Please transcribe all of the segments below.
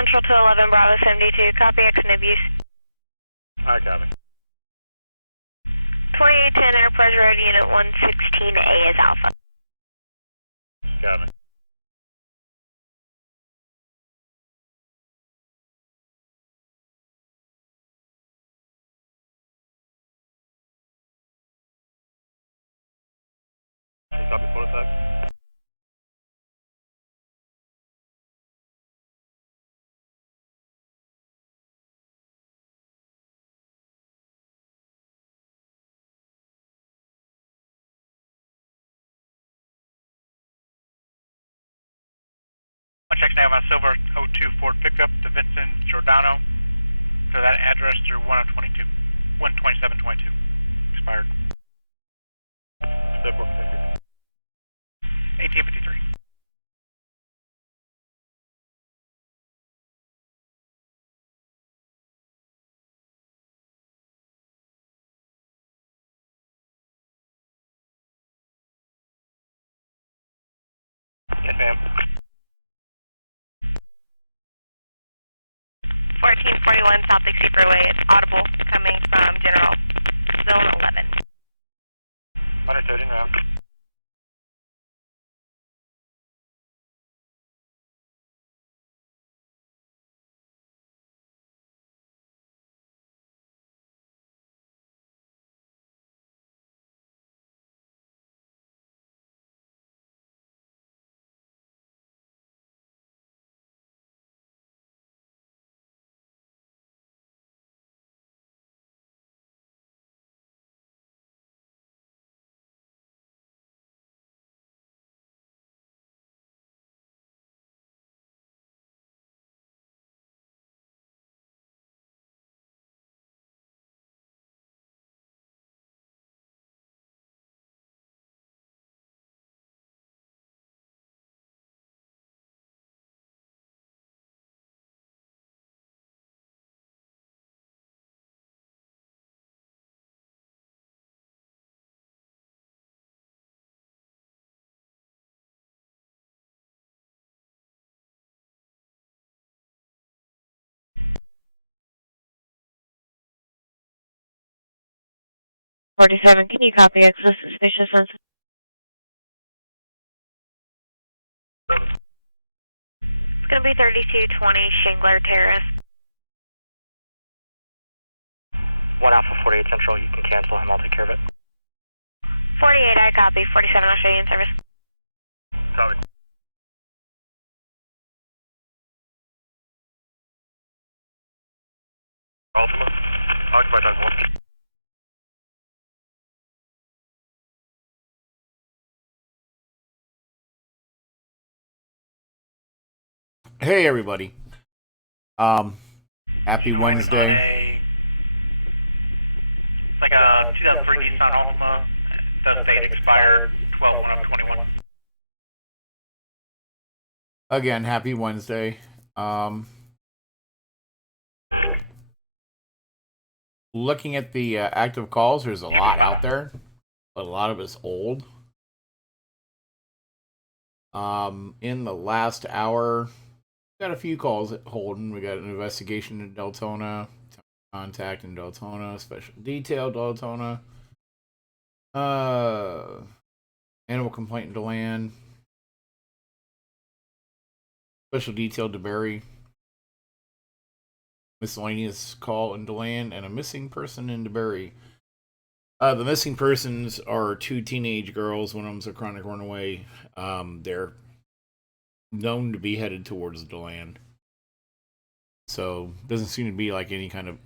Central to 11 Bravo 72, copy X and abuse. Alright, copy. 2810 Enterprise Road, Unit 116A is Alpha. Copy. Copy, full attack. Check now on Silver 02 Ford pickup to Vincent Giordano to that address through 12722. Expired. Step 4, thank you. 1853. Yes, ma'am. 1441 South Dixie Freeway, it's audible coming from General Zone 11. Understood, in route. Can you copy X suspicious on It's going to be 3220 Shingler Terrace. 1 Alpha 48 Central, you can cancel him, I'll take care of it. 48, I copy. 47, I'll show you in service. Copy. Ultima, occupy times 1. Hey everybody. Happy Wednesday. It's like a 2003 Nissan Altima. The date expired 12/1/21. Again, happy Wednesday. Looking at the active calls, there's a lot out there, but a lot of it's old. In the last hour, got a few calls at Holden. We got an investigation in Deltona, contact in Deltona, special detail Deltona, animal complaint in DeLand, special detail DeBerry, miscellaneous call in DeLand, and a missing person in DeBerry. The missing persons are 2 teenage girls. One of them's a chronic runaway. They're known to be headed towards DeLand. So, doesn't seem to be like any kind of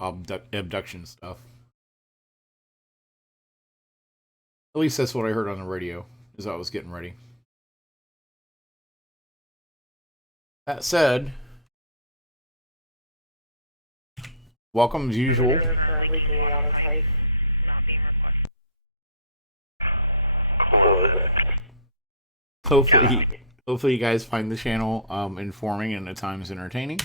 abduction stuff. At least that's what I heard on the radio as I was getting ready. That said, welcome as usual. Over there for leaking water pipe not being requested. Close it. Hopefully you guys find the channel informing and at times entertaining.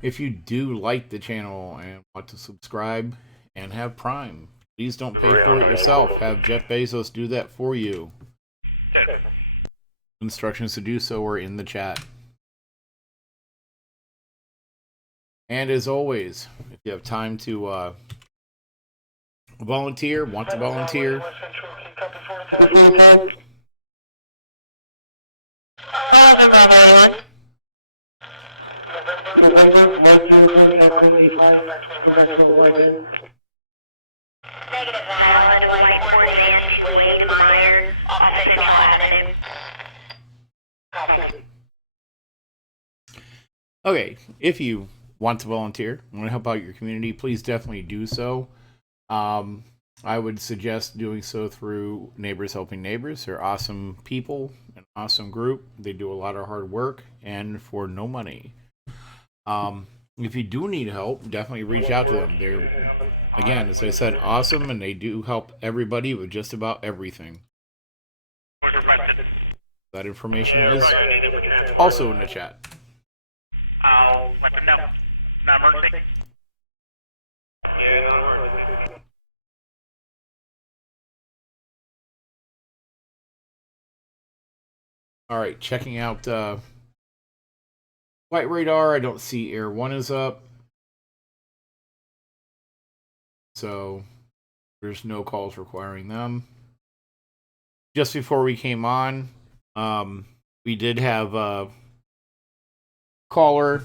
If you do like the channel and want to subscribe and have Prime, please don't pay for it yourself. Have Jeff Bezos do that for you. Instructions to do so are in the chat. And as always, if you have time to volunteer, want to volunteer, Before the 11 Bravo 81. November, Mike Uniform Echo A5, come back to a white van. Valid white Ford van to Wade Meyer off Central Avenue. okay, if you want to volunteer, want to help out your community, please definitely do so. I would suggest doing so through Neighbors Helping Neighbors. They're awesome people, an awesome group. They do a lot of hard work and for no money. If you do need help, definitely reach out to them. They're, again, as I said, awesome, and they do help everybody with just about everything. Was requested. That information Yeah, we're is probably gonna need them for transport. also in the chat. I'll let them know. Not emergency. Yeah, non-emergency. All right, checking out flight radar. I don't see Air 1 is up. So there's no calls requiring them. Just before we came on, we did have a caller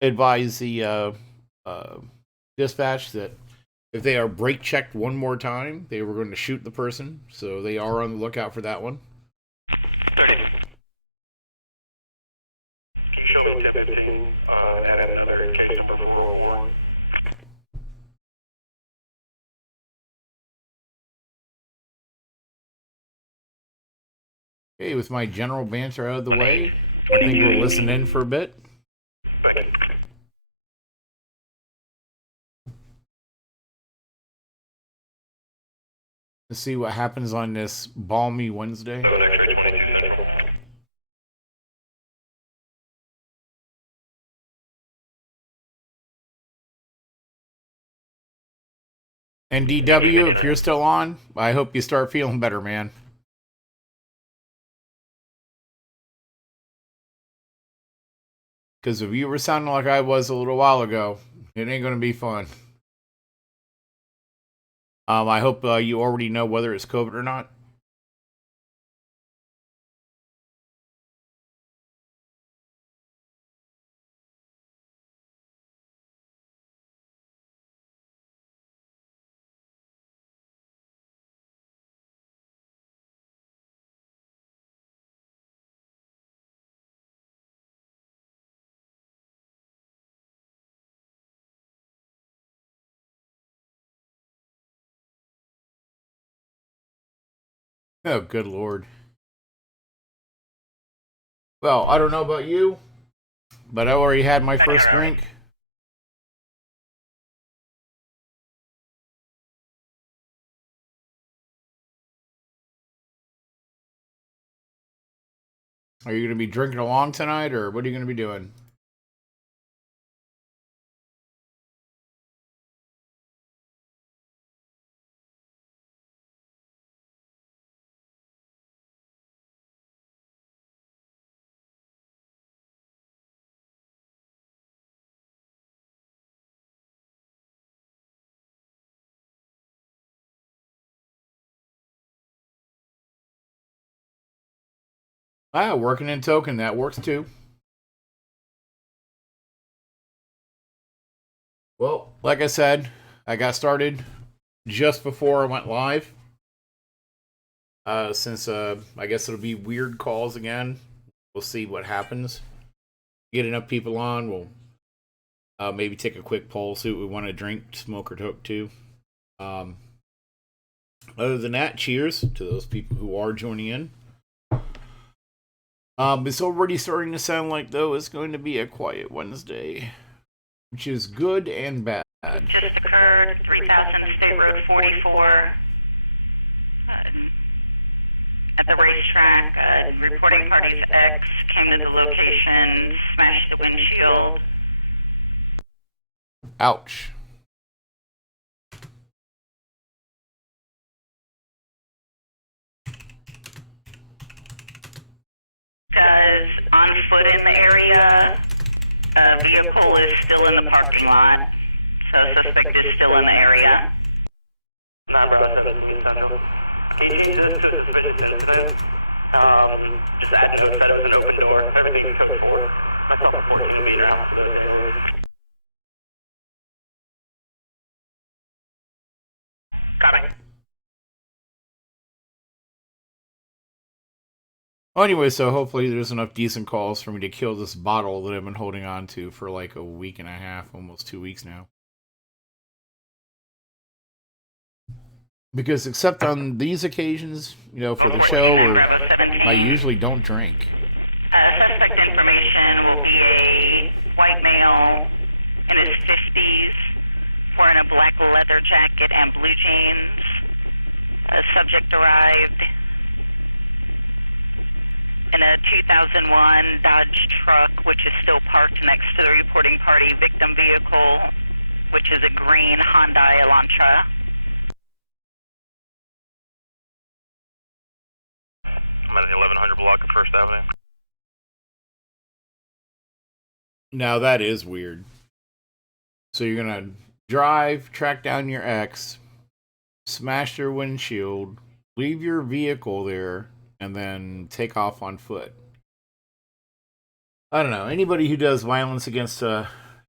advise the dispatch that if they are brake checked one more time, they were going to shoot the person. So they are on the lookout for that one. 30. Can you show me 1015 and add another case number for a warrant? Okay, with my general banter out of the way, I think we'll listen in for a bit. Thank you. Let's see what happens on this balmy Wednesday. 7 X-ray 22 Central. And DW, if you're still on, I hope you start feeling better, man. Because if you were sounding like I was a little while ago, it ain't going to be fun. I hope you already know whether it's COVID or not. Oh, good Lord. Well, I don't know about you, but I already had my first drink. Are you going to be drinking along tonight, or what are you going to be doing? Ah, working in token, that works too. Well, like I said, I got started just before I went live. Since I guess it'll be weird calls again. We'll see what happens. Get enough people on, we'll maybe take a quick poll, see what we want to drink, smoke, or toke to. Other than that, cheers to those people who are joining in. It's already starting to sound like, though, it's going to be a quiet Wednesday, which is good and bad. Just occurred, 3000 State Road 44, at the racetrack. Reporting parties X came to the location, smashed the windshield. Ouch. On foot in the area, Vehicle is still in the parking lot, so suspect is still in the area. 9 Bravo 17 Central. Can you change this to a suspicious incident? Just add notes that it was an open door. Everything's code 4. Myself and 14 will be in or out for those handles. Copy. Well, anyway, so hopefully there's enough decent calls for me to kill this bottle that I've been holding on to for like a week and a half, almost 2 weeks now. Because except on these occasions, you know, for the show, 9 Bravo 17. I usually don't drink. Suspect information will be a white male in his 50s, wearing a black leather jacket and blue jeans. Subject arrived in a 2001 Dodge truck, which is still parked next to the reporting party victim vehicle, which is a green Hyundai Elantra. I'm at the 1100 block of First Avenue. Now that is weird. So you're gonna drive, track down your ex, smash their windshield, leave your vehicle there, and then take off on foot. I don't know. Anybody who does violence against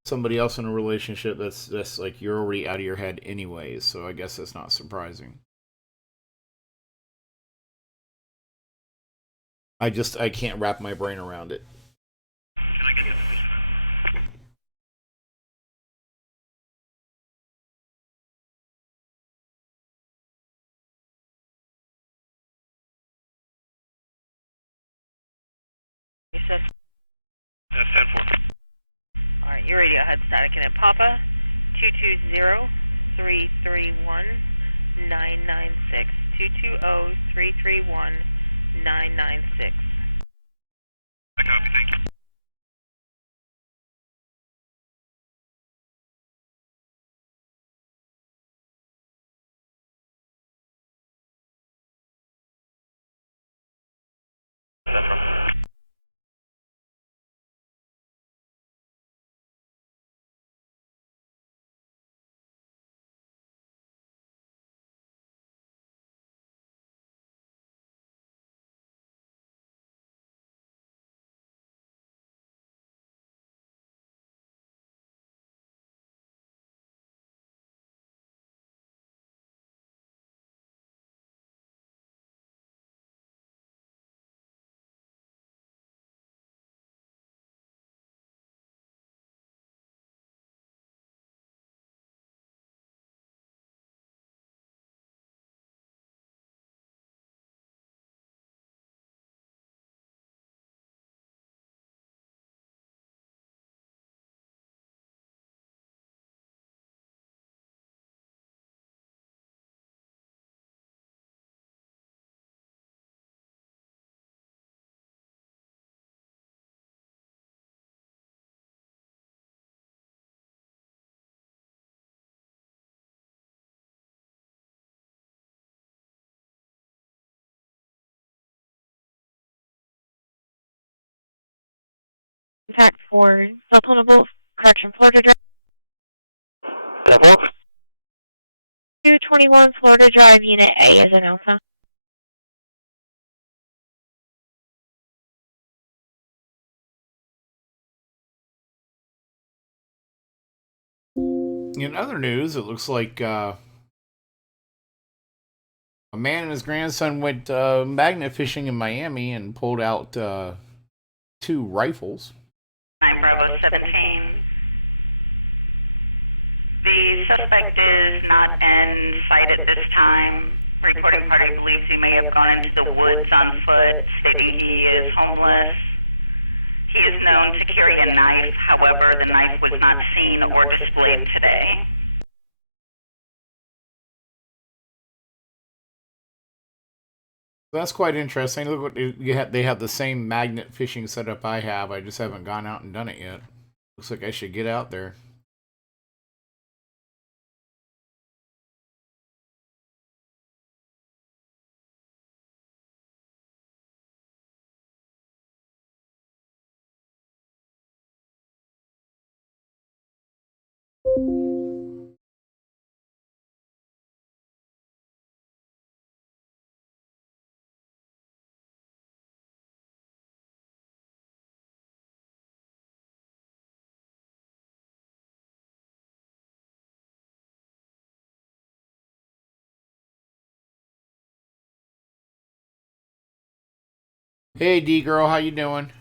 somebody else in a relationship, that's like you're already out of your head anyways. So I guess that's not surprising. I can't wrap my brain around it. Can I get the police? You said, That's 10-4. alright, your radio had static in it. Papa, 220-331-996. 220-331-996. I copy, thank you. That's right. Contact for Deltona Correction, Florida Drive. 221 Florida Drive, Unit A is an Alpha. In other news, it looks like a man and his grandson went magnet fishing in Miami and pulled out 2 rifles. 9 Bravo 17. The suspect is not in sight at this time. Reporting party believes he may have gone into the woods on foot, stating he is homeless. He is known to carry a knife. However, the knife was not seen or displayed today. That's quite interesting. Look what they have the same magnet fishing setup I have. I just haven't gone out and done it yet. Looks like I should get out there. Hey, D girl, how you doing?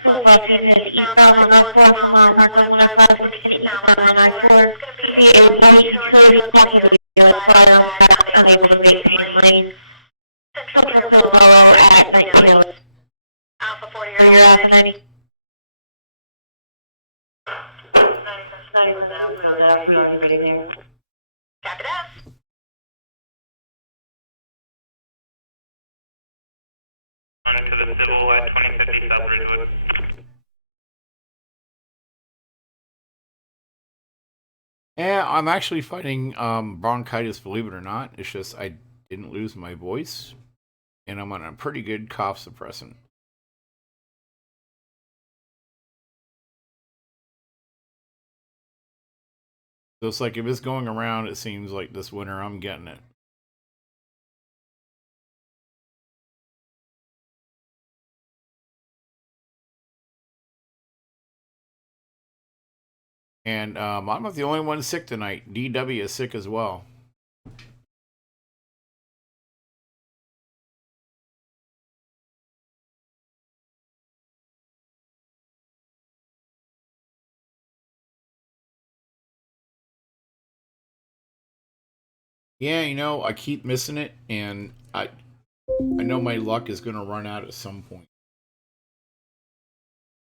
Crossing is eastbound on I-4 from mile marker 105, 110 eastbound on I-4. Be a white utility truck with a US flag on back, unable to maintain lane. Central Polo at 19. For your Alpha 90. 90 Central, close that off. We don't need anybody there. On to the civil at 2050 South Ridgewood. Yeah, I'm actually fighting bronchitis, believe it or not. It's just I didn't lose my voice, and I'm on a pretty good cough suppressant. So it's like if it's going around, it seems like this winter I'm getting it. And I'm not the only one sick tonight. DW is sick as well. Yeah, you know, I keep missing it, and I know my luck is going to run out at some point.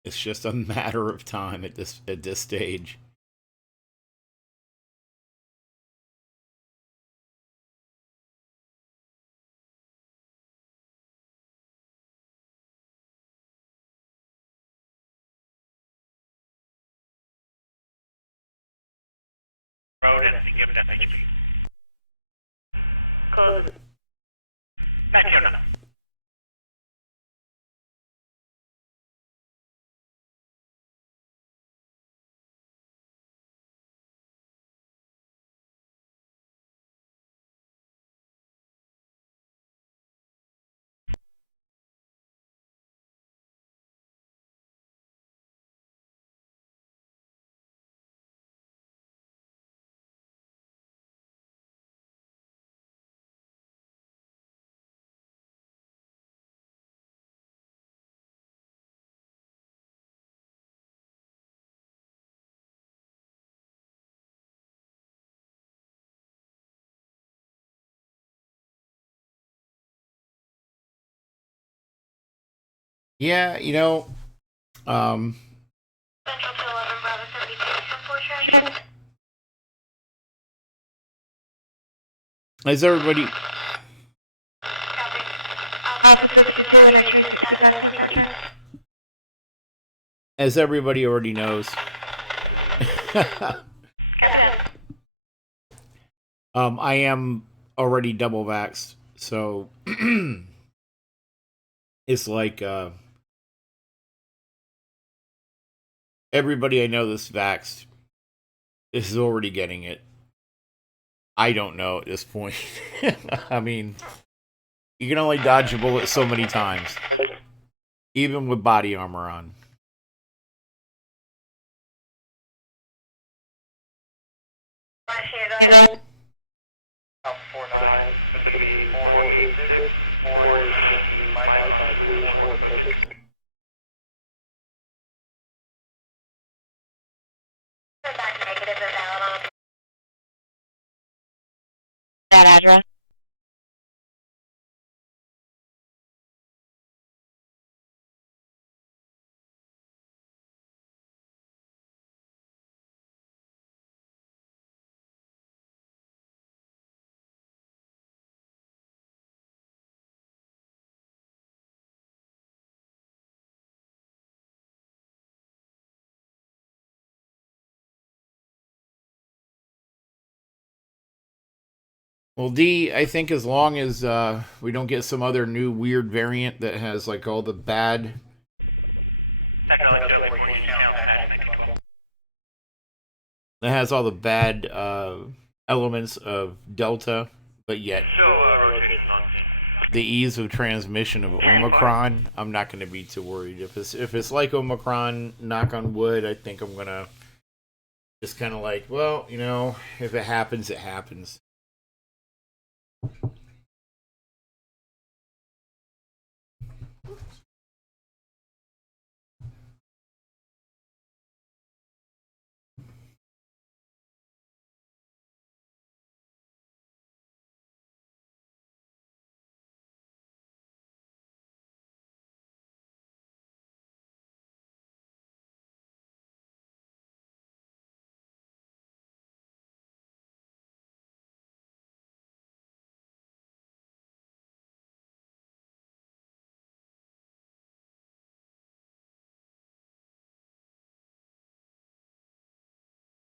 It's just a matter of time at this stage. Road and be given FHP. Close it. 1909. Yeah, you know, Check. as everybody Alpha 62 and X-ray 65 10 4 check. as everybody already knows. Copy that. I am already double vaxxed, so it's like everybody I know that's vaxxed is already getting it. I don't know at this point. I mean, you can only dodge a bullet so many times, even with body armor on. You go ahead. 49, it's going to be 486, 4 is Mike on a blue, 4 focus. That address. Well, D, I think as long as we don't get some other new weird variant that has like all the bad. Central LA 2, LA 4, units channel patch 1912. That has all the bad elements of Delta, but yet Show rotations on scene. the ease of transmission of 10-4. Omicron, I'm not going to be too worried. If it's like Omicron, knock on wood, I think I'm going to just kind of like, well, you know, if it happens, it happens.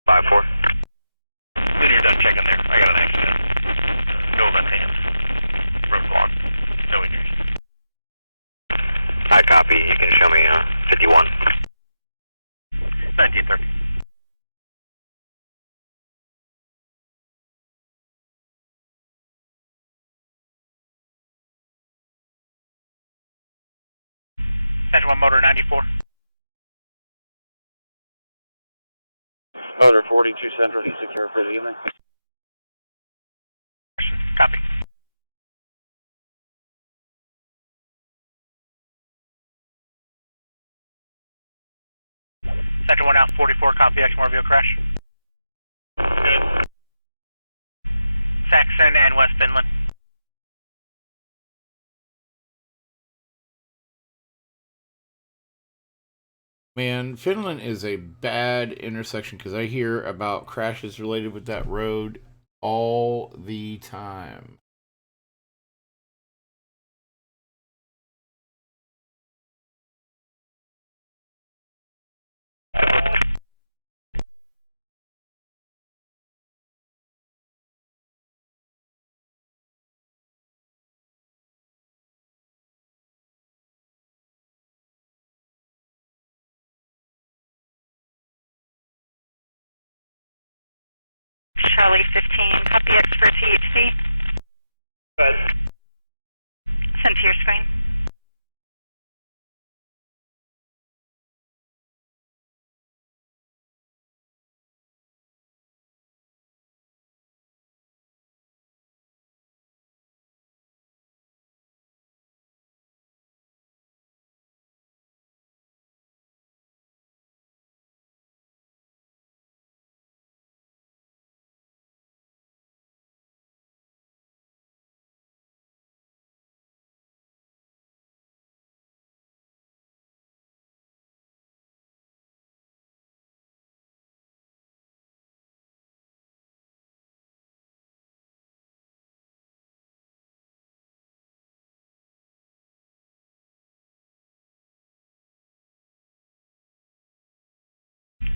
Five four. Leader's done checking there. I got an accident. No left hand. Road block. No injuries. I copy. You can show me 51. 1930. Central 1 motor 94. Motor 42 Central, he's secure for the evening. Copy. Central 1 out 44, copy X Morville crash. Good. Saxon and West Finland. Man, Finland is a bad intersection because I hear about crashes related with that road all the time. Charlie 15, copy X for THC. Good. Send to your screen.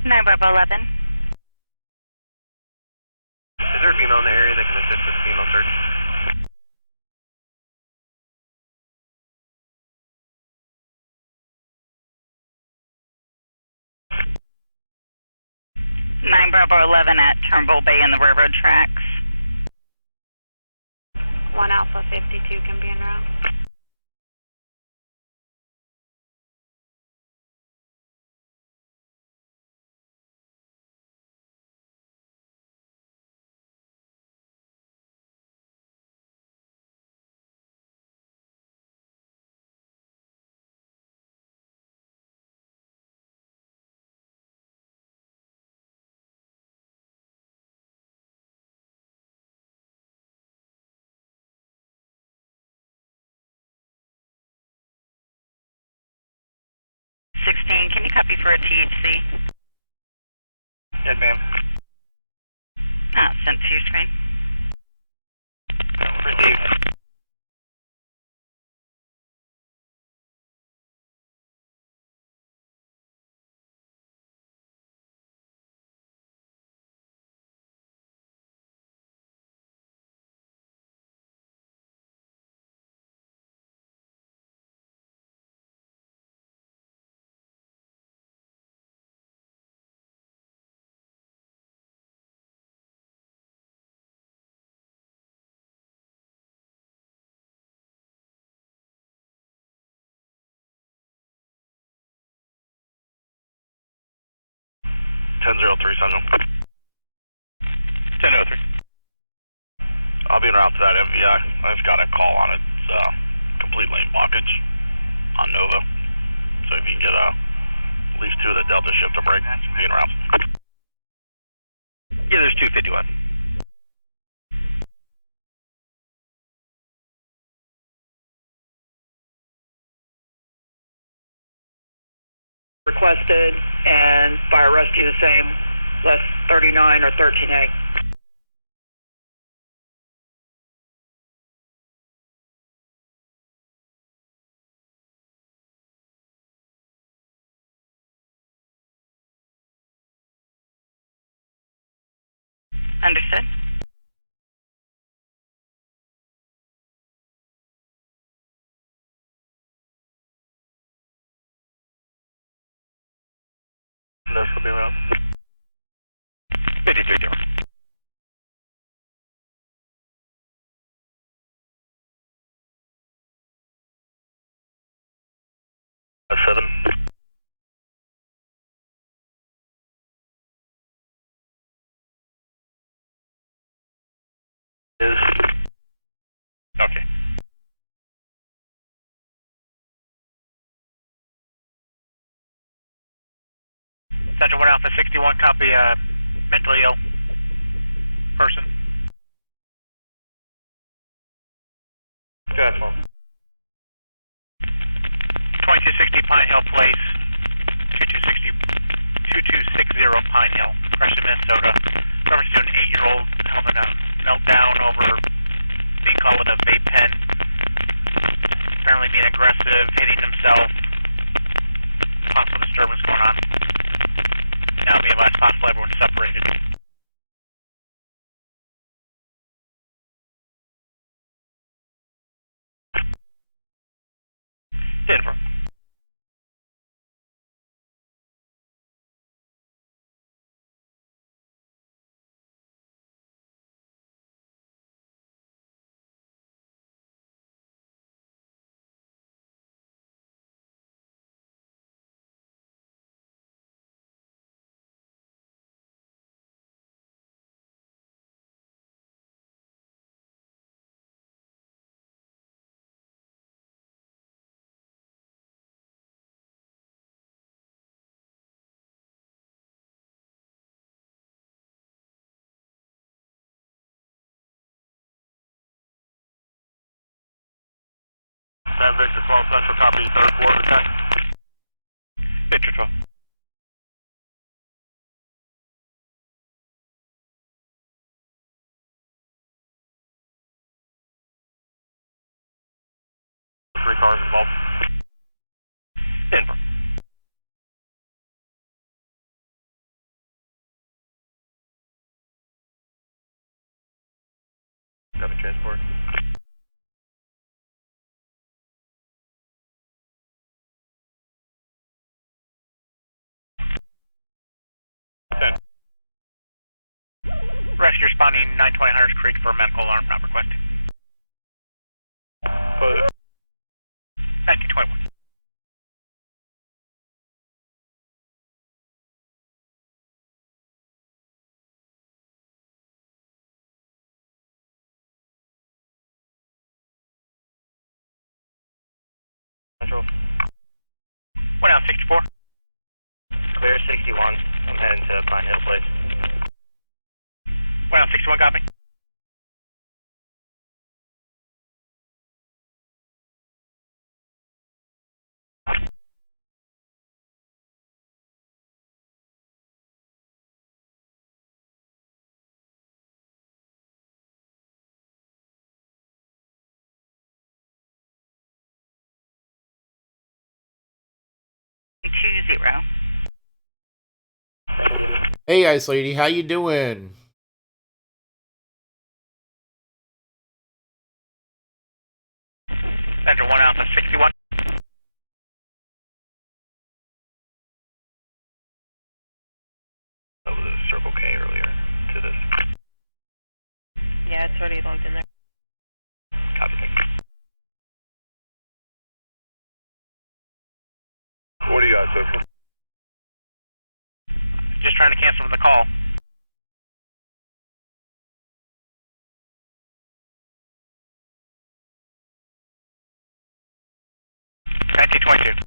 Nine Bravo 11. Is there a female in the area that can assist with female search? Nine Bravo 11 at Turnbull Bay in the railroad tracks. 1 Alpha 52 can be en route. Can you copy for a THC? Yes, ma'am. Sent to your screen. Received. 1003 Central. 1003. I'll be en route to that MVI. I just got a call on it. It's complete lane blockage on Nova. So if you can get at least 2 of the Delta shift to break, be en route. Yeah, there's 251. Requested, and fire rescue the same, less 39 or 13A. Understood. Nurse will be around. 53 different. Seven. Is. Okay. Central 1 Alpha 61, copy mentally ill person. Gas one. 2260 Pine Hill Place, 2260 Pine Hill, Preston, Minnesota. Reference to an 8-year-old having a meltdown over being caught with a vape pen, apparently being aggressive, hitting himself, possible disturbance going on. Now we advise possible everyone separated. Denver. San Victor 12 Central, copy 3rd floor of attack. Victor 12. Three cars involved. Denver. Copy transport. Rescue responding 920 Hunters Creek for a medical alarm not requested. 1921. Central. 1 out 64. Clear 61. I'm heading to Pine Hill Place. 1 out 61, copy. Zero. Thank you. Hey, Ice Lady, how you doing? Central 1 Alpha 61. That was a Circle K earlier to this. Yeah, it's already logged in there. Copy, thank you. What do you got, Central? Just just trying to cancel the call. 1922.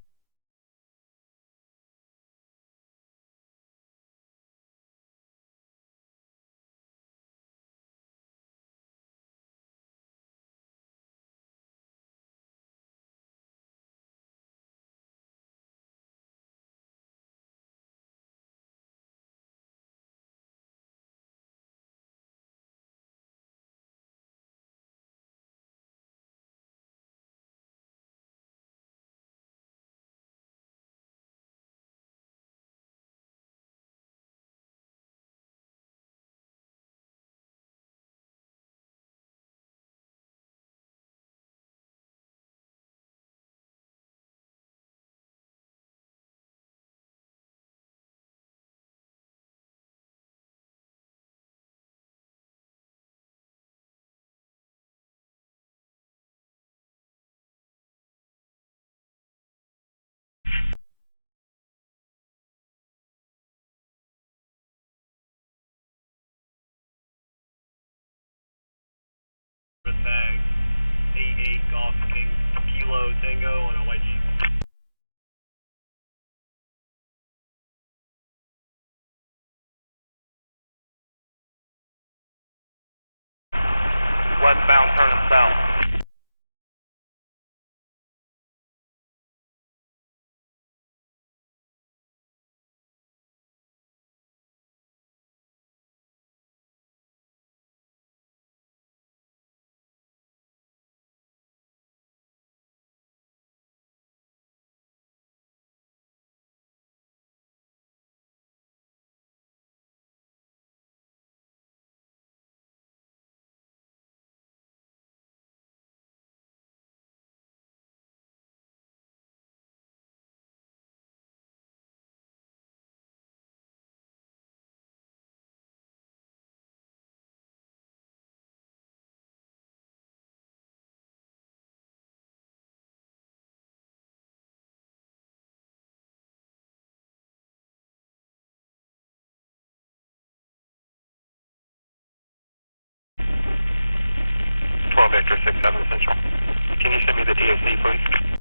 Bag 88 Golf King Kilo Tango on a white Jeep. Westbound turning south. Victor 67 Central. Can you send me the DAC, please?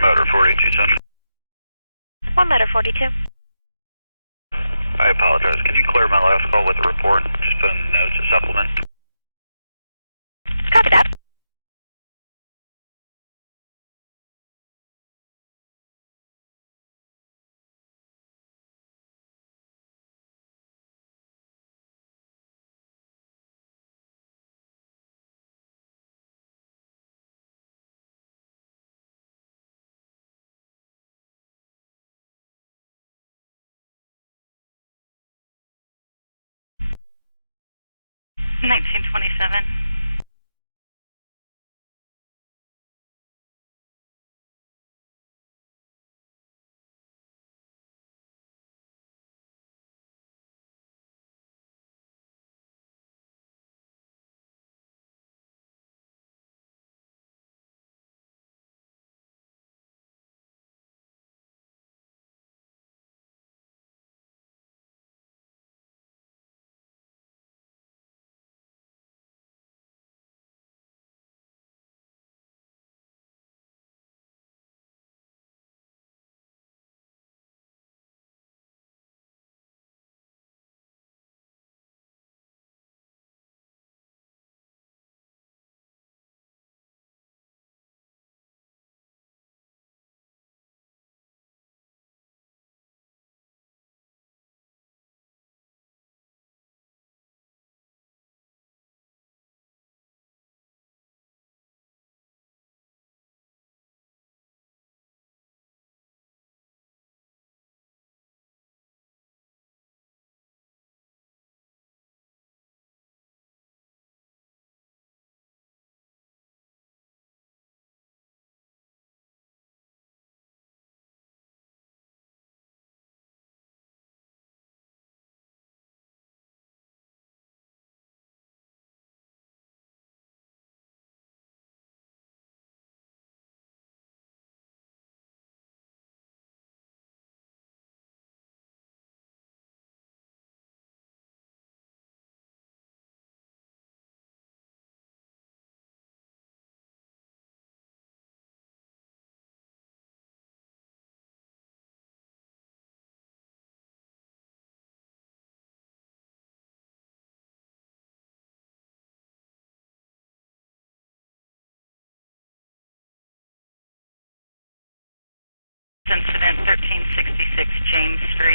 Motor 42 Central. 1 Motor 42. I apologize. Can you clear my last call with a report? Just put in the notes a supplement. Copy that. $1927.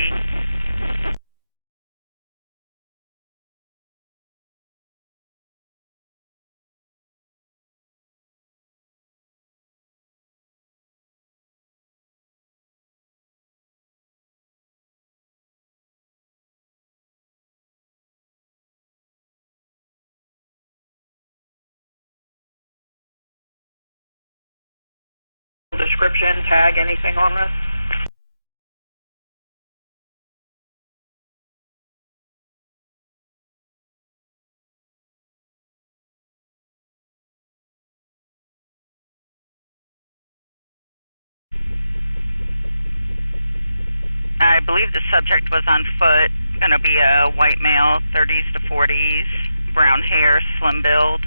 Street. Description, tag, anything on this? I believe the subject was on foot. Gonna be a white male, 30s to 40s, brown hair, slim build.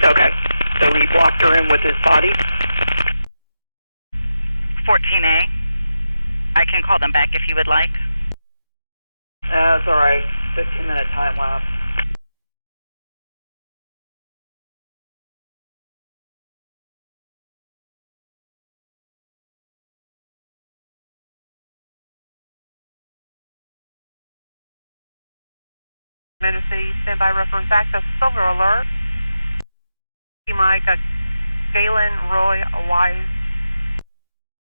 Okay, so he blocked her in with his body? 14A. I can call them back if you would like. That's alright, 15-minute time lapse. City, standby reference access, silver alert. Mike, Galen Roy Wise,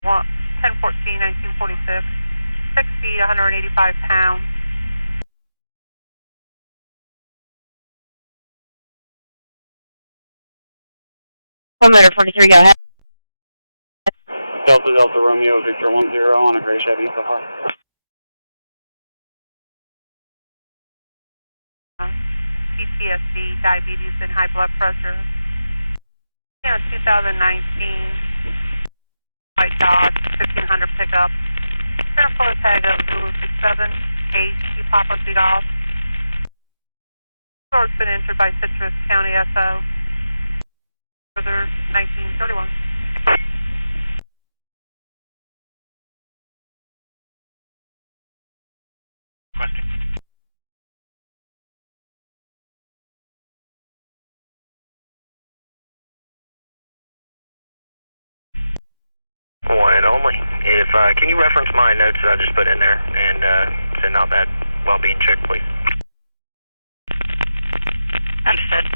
10/14/1946, 6 feet, 185 pounds. Kilometer 43, go ahead. Delta Delta Romeo Victor 10 on a gray Chevy so far. PTSD, diabetes, and high blood pressure. 2019 white Dodge 1500 pickup. Center floor tag of Zulu 67H, Papa Golf. Store's been entered by Citrus County SO. Further 1931. Question. One and only. If can you reference my notes that I just put in there and send out that well-being check, please? Understood.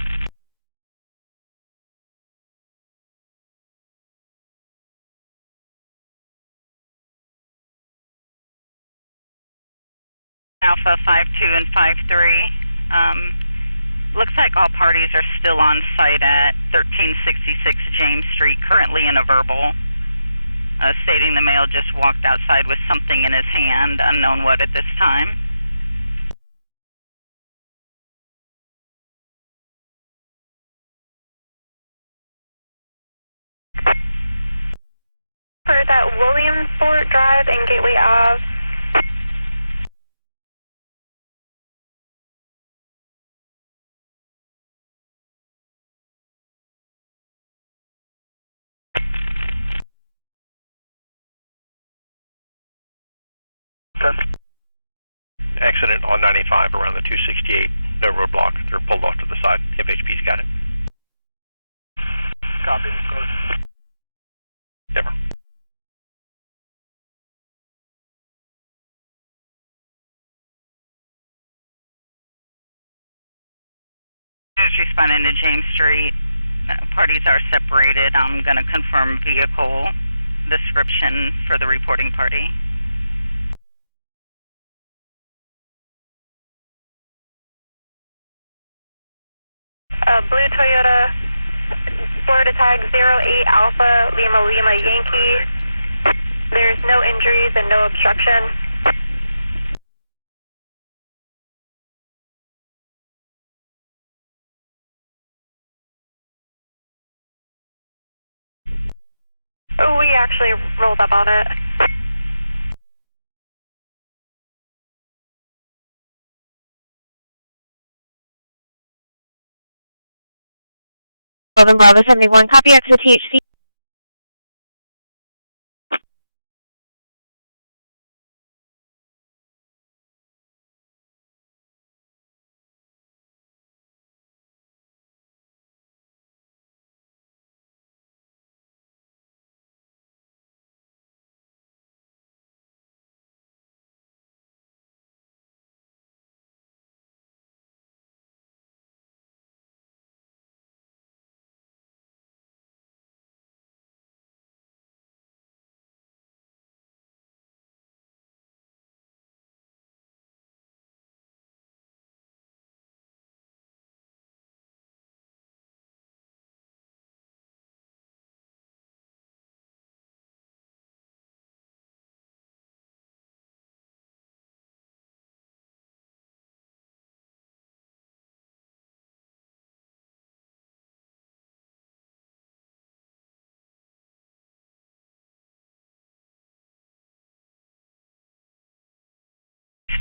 Alpha 52 and 53. Looks like all parties are still on site at 1366 James Street, currently in a verbal, stating the male just walked outside with something in his hand, unknown what at this time. For that Williamsport Drive and Gateway Ave. Accident on 95 around the 268, no roadblock. They're pulled off to the side. FHP's got it. Copy, go. Never. As responding to James Street, parties are separated. I'm going to confirm vehicle description for the reporting party. Blue Toyota, Florida tag 08 Alpha Lima Lima Yankee. There's no injuries and no obstruction. Oh, we actually rolled up on it. Bravo 71, copy exit THC.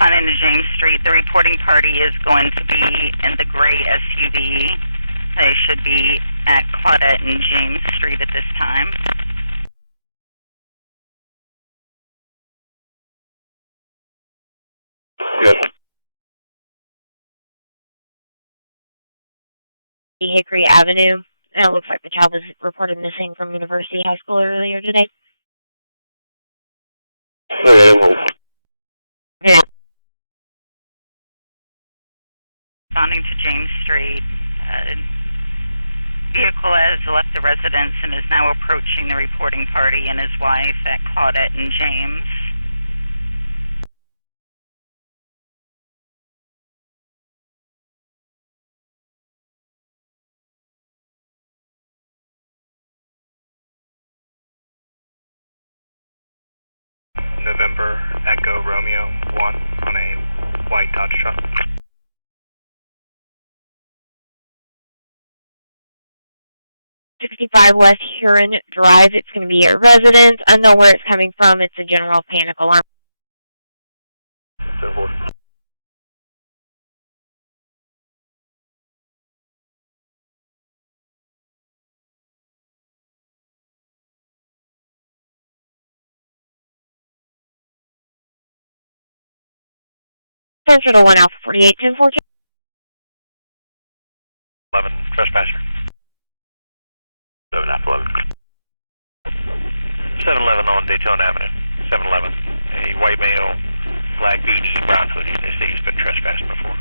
responding to James Street. The reporting party is going to be in the gray SUV. They should be at Claudette and James Street at this time. Good. Hickory Avenue. And it looks like the child was reported missing from University High School earlier today. Okay, well. Yeah. Responding to James Street. Vehicle has left the residence and is now approaching the reporting party and his wife at Claudette and James. November Echo Romeo 1 on a white Dodge truck. .65 West Huron Drive. It's going to be a residence. Unknown where it's coming from. It's a general panic alarm. Center to 1 Alpha 48, 10-4. 11, trespasser. 7 Alpha 11. 711 on Deltona Avenue. 711. A white male, black beanie, brown hoodie. They say he's been trespassed before.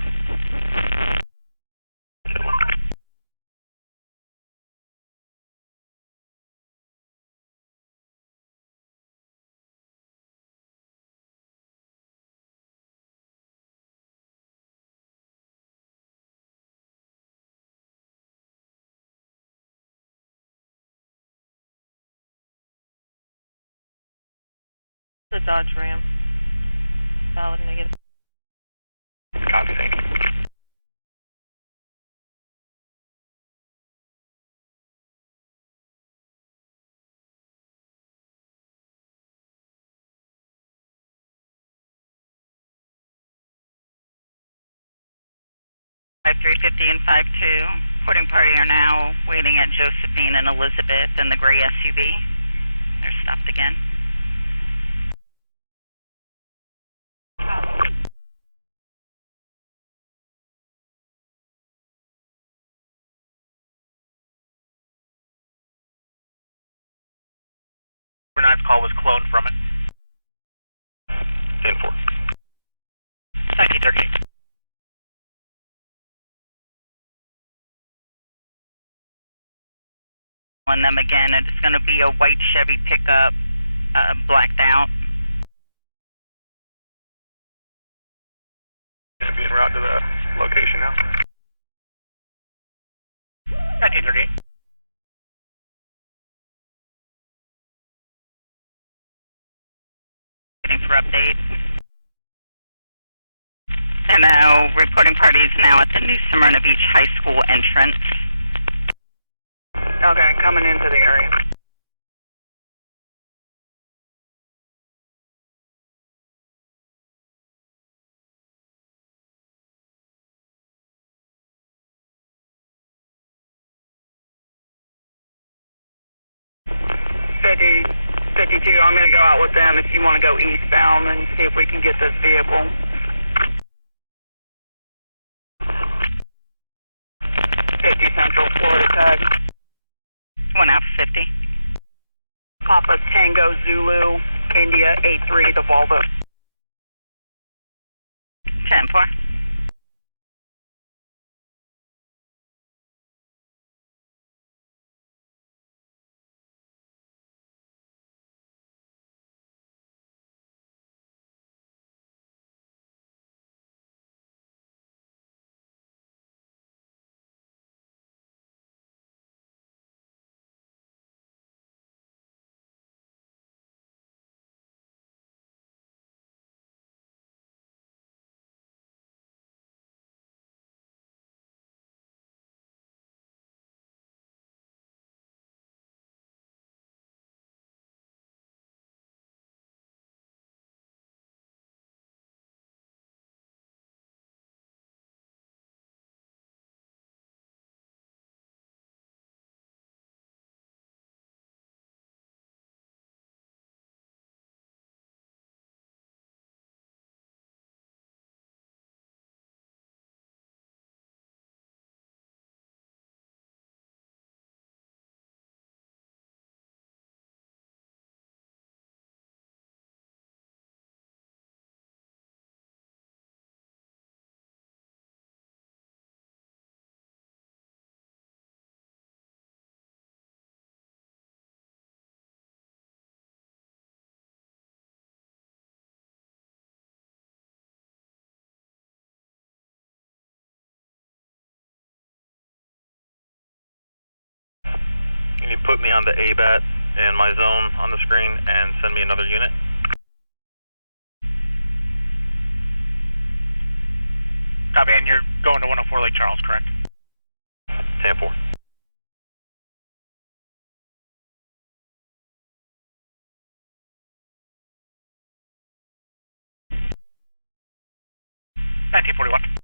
The Dodge Ram. Valid negative. Copy, thank you. Five 350 and 52. Reporting party are now waiting at Josephine and Elizabeth in the gray SUV. They're stopped again. Bernard's call was cloned from it. 10-4. 1938. On them again, and it's going to be a white Chevy pickup, blacked out. Going to be en route to the location now. 1938. Waiting for update. And now, reporting party is now at the New Smyrna Beach High School entrance. Okay, coming into the area. $50, $52, I'm going to go out with them if you want to go eastbound and see if we can get this vehicle. 50 Central, Florida tag. 1 out 50. Papa Tango Zulu, India 83, the Volvo. 10-4. Can you put me on the ABAT and my zone on the screen and send me another unit? Copy, and you're going to 104 Lake Charles, correct? 10-4. $1941.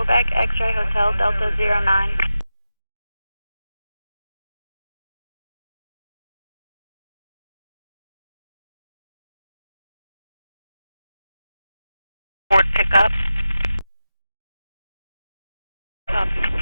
Quebec X-Ray Hotel Delta 09. Ford pickup. Copy.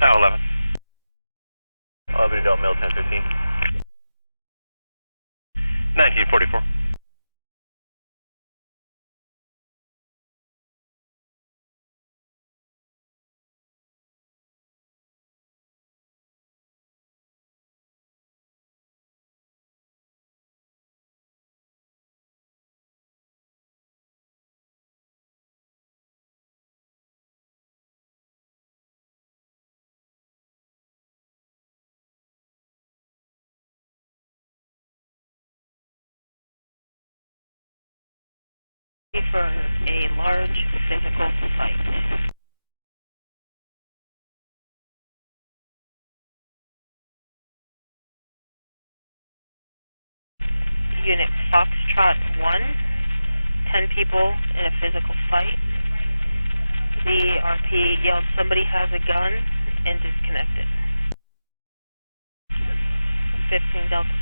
Now 11. Albany Del Mill 1015. 1944. For a large physical fight. Unit Foxtrot 1, 10 people in a physical fight. The RP yelled somebody has a gun and disconnected. 15 Delta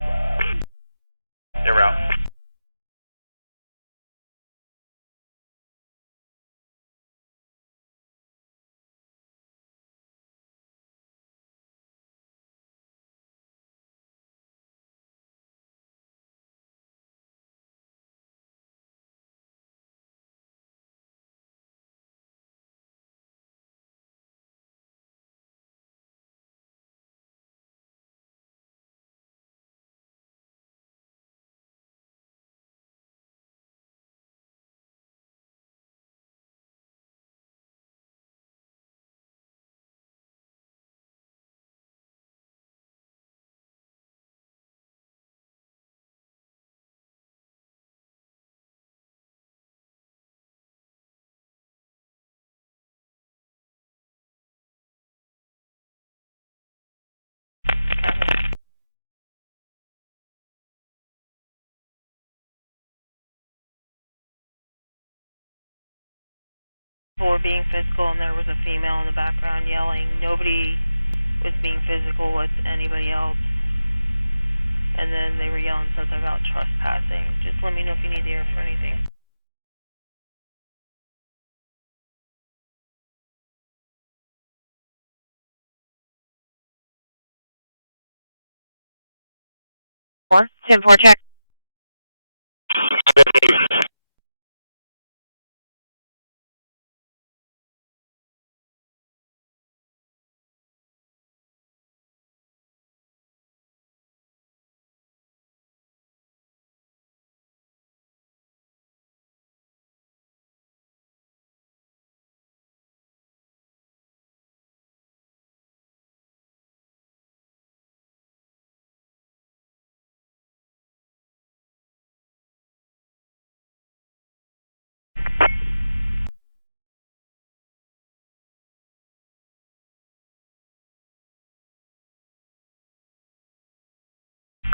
10. They're out. people were being physical and there was a female in the background yelling. Nobody was being physical with anybody else. And then they were yelling something about trespassing. Just let me know if you need the air for anything. Four, 10-4 check.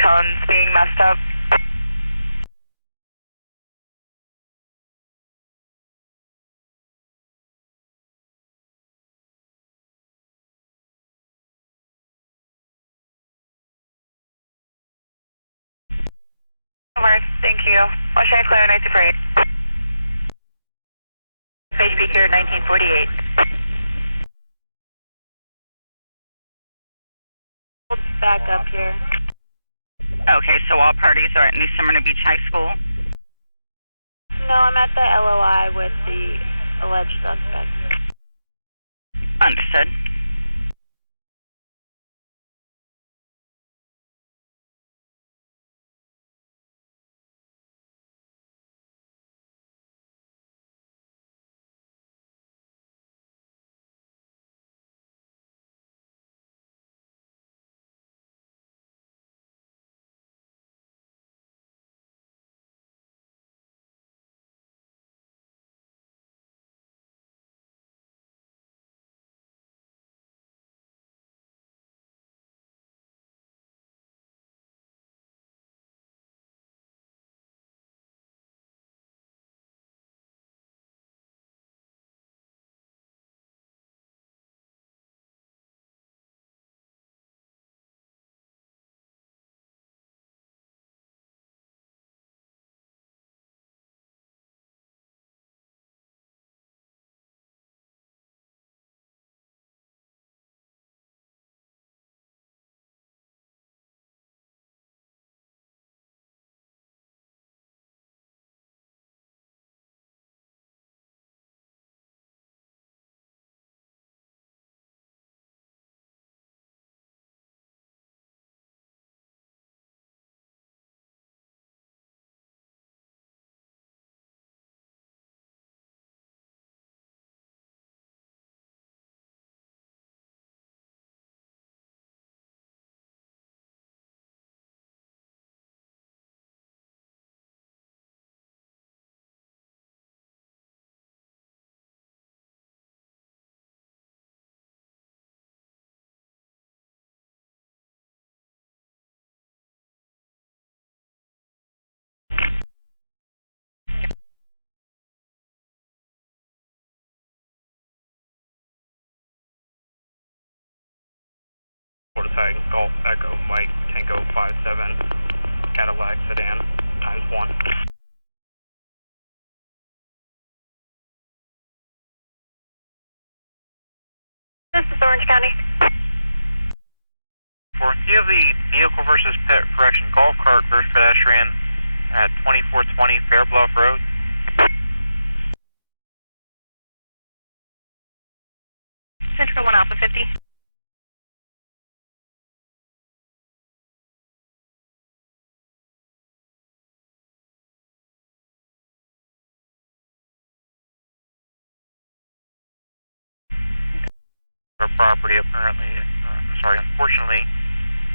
Cones being messed up. Thank you. Washington Clear 928. Page B here 1948. Back up here. Okay, so all parties are at New Smyrna Beach High School? No, I'm at the LOI with the alleged suspect. Understood. Tag Golf Echo Mike Tango 57 Cadillac sedan ×1. This is Orange County. For you have the vehicle versus correction golf cart versus pedestrian at 2420 Fair Bluff Road. Central 1 Alpha 50. Property apparently, unfortunately,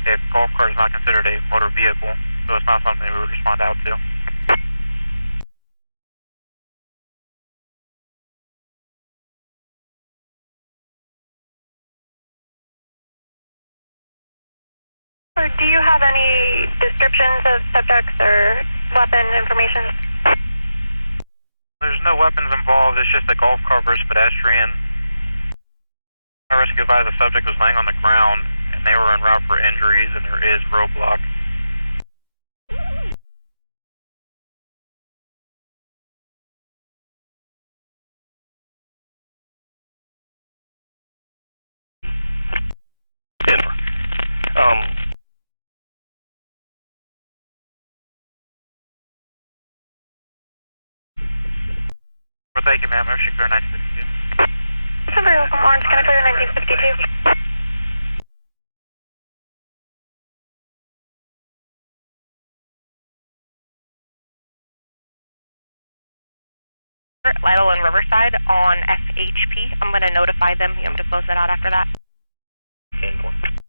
a golf cart is not considered a motor vehicle, so it's not something we would respond out to. Or do you have any descriptions of subjects or weapon information? There's no weapons involved, it's just a golf cart versus pedestrian. I rescue advised the subject was laying on the ground and they were en route for injuries and there is roadblock. Denver. Well, thank you, ma'am. Ocean Clear 1952. Silver Open Orange, can I clear 1952? Lyle and Riverside on FHP. I'm going to notify them. You want me to close that out after that? 10-4.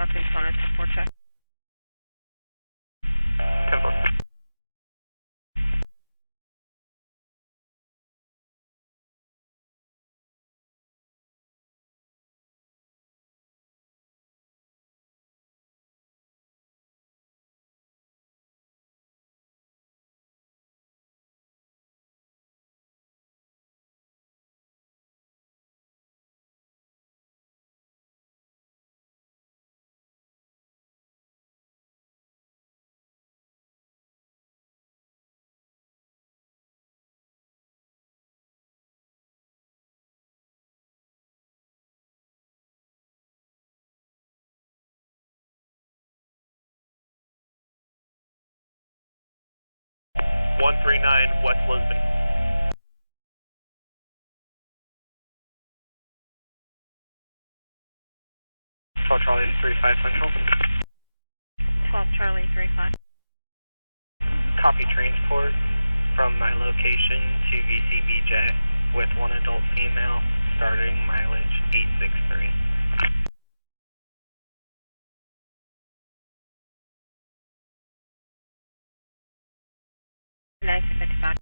Deltona 10-4 check. 10-4. West Lisbon. Charlie 35 Central. 12 Charlie 35. Copy transport from my location to VCBJ with one adult female, starting mileage 863. 1955.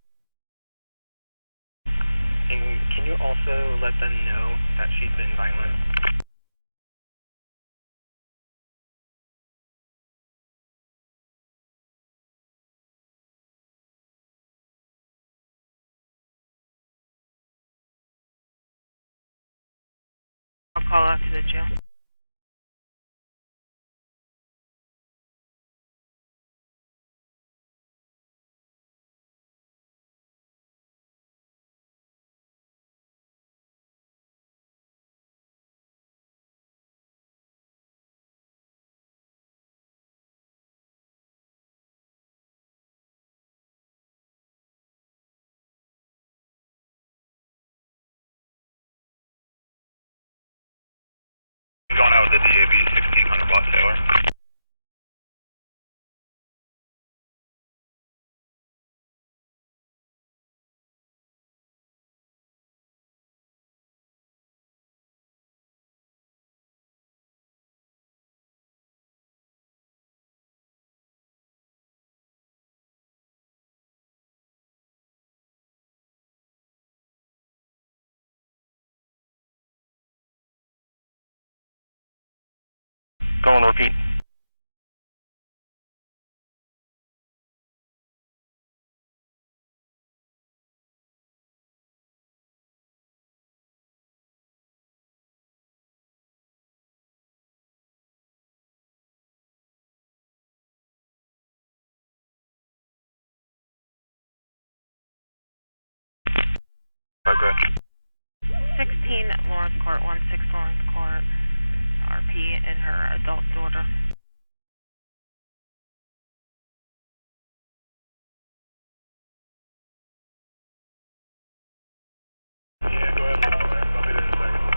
And can you also let them know that she's been violent? I'll call out to the jail. Going out with the DAB 1600 watt Taylor. Go and repeat. 17 Lawrence Court, 16 Lawrence Court, RP and her adult daughter. Yeah, go ahead. I'll be there in a second.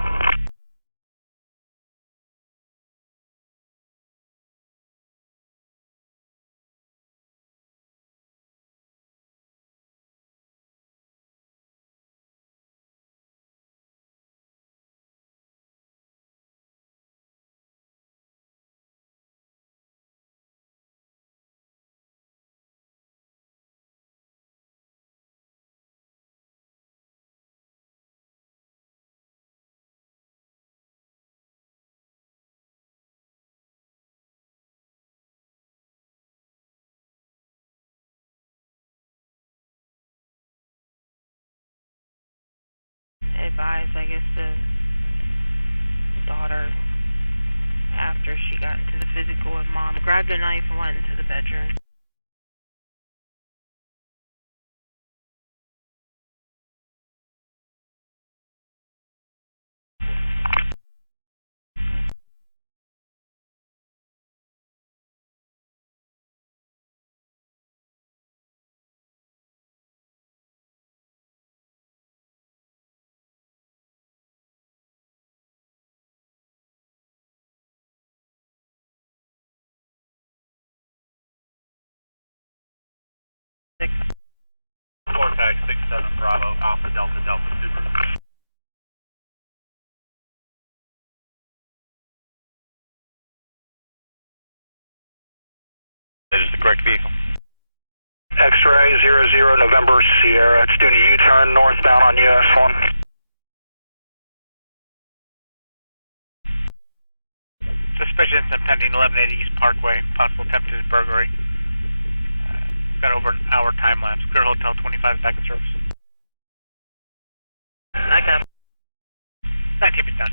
Advised, I guess, the daughter, after she got into the physical with mom, grabbed a knife and went into the bedroom. Tag 67 Bravo, Alpha Delta Delta Super. That is the correct vehicle. X-ray 00 November Sierra. It's doing a U-turn northbound on US 1. Suspicion impending 1180 East Parkway, possible attempted burglary. Got over an hour time lapse. Clear Hotel 25 back in service. I can. 19 feet down.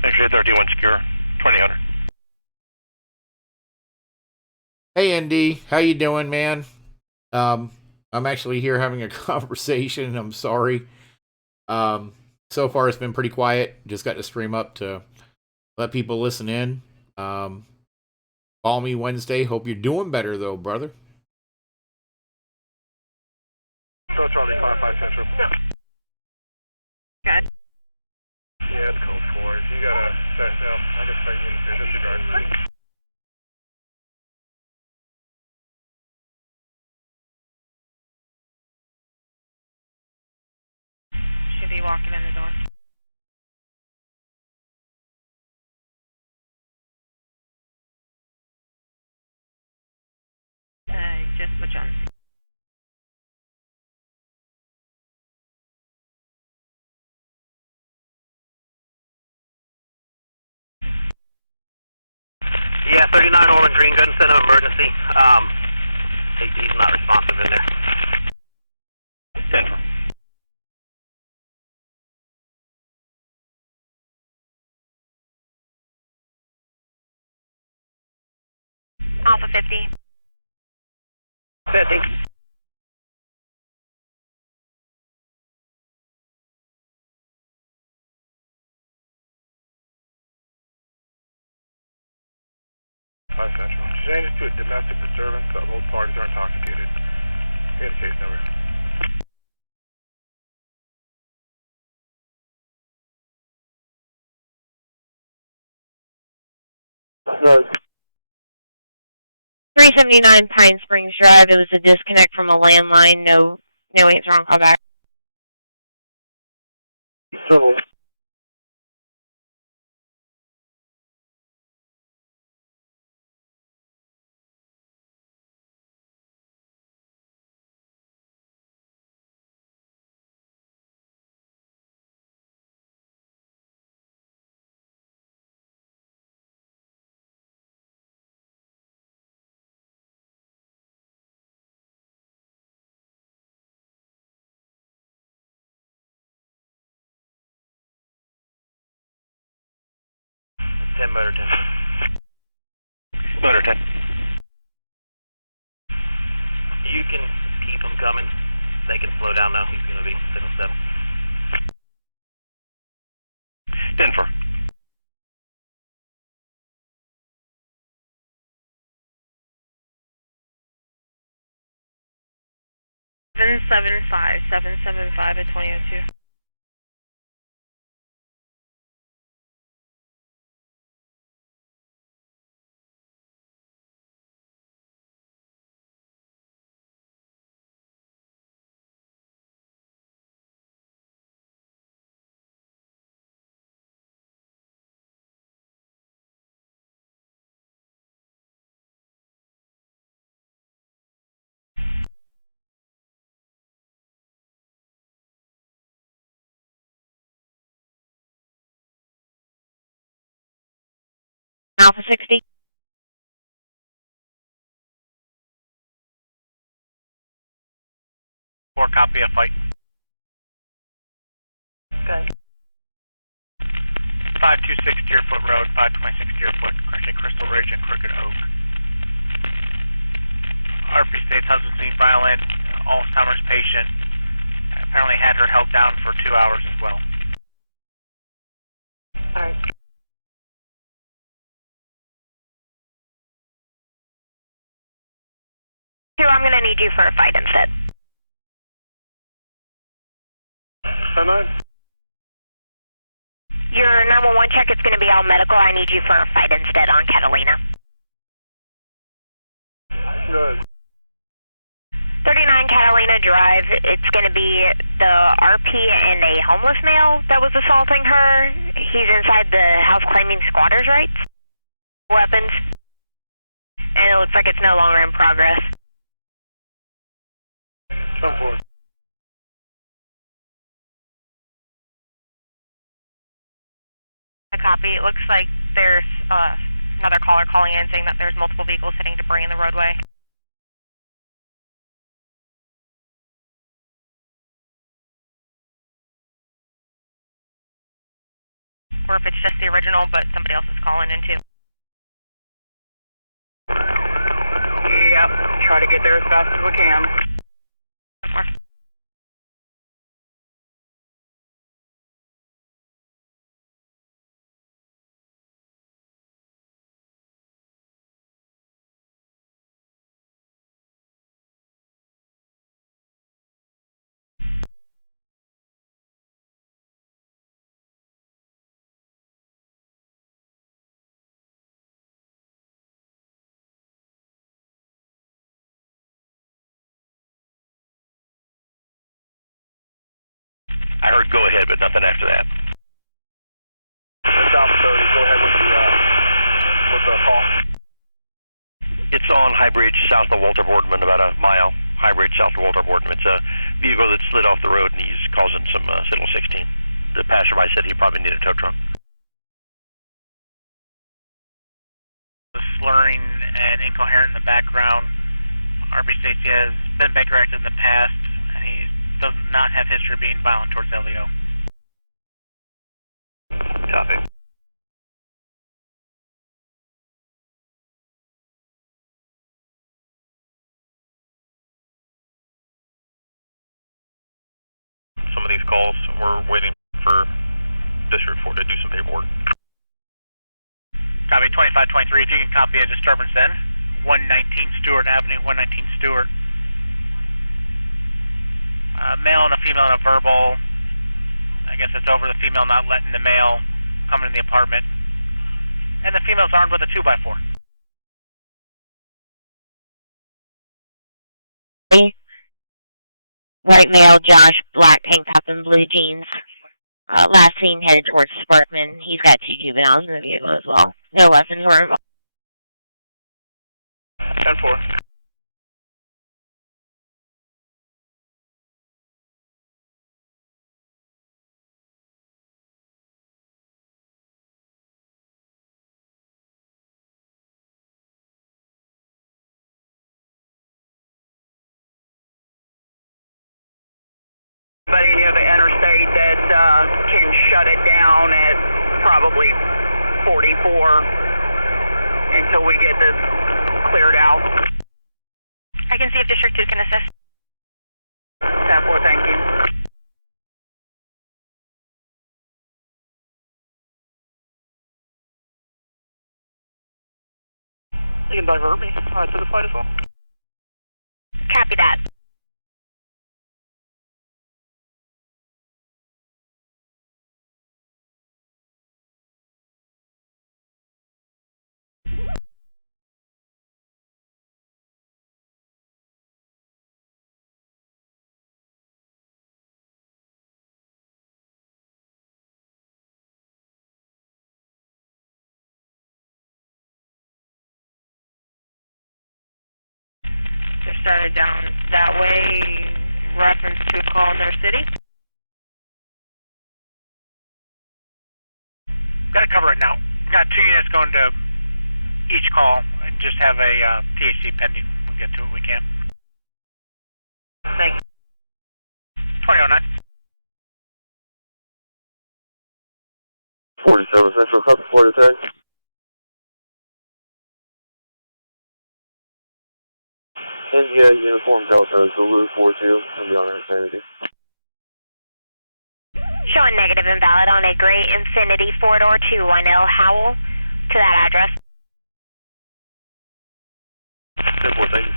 X-ray 31 secure, 2000. Hey, ND, how you doing, man? I'm actually here having a conversation. I'm sorry. So far it's been pretty quiet. Just got to stream up to let people listen in. Call me Wednesday. Hope you're doing better though, brother. Go Charlie 55 Central. Okay. Yeah, it's code 4. If you got a set, no, I guess I units here, disregard. Should be walking in the door. Just put you on. Yeah, 39 Orland Green, go ahead and send an emergency. He's not responsive in there. Central. Alpha 50. 50. Central. Changes to a domestic disturbance. Both parties are intoxicated. Here's the case number. Good. 379 Pine Springs Drive. It was a disconnect from a landline. No answer on callback. So, Motor 10. Motor 10. You can keep them coming. They can slow down now. He's going to be signal 7. 10-4. Seven seven five at 2002. Alpha 60. Or copy a fight. Good. 526 Deerfoot Road, 526 Deerfoot, crash at Crystal Ridge and Crooked Oak. RP states husband seen violent, Alzheimer's patient. Apparently had her held down for 2 hours as well. Alright. Here, I'm going to need you for a fight instead. 10-9. Your 911 check is going to be all medical. I need you for a fight instead on Catalina. Good. 39 Catalina Drive. It's going to be the RP and a homeless male that was assaulting her. He's inside the house claiming squatters' rights. Weapons. And it looks like it's no longer in progress. 10-4. A copy. It looks like there's another caller calling in saying that there's multiple vehicles hitting debris in the roadway. Or if it's just the original, but somebody else is calling in too. Yep, try to get there as fast as we can. I heard go ahead, but nothing after that. South 30, go ahead with the call. It's on High Bridge south of Walter Boardman, about a mile. High Bridge south of Walter Boardman. It's a vehicle that slid off the road and he's causing some signal 16. The passerby said he probably needed a tow truck. The slurring and incoherent in the background. RB states he has been Baker acted in the past, and he does not have history of being violent towards LEO. Copy. Some of these calls, we're waiting for District 4 to do some paperwork. Copy 2523, if you can copy a disturbance then. 119 Stewart Avenue, 119 Stewart. Male and a female and a verbal. I guess it's over the female not letting the male come in the apartment. And the female's armed with a 2x4. White male, Josh, black tank top and blue jeans. Last seen headed towards Sparkman. He's got 2 juveniles in the vehicle as well. No weapons were involved. 10-4. Anybody near the interstate that can shut it down at probably 44 until we get this cleared out. I can see if District 2 can assist. 10-4, thank you. You can divert me to the side as well. Copy that. They started down that way, reference to a call in their city. Got to cover it now. Got 2 units going to each call and just have a THC pending. We'll get to it when we can. Thank you. 2009. 47 Central, copy 4 to 10. India Uniform Delta, Zulu 42, and beyond Infinity. Showing negative invalid on a gray Infinity 4-door 210 Howell to that address. 10-4, thank you.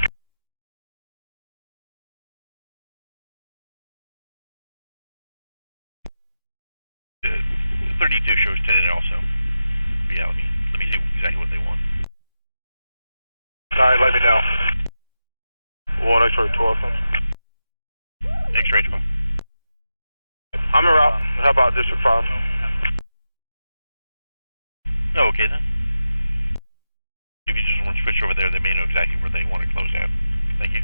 The 32 shows 10 also. Yeah, let me see exactly what they want. Alright, let me know. 1 X-ray 12. X-ray 12. I'm en route. How about District 5? Oh, okay then. If you just want to switch over there, they may know exactly where they want to close at. Thank you.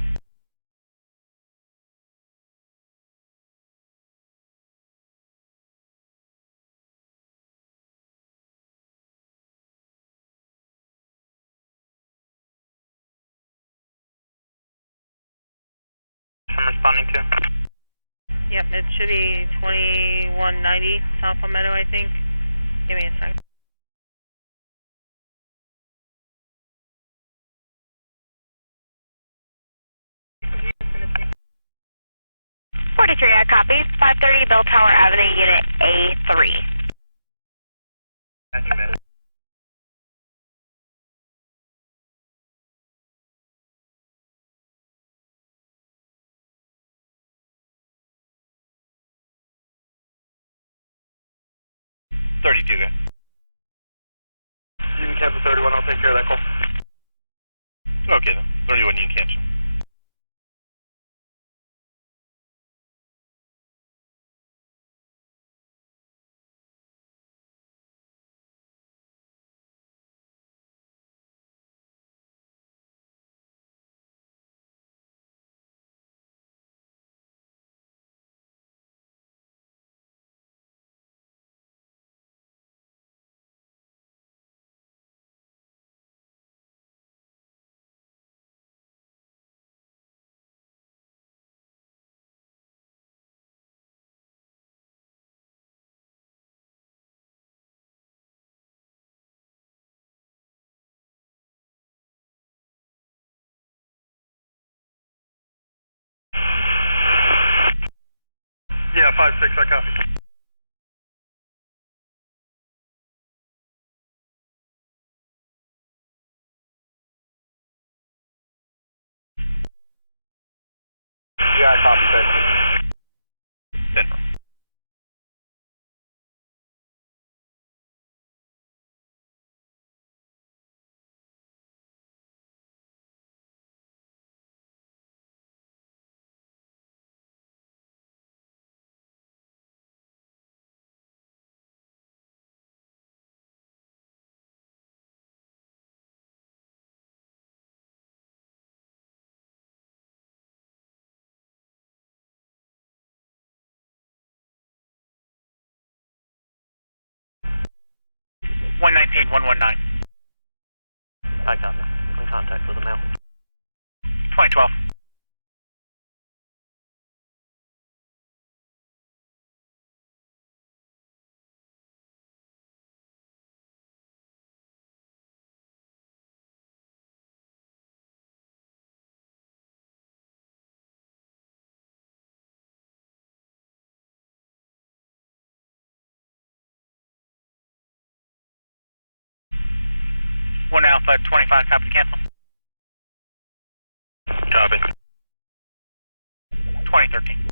I'm responding to. Yep, it should be 2190 South Palmetto, I think. Give me a second. I copy. 530 Bell Tower Avenue, Unit A3. $32, guys. You can cancel 31, I'll take care of that call. Okay then. 31, you can cancel. Yeah, 5-6, I copy. Yeah, I copy, thank you. Denver. 119. I copy. In contact with the male. 2012. One Alpha 25, copy, cancel. Copy. 2013.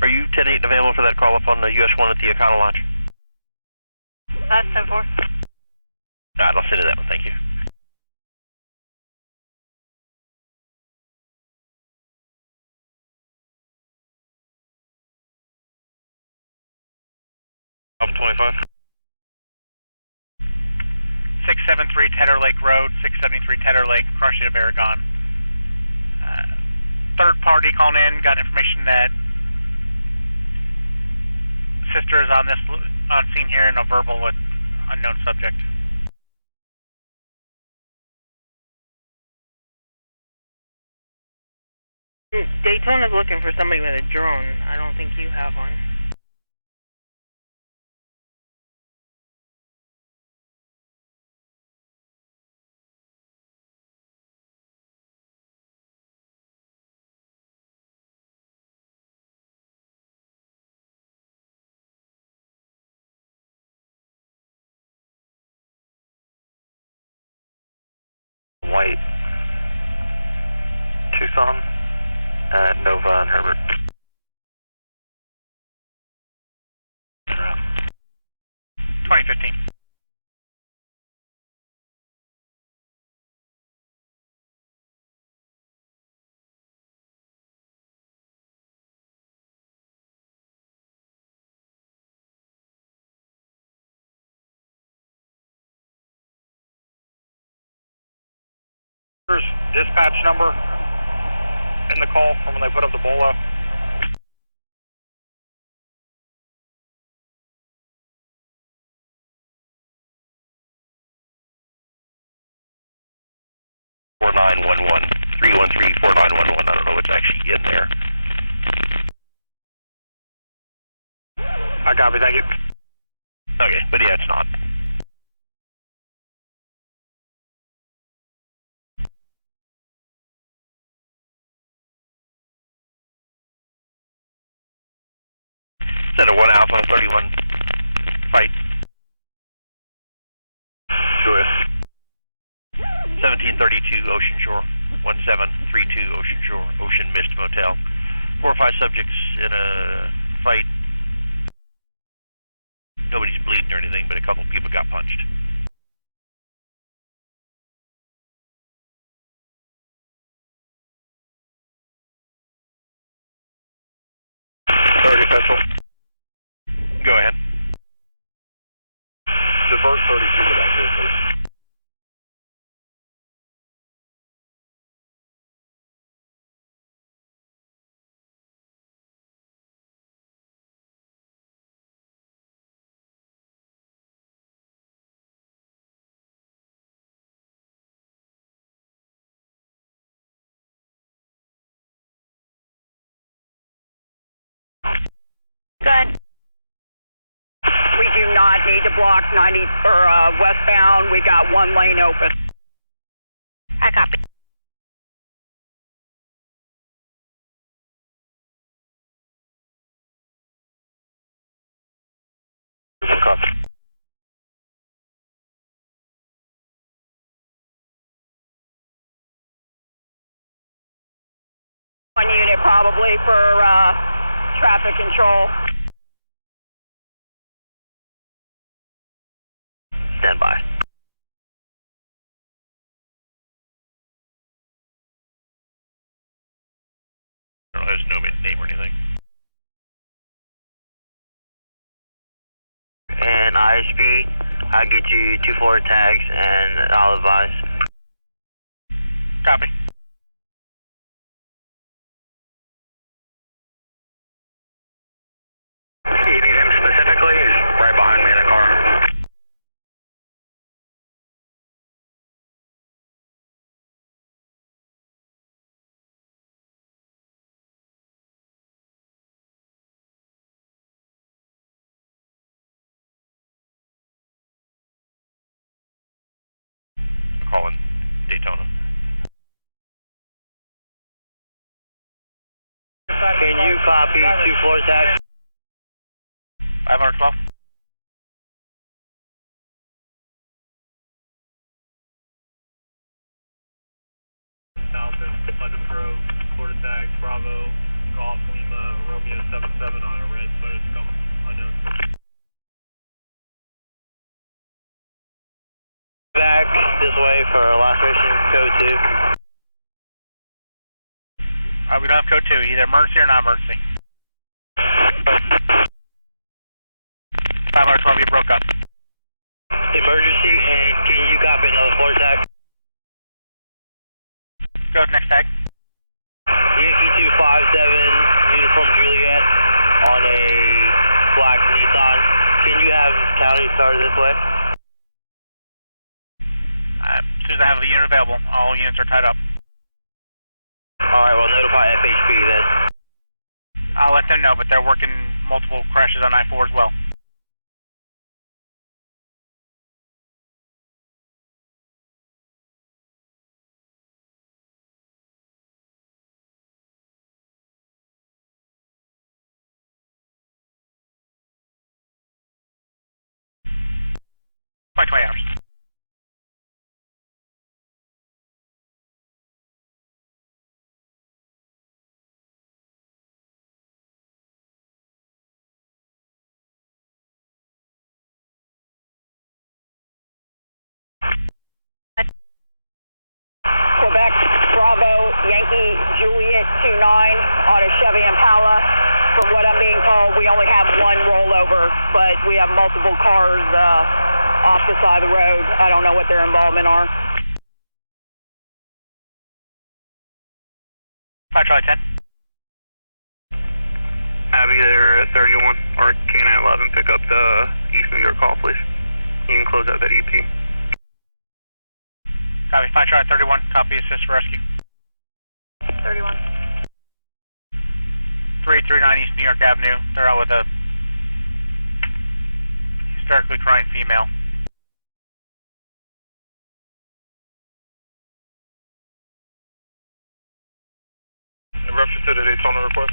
Are you 10-8 available for that call up on the US-1 at the Econo Lodge? That's 10-4. All right, I'll send you that one. Thank you. Alpha 25. 673 Tedder Lake Road, 673 Tedder Lake, Crushing of Aragon. Third party calling in, got information that sister is on scene here in a verbal with unknown subject. Daytona's looking for somebody with a drone. I don't think you have one. White. Tucson. Nova and Herbert. 2015. Dispatch number in the call from when they put up the bolo. I don't know what's actually in there. I copy, thank you. Okay, but yeah, it's not. Set a 1 Alpha 31 fight. Sure. 1732 Ocean Shore, 1732 Ocean Shore, Ocean Mist Motel. 4 or 5 subjects in a fight. Nobody's bleeding or anything, but a couple people got punched. Go ahead. Divert 32 to that grid, please. Good. We do not need to block 90 or westbound. We got one lane open. I copy. Copy. One unit probably for traffic control. Stand by. There's no name or anything. And ISP, I'll get you 2 floor tags and I'll advise. Copy. You need him specifically? He's right behind me in the car. Calling Deltona. Can you copy 2 floor tags? 512. Southern Pleasant Grove, Florida tag, Bravo, Golf Lima, Romeo 77 on a red, so it's coming unknown. Back this way for last mission, code 2. We don't have code 2, either emergency or non-emergency. 512, you broke up. Emergency, and can you copy another floor tag? Go to next tag. Yankee 257, Uniform Juliet, on a black Nissan. Can you have county started this way? As soon as I have a unit available, all units are tied up. Alright, well notify FHP then. I'll let them know, but they're working multiple crashes on I-4 as well. By 20 hours. Quebec, Bravo, Yankee, Juliet 29 on a Chevy Impala. From what I'm being told, we only have one rollover, but we have multiple cars off the side of the road. I don't know what their involvement are. 5 Charlie 10. Abigail 31 or K9 11, pick up the East New York call, please. You can close out that EP. Copy. 5 Charlie 31, copy assist for rescue. 31. 339 East New York Avenue. They're out with a hysterically crying female. In reference to the Daytona request?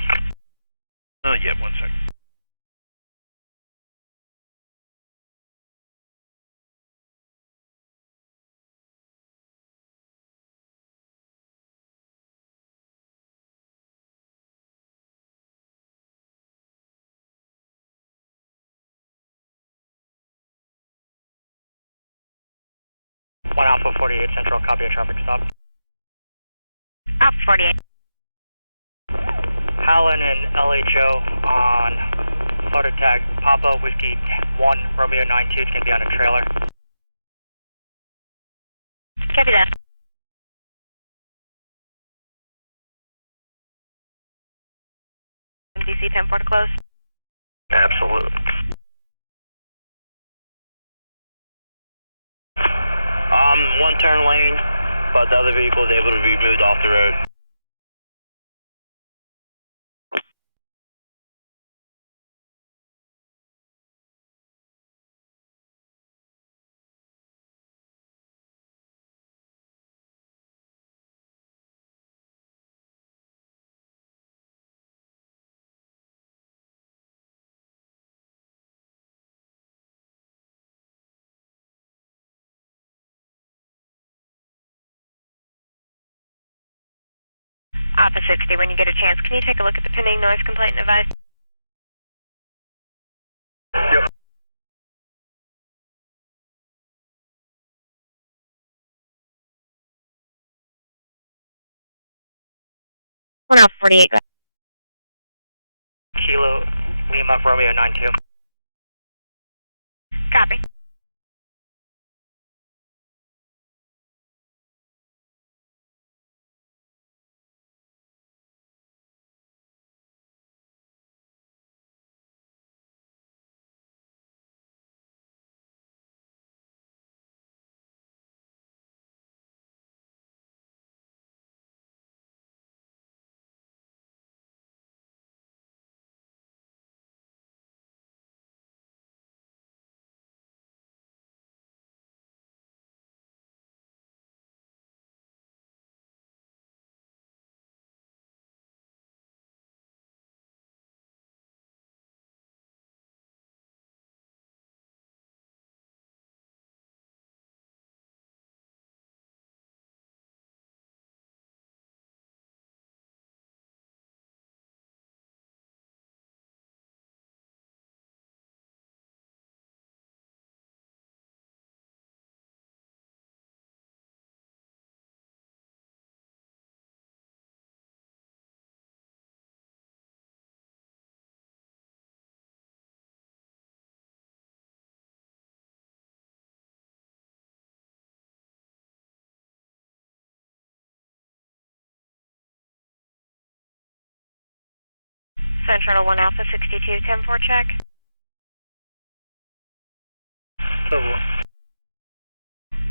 Yeah, 1 second. One Alpha 48 Central, copy a traffic stop. Alpha 48. Allen and LHO on Florida tag Papa Whiskey 1 Romeo 92. It's going to be on a trailer. Copy that. DC 10-4 to close. Absolutely. One turn lane, but the other vehicle is able to be moved off the road. Alpha 60, when you get a chance, can you take a look at the pending noise complaint and advise? Yep. One Alpha 48. Kilo Lima Romeo 92. Copy. Central 1 Alpha 62, 10-4 check.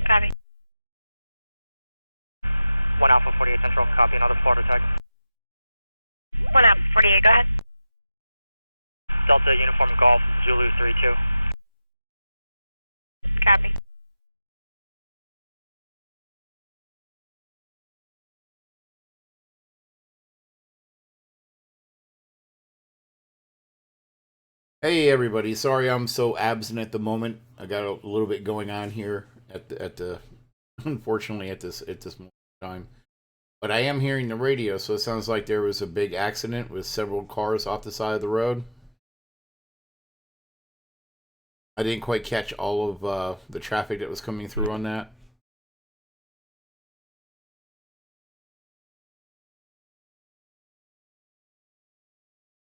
Copy. 1 Alpha 48 Central, copy, another Florida tag. 1 Alpha 48, go ahead. Delta Uniform Golf, Zulu 32. Copy. Hey everybody, sorry I'm so absent at the moment. I got a little bit going on here at the unfortunately at this time. But I am hearing the radio, so it sounds like there was a big accident with several cars off the side of the road. I didn't quite catch all of the traffic that was coming through on that.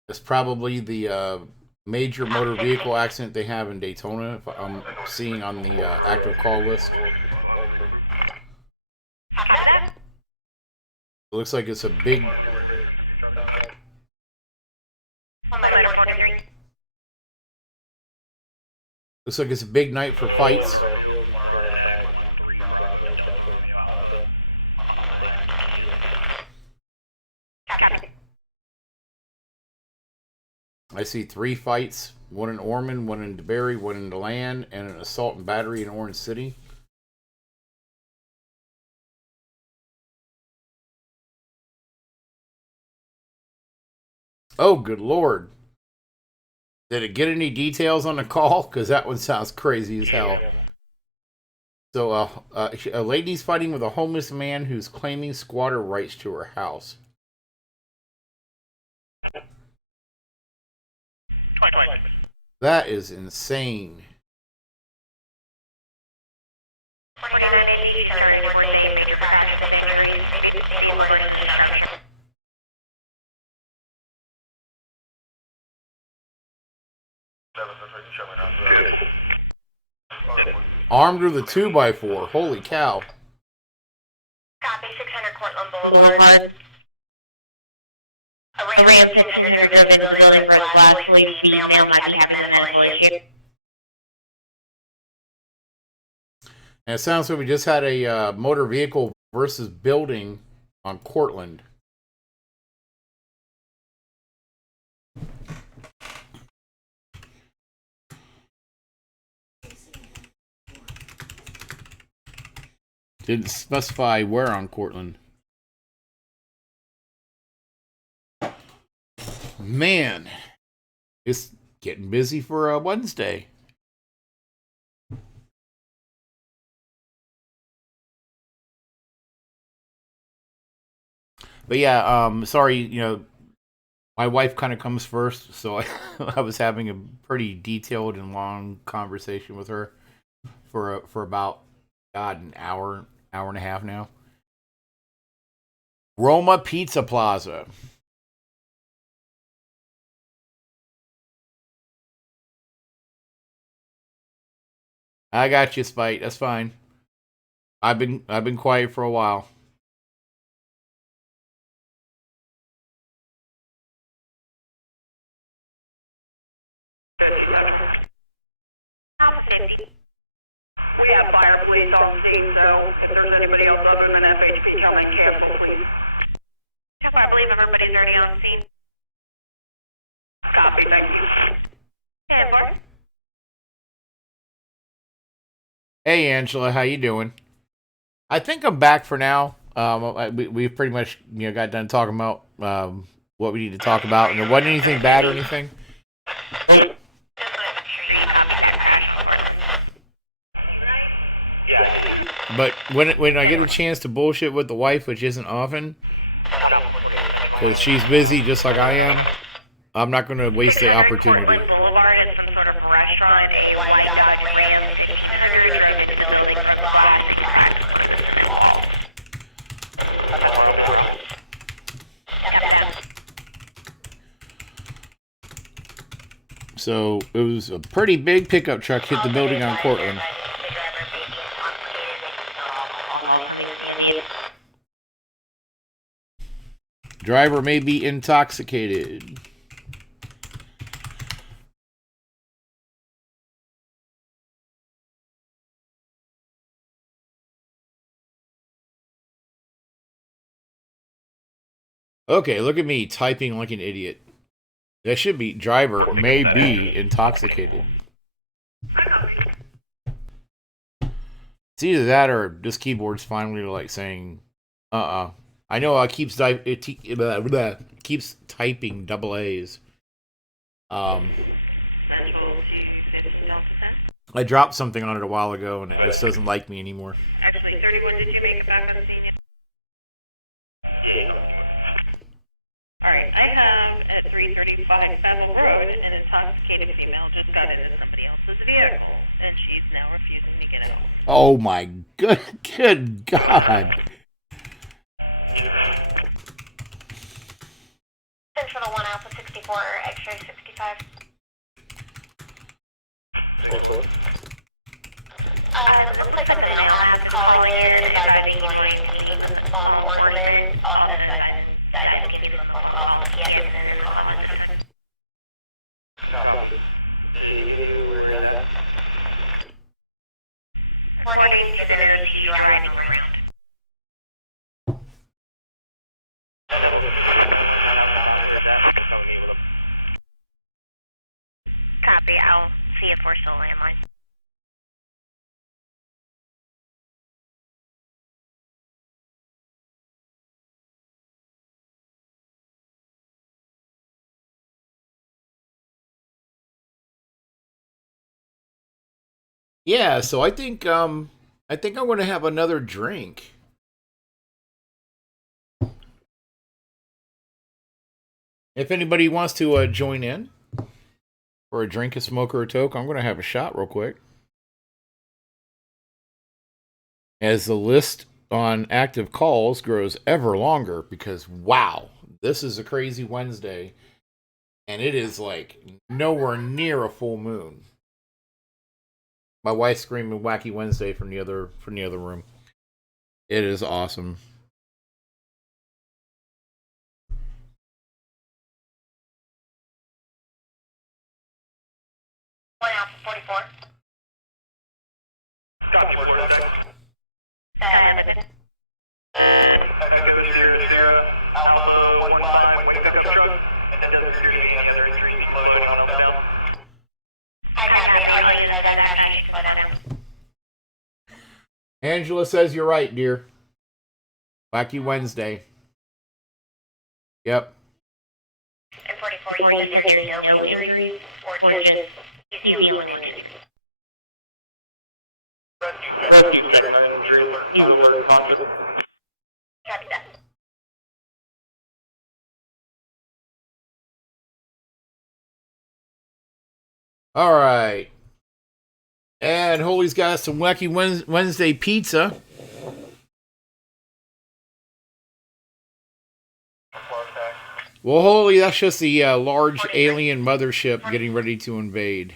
It's probably the major motor vehicle accident they have in Deltona, if I'm seeing on the active call list. Copy that. It looks like it's a big... 1 Motor 43. Looks like it's a big night for fights. Garfield, Florida tag 13 Bravo, Delta Romeo Alpha, on a black Kia sedan. Copy. I see 3 fights, one in Ormond, one in DeBerry, one in DeLand, and an assault and battery in Orange City. Oh, good Lord. Did it get any details on the call? Because that one sounds crazy as hell. So, a lady's fighting with a homeless man who's claiming squatter rights to her house. 2026. That is insane. 4980, you started towards a major crash with injuries, vehicle versus destruction. Armed with a 2x4. Holy cow. Copy, 600 Cortland Boulevard. A Ram 1500 drove into the building, broke glass. Believes the male might be having a medical issue. And it sounds like we just had a motor vehicle versus building on Cortland. Didn't specify where on Cortland. Man, it's getting busy for a Wednesday. But yeah, sorry, my wife kind of comes first, so I was having a pretty detailed and long conversation with her for about an hour and a half now. Roma Pizza Plaza. I got you, Spite. That's fine. I've been quiet for a while. Central. Alpha 50. We have fire police on scene, so if there's anybody else other than FHP coming, cancel, please. I believe everybody's already on scene. Copy, thank you. 10-4. Hey, Angela, how you doing? I think I'm back for now. We've pretty much got done talking about what we need to talk about, and there wasn't anything bad or anything. Sure you copied that crash on Portland. Yeah, I did. But when I get a chance to bullshit with the wife, which isn't often, because she's busy just like I am, I'm not going to waste the 600 opportunity. Cortland Boulevard at some sort of restaurant. A white Dodge Ram 1500 drove into the building, broke glass, and cracked one of the cement walls. That's where I'll be around. Copy that. So it was a pretty big pickup truck hit the building on Cortland. All coming from the vehicle. Driver may be intoxicated. Okay, look at me typing like an idiot. That should be driver may be intoxicated. I copy. It's either that or this keyboard's finally like saying, I know it keeps typing double A's. Central to 15 Delta 10. I dropped something on it a while ago and it just doesn't like me anymore. Actually, 31, did you make it back on scene yet? Yeah, he's on scene with me. Alright, I have at 335 Bevel Road, an intoxicated female just got into somebody else's vehicle, and she's now refusing to get out. Oh my good God. Central to 1 Alpha 64, X-ray 65. 64. It looks like the male half is calling in, advising he's wanting to meet with law enforcement. Also advising you guys can give him a phone call. He hasn't in the call at this time. Copy. Did he give you where he's at? According to the notes, he's driving around. Devil, if you just have him stop where he's at, and come and meet with him. Copy. I'll see if we're still landline. Yeah, so I think I'm going to have another drink. If anybody wants to join in for a drink, a smoke, or a toke, I'm going to have a shot real quick. As the list on active calls grows ever longer, because wow, this is a crazy Wednesday, and it is like nowhere near a full moon. My wife's screaming "Wacky Wednesday" from the other room. It is awesome. Copy, Florida Tech. Go ahead with it. Echo Sierra Sierra, Alpha 15, white pickup truck, and doesn't appear to be any other injuries, so you can slow anyone else down. I copy. All units have that crash. You can slow down. Angela says you're right, dear. Wacky Wednesday. Yep. Before you said there's no injuries, or just he's the only one injured? Rescue's checking our injuries. He's alert, conscious. All right. And Holy's got some Wacky Wednesday pizza. Well, Holy, that's just the large alien mothership getting ready to invade.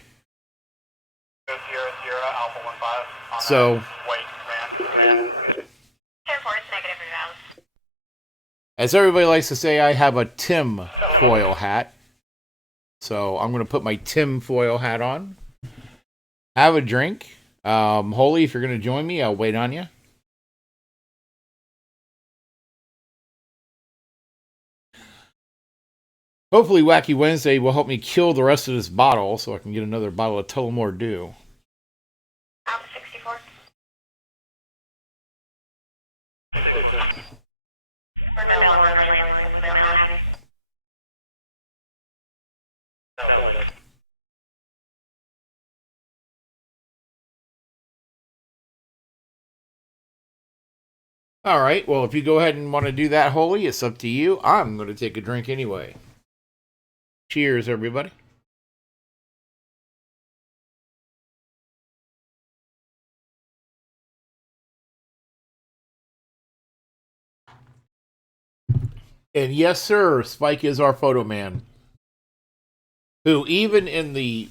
So, as everybody likes to say, I have a Tim foil hat. So I'm going to put my Tim foil hat on. Have a drink. Holy, if you're going to join me, I'll wait on you. Hopefully Wacky Wednesday will help me kill the rest of this bottle so I can get another bottle of Tullamore Dew. Alpha 64. 64. We're no longer landline with male half. No, like. All right, well, if you go ahead and want to do that, Holy, it's up to you. I'm going to take a drink anyway. Cheers, everybody. And yes, sir, Spike is our photo man, who even in the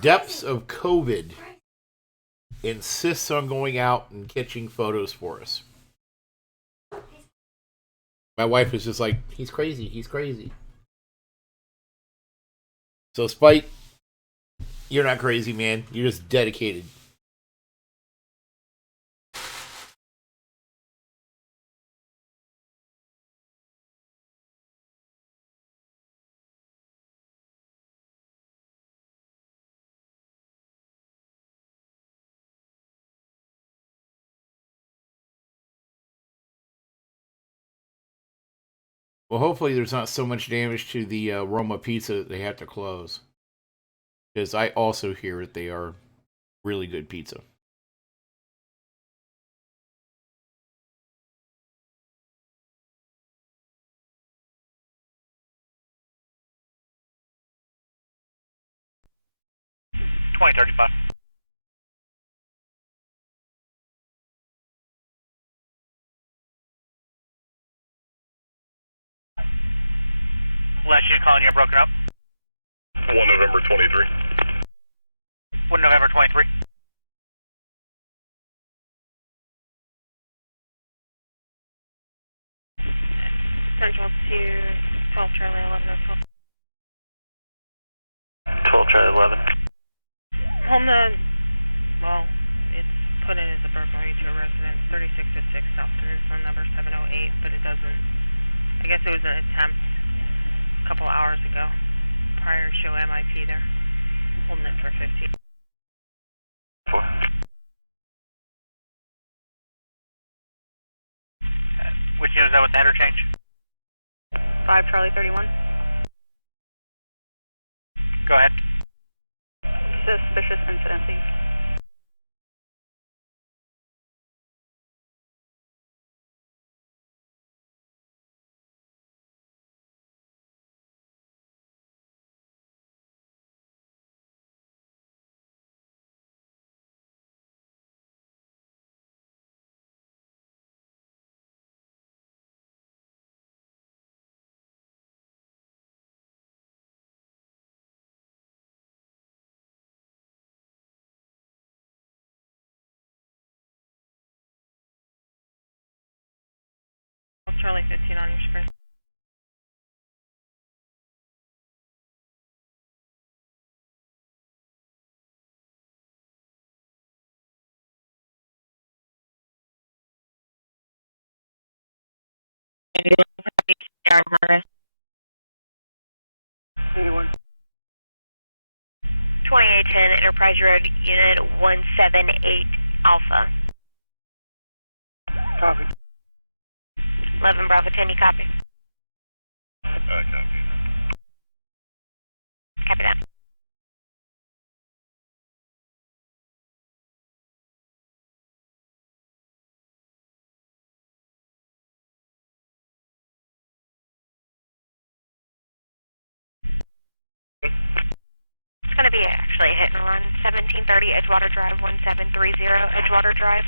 depths of COVID insists on going out and catching photos for us. My wife is just like, he's crazy, he's crazy. So Spike, you're not crazy, man. You're just dedicated. Well, hopefully there's not so much damage to the Roma pizza that they have to close. Because I also hear that they are really good pizza. $20.35. Last unit calling you broken up. 1 November 23. 1 November 23. Central to 12 Charlie 11 or 12. 12 Charlie 11. Home well, it's put in as a burglary to a residence, 3606 South Jerusalem, number 708, but it doesn't, I guess it was an attempt a couple hours ago. Prior show MIP there. Holding it for 15. 4. Which unit is that with the header change? 5 Charlie 31. Go ahead. Suspicious incident, please. Charlie 15 on your screen. Anyone? 2810 Enterprise Road, Unit 178 Alpha. Copy. 11 Bravo 10, you copy? Copy. Copy that. It's going to be actually a hit and run. 1730 Edgewater Drive, 1730 Edgewater Drive.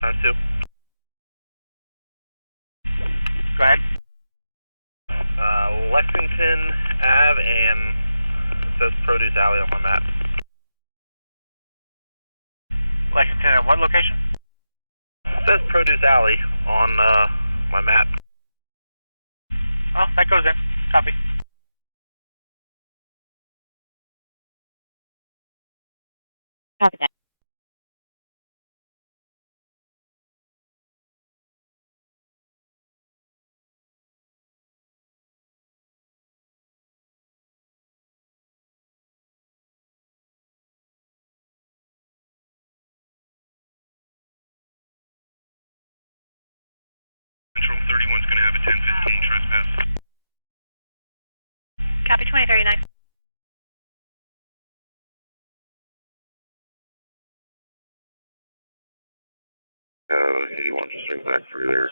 Times 2. Go ahead. Lexington Ave and it says Produce Alley on my map. Lexington at what location? It says Produce Alley on my map. Oh, that goes in. Copy. Copy that. Control 31's going to have a 1015 trespass. Copy 2039. Uh, 81 just swing back through there,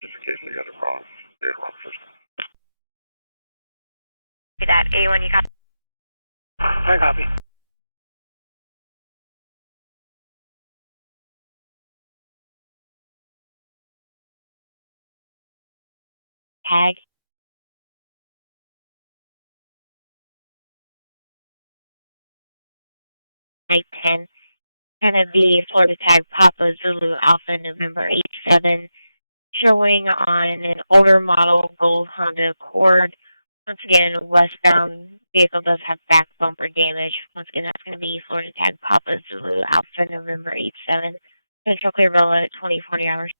just in case they got it wrong. They had it wrong first. Copy that. 81, you copy? I copy. Tag. Night 10. Gonna be Florida tag Papa Zulu Alpha November 87. Showing on an older model gold Honda Accord. Once again, westbound vehicle does have back bumper damage. Once again, that's going to be Florida tag Papa Zulu Alpha November 87. Central Clearville at 2040 hours.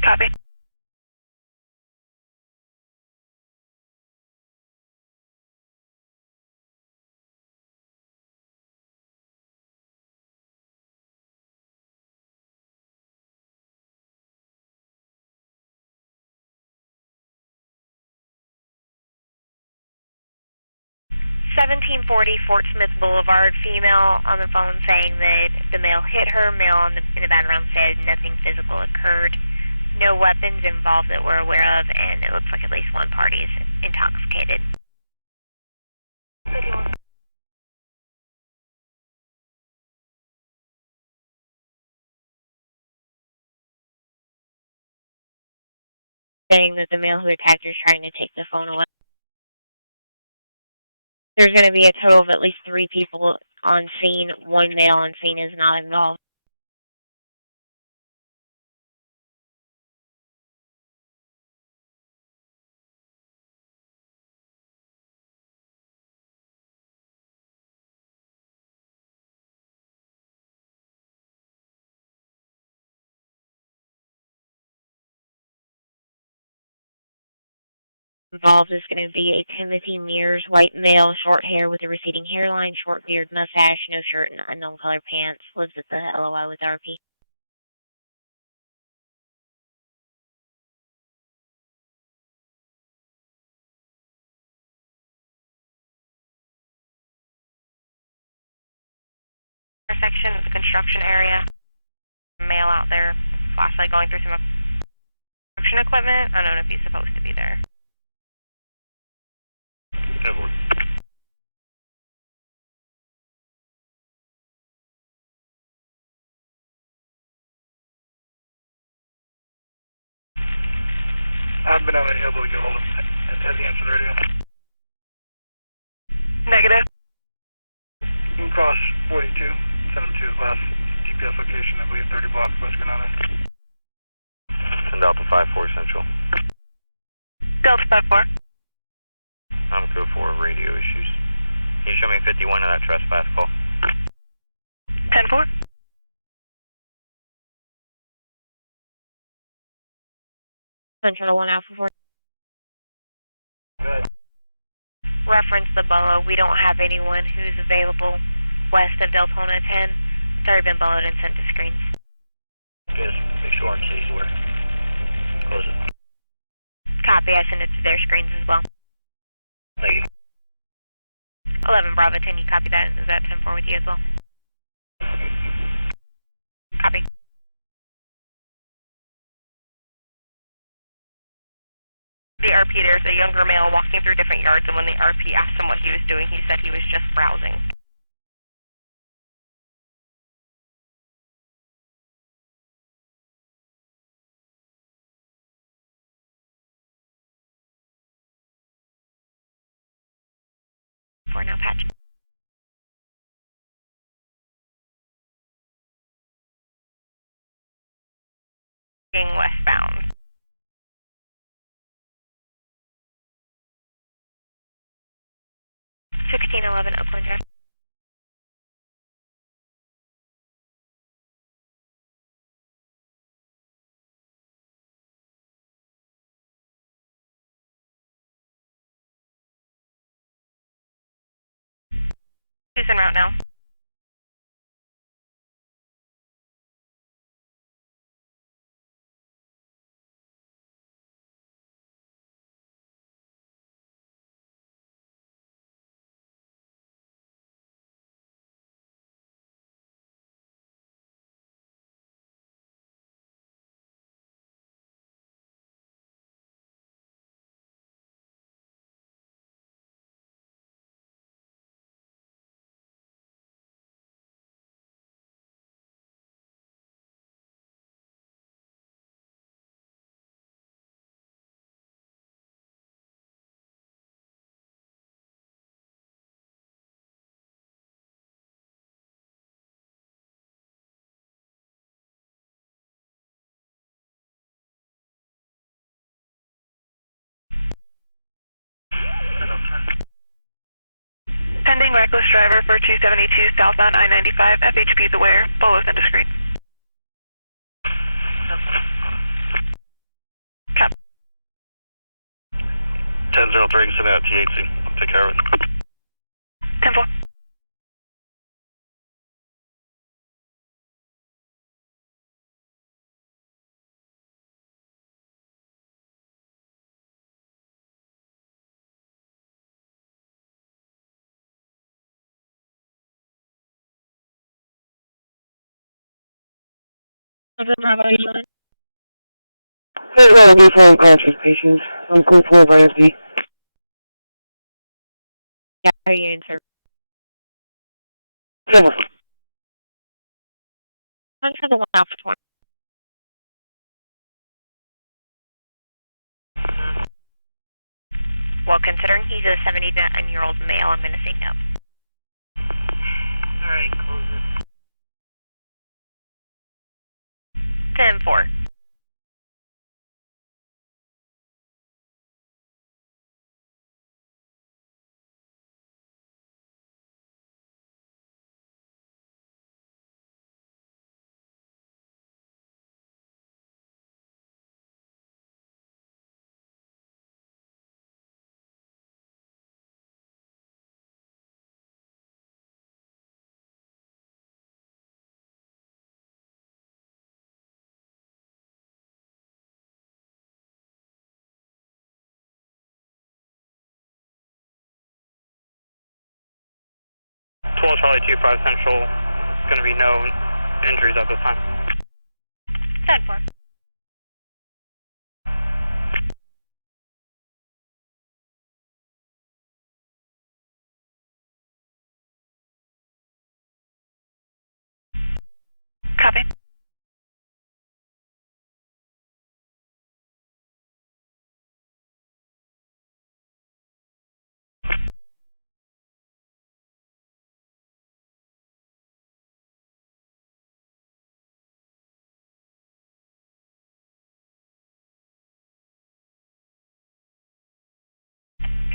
Copy. $1740 Fort Smith Boulevard, female on the phone saying that the male hit her. Male in the background said nothing physical occurred. No weapons involved that we're aware of, and it looks like at least one party is intoxicated. Saying that the male who attacked her is trying to take the phone away. There's going to be a total of at least 3 people on scene. One male on scene is not involved. Involved is going to be a Timothy Mears, white male, short hair with a receding hairline, short beard, mustache, no shirt, and unknown color pants. Lives at the LOI with RP. Intersection of the construction area. Male out there, flashlight going through some construction equipment. I don't know if he's supposed to be there. Edward. I've been able to get hold of him. Has he answered the radio? Negative. You can cross 42, send him to his last GPS location, I believe 30 blocks west Granada. and Delta 5-4 Central. Delta 5-4. I'm code 4 radio issues. Can you show me 51 of that trespass call? 10-4. Central 1 Alpha 4. Good. Reference the BOA. We don't have anyone who's available west of Deltona 10. It's already been BOA'd and sent to screens. Good. Make sure and see where. Close it. Copy. I sent it to their screens as well. Thank you. 11 Bravo 10. You copy that? Is that 10-4 with you as well? Copy. The RP, there's a younger male walking through different yards, and when the RP asked him what he was doing, he said he was just browsing. For now, patch. Being westbound. $1611 Oakland Drive. Who's en route now? Pending reckless driver for 272 southbound I-95. FHP is aware. Below send to screen. Cap. 10-03, send out THC. I'll take care of it. 10-4. Bravo 11. Hey, well, be phone conscious patients. I'm code 4 by SD. Yeah, how are you in, sir? Silver. Central 1 Alpha 20. Well, considering he's a 79-year-old male, I'm going to say no. Alright, close it. 10-4. Charlie 25 Central. It's going to be no injuries at this time. 10-4. Copy.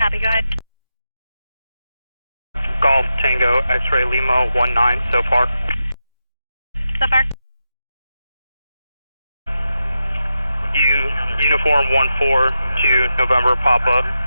Copy, go ahead. Golf Tango X-Ray Lima 19 so far. So far? Uniform 14 to November Papa.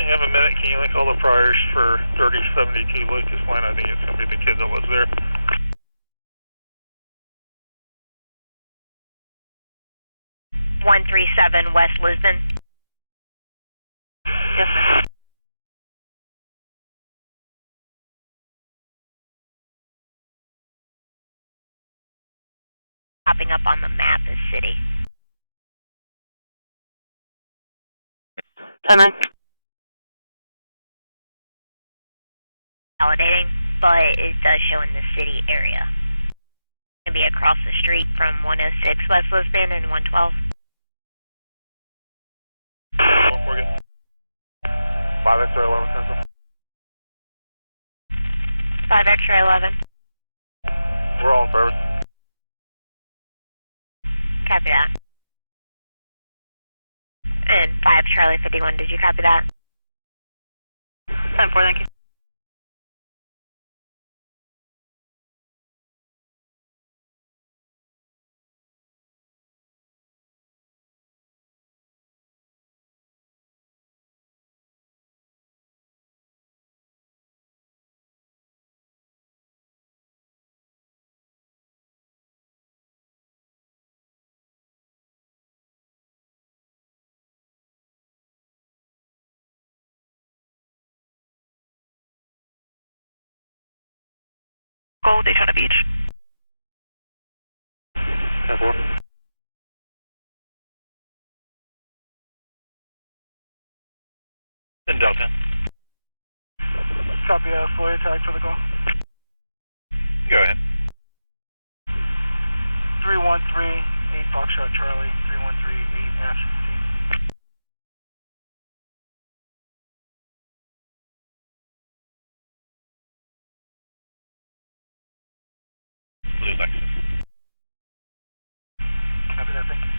You have a minute, can you link all the priors for 3072 Lucas Lane? I think it's going to be the kid that lives there. (137) West Lisbon. Yes, sir. Popping up on the map as city. 10-9. Validating, but it does show in the city area. It's going to be across the street from 106 West Lisbon and 112. We're good. 5 X-ray 11 Central. 5 X-ray 11. We're all in service. Copy that. And 5 Charlie 51, did you copy that? 10-4, thank you. Gold, Daytona Beach. 10-4. In Delta. Copy, fully attacked for the call. Go ahead. 313, 8 Foxtrot Charlie, 313, 8 Ashton C. Blue Lexus. Copy that, thank you.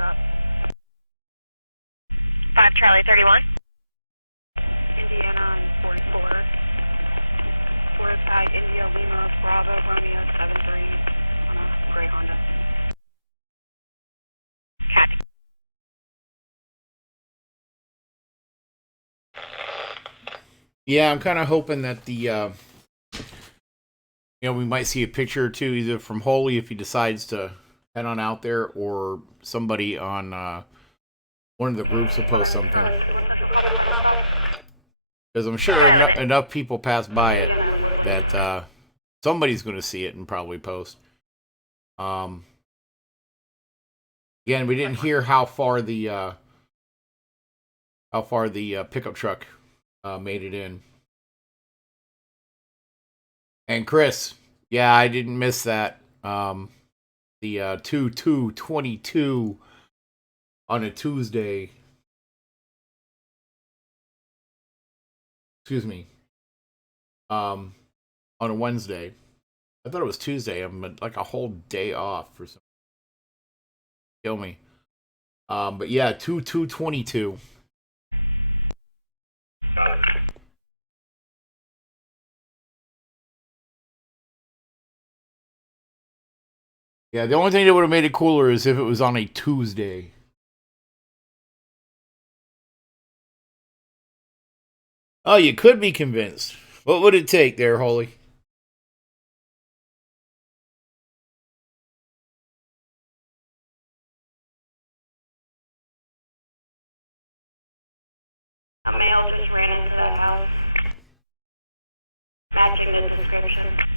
Stop. 5 Charlie 31. Indiana on 44. 4 tag India Lima Bravo Romeo 73 on a gray Honda. Copy. Yeah, I'm kind of hoping that the, we might see a picture or two either from Holy if he decides to head on out there, or somebody on one of the groups to post something. Because I'm sure enough people pass by it that somebody's going to see it and probably post. Again, we didn't hear how far the pickup truck made it in. And Chris, yeah, I didn't miss that. The 2/2/22 on a Tuesday. Excuse me. On a Wednesday. I thought it was Tuesday. I'm like a whole day off for some. Kill me. But yeah, 2/2/22. Got it. Yeah, the only thing that would have made it cooler is if it was on a Tuesday. Oh, you could be convinced. What would it take there, Holy? A male just ran into that house, matching the description.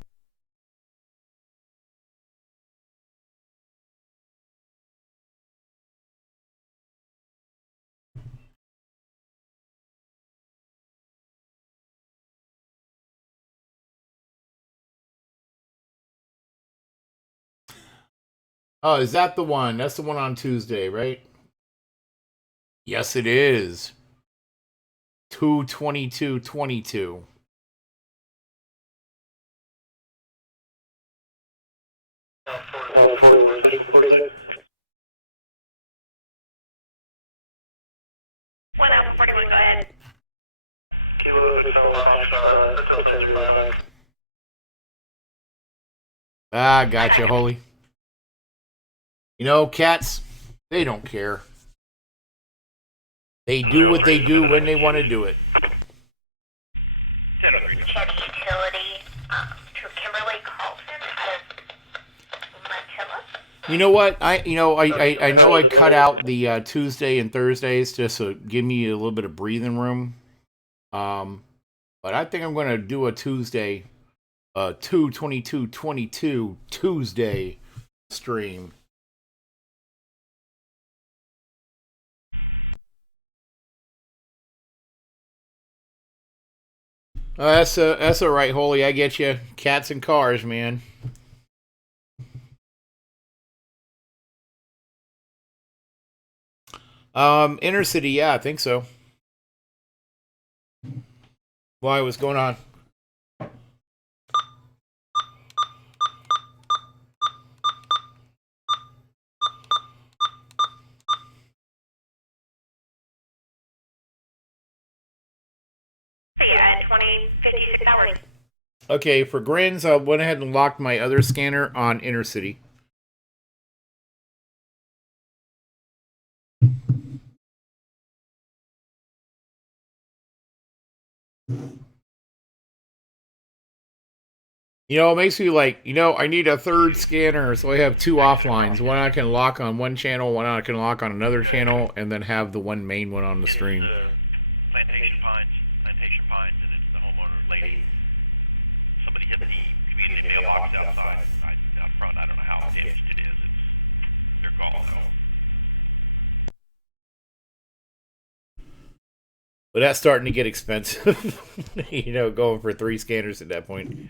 Oh, is that the one? That's the one on Tuesday, right? Yes, it is. 2/22/22. South 41 Central Cortex. 1 Alpha 41, go ahead. Kilo Hotel Fox, Hotel 05. Ah, gotcha, Holy. You know, cats, they don't care. They do what they do when they want to do it. 1003. Utility to Kimberly Carlson out of Manila. You know what? I know I cut out the Tuesday and Thursdays just to give me a little bit of breathing room. But I think I'm going to do a Tuesday, 2/22/22 Tuesday stream. That's all right, Holy. I get you. Cats and cars, man. Inner city, yeah, I think so. Why? What's going on? Yeah, at 20:56 hours. Okay, for grins, I went ahead and locked my other scanner on inner city. You know, it makes me like, I need a third scanner, so I have two offlines. One I can lock on one channel, one I can lock on another channel, and then have the one main one on the stream. It's Plantation Pines, and it's the homeowner lady. Somebody hit the community mailbox outside, out front. I don't know how damaged it is. They're gone now. But that's starting to get expensive. Going for 3 scanners at that point.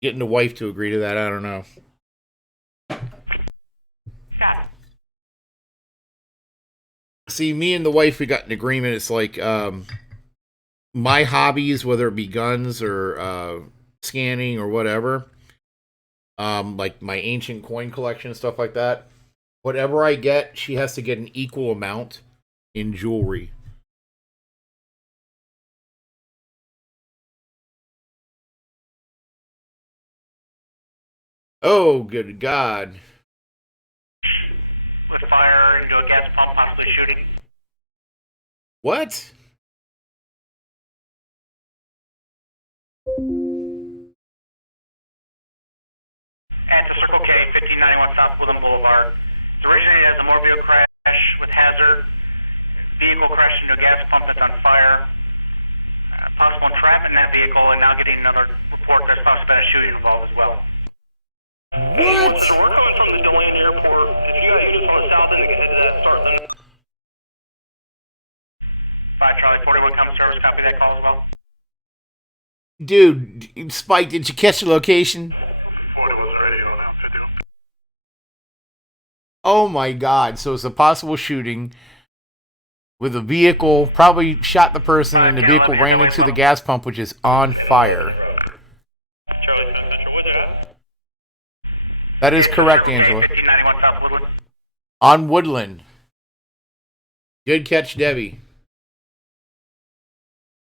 Getting the wife to agree to that, I don't know. Stop. See, me and the wife, we got an agreement. It's like my hobbies, whether it be guns or scanning or whatever, like my ancient coin collection and stuff like that, whatever I get, she has to get an equal amount in jewelry. Oh, good God. With fire into a gas pump, possibly shooting. What? At the Circle K, 1591 South Woodland Boulevard. It originated as a motor vehicle crash with hazard. Vehicle crashed into a gas pump that's on fire. possible entrapment in that vehicle, and now getting another report there's possibly been a shooting involved as well. 81 Central, we're coming from the Deltona Airport. If you got units on the south end that can head to that, start them. 5 Charlie 41 comes service, copy that call as well. Dude, Spike, did you catch the location? 41's already on now, 51. Oh my god, so it's a possible shooting with a vehicle, probably shot the person, and the vehicle ran into the gas pump, which is on fire. Charlie 10 Central, where's it at? That is correct, Angela. 1591 South Woodland. On Woodland. Good catch, Debbie.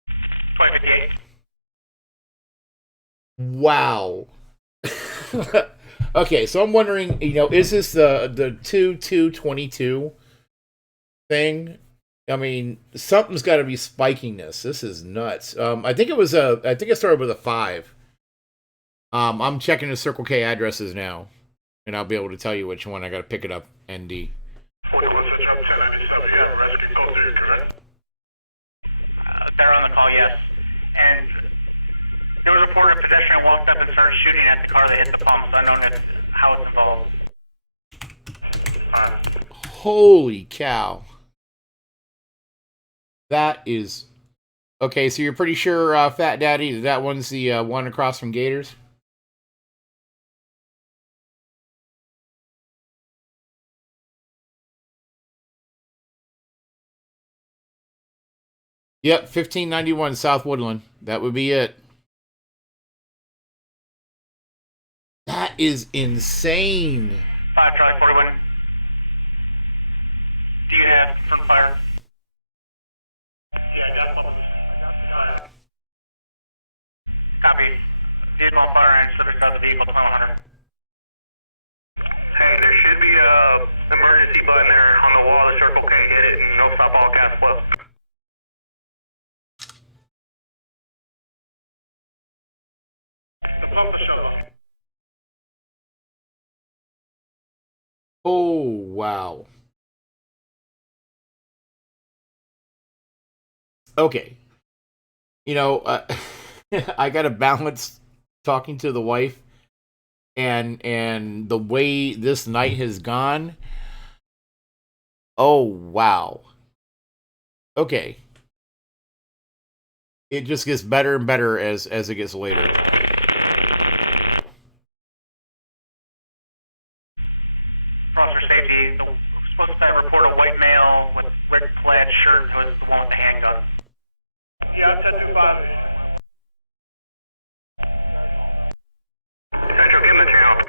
2058. Wow. Okay, so I'm wondering, is this the 2222 thing? I mean, something's got to be spiking this. This is nuts. I think it started with a 5. I'm checking the Circle K addresses now, and I'll be able to tell you which one. I got to pick it up. ND. 41 Central 1097. You have rescue code 3, correct? They're on the call, yes. And there was a report a pedestrian walked up and started shooting at the car that hit the pump, so I don't know how it's involved. Holy cow. That is... Okay, so you're pretty sure, Fat Daddy, that one's the one across from Gators? Yep, 1591 South Woodland. That would be it. That is insane. 5 Charlie 41. Do you have confirmed fire? Yeah, gas pump. I got the guy. Copy. Vehicle on fire and subject of the vehicle 2100. Hey, there should be a emergency button there on the wall. The Circle K, hit it and it'll stop all gas flow. The pump is shut off. Oh, wow. Okay. I got to balance talking to the wife and the way this night has gone. Oh, wow. Okay. It just gets better and better as it gets later. For safety, we're supposed to report a white male with red plaid shirt who was the one with the handgun. Yeah, 1025. Central, give him the channel.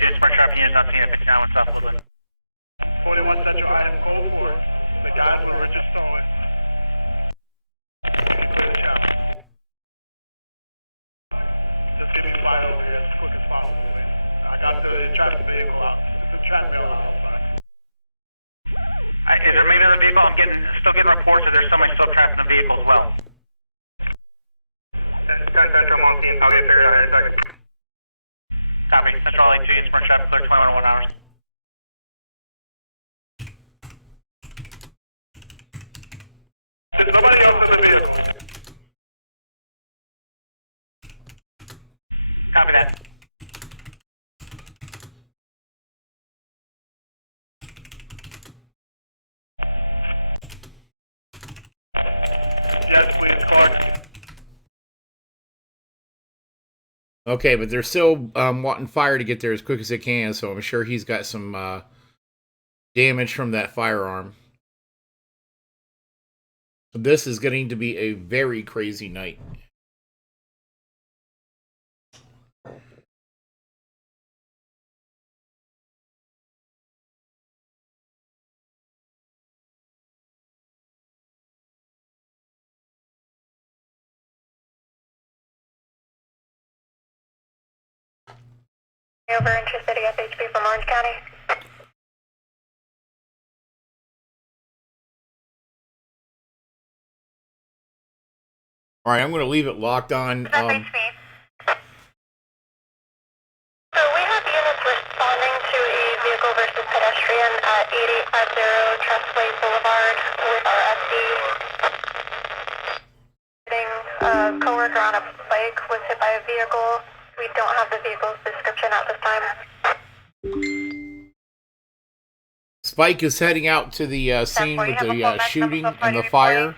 June Smart Traffic Units on scene at 59 South Woodland. 41 Central, I am code 4. The guys with Richard Stone. You can clear the channel. Just give me fire over here as quick as possible, please. I got the entrapment vehicle out. The entrapment mail out outside. Is there maybe another vehicle? I'm still getting reports that there's somebody still trapped in the vehicle as well. 10 Central, I'm on scene. I'll get figured out here in a second. Copy. Central LA 2 and Smart Traffic clear 2101 hours. There's nobody else in the vehicle. Copy that. Yes, please, Clark. Okay, but they're still wanting fire to get there as quick as they can, so I'm sure he's got some damage from that firearm. This is getting to be a very crazy night. Over Intercity FHP from Orange County. All right, I'm going to leave it locked on. So we have units responding to a vehicle versus pedestrian at Trustway Boulevard with our SD. A coworker on a bike was hit by a vehicle. We don't have the vehicle's description at this time. Spike is heading out to the scene with the shooting and the fire.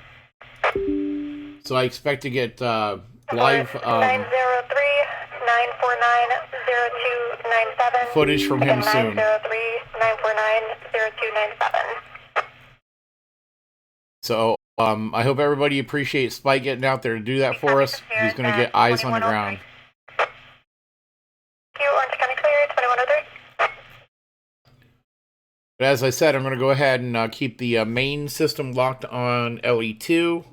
So I expect to get live 903-949-0297 footage from him soon. 903-949-0297. So I hope everybody appreciates Spike getting out there to do that for us. He's going to get eyes on the ground. Orange County clear, 2103. But as I said, I'm going to go ahead and keep the main system locked on LE2.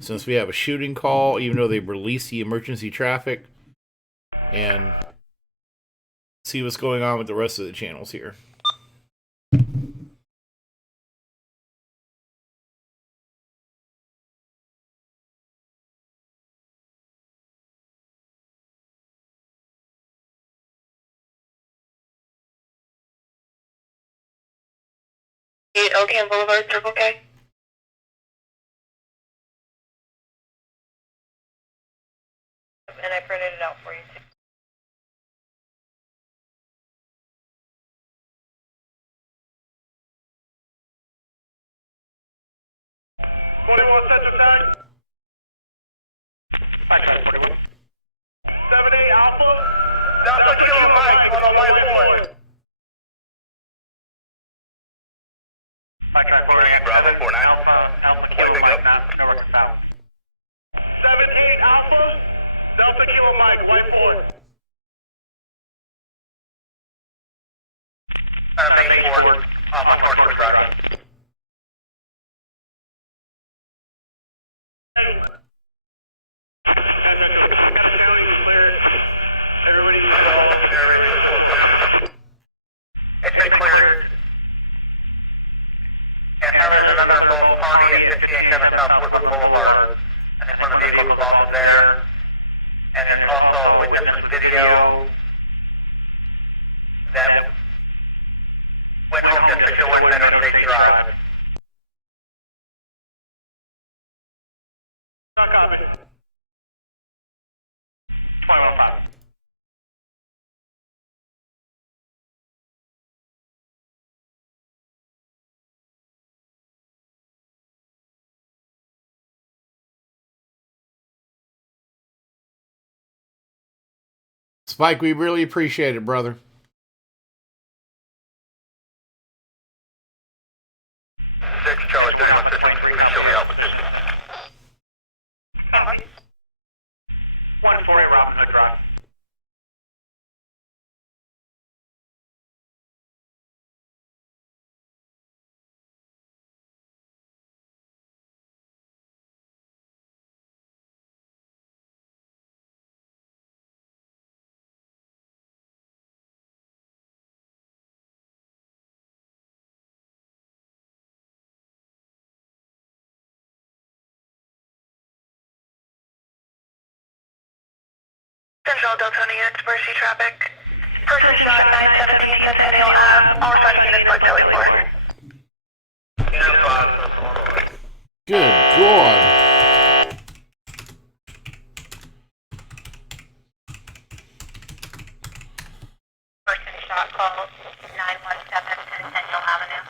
Since we have a shooting call, even though they've released the emergency traffic. And see what's going on with the rest of the channels here. 8 Oakland Boulevard, Circle K. And I printed it out for you too. 41 Central Tag. 41. 78 Alpha. Delta Kilo Mike on the white Ford. 5-4, I got 7 Alpha Kilo Mike, no record found. 78 Alpha. Delta Kilo Mike, white Ford. Center base Ford, off of Torchwood Drive. Central, got a sound, you can clear it. Everybody's 10 balls, everybody's 6 balls now. It's been cleared. And apparently there's another involved party at 1587 South Woodland Boulevard. I think one of the vehicles involved is there. And there's also a witness with video that went home to 601 Meadow State Drive. Not copy. 2105. Spike, we really appreciate it, brother. Central 1 Alpha 23, copy exposition. Copy. 148 Robin Hood Drive. Central Deltona units, Mercy traffic. Person shot 917 Centennial Ave, all running units like Delhi 4. Good God. Person shot call 917 Centennial Avenue.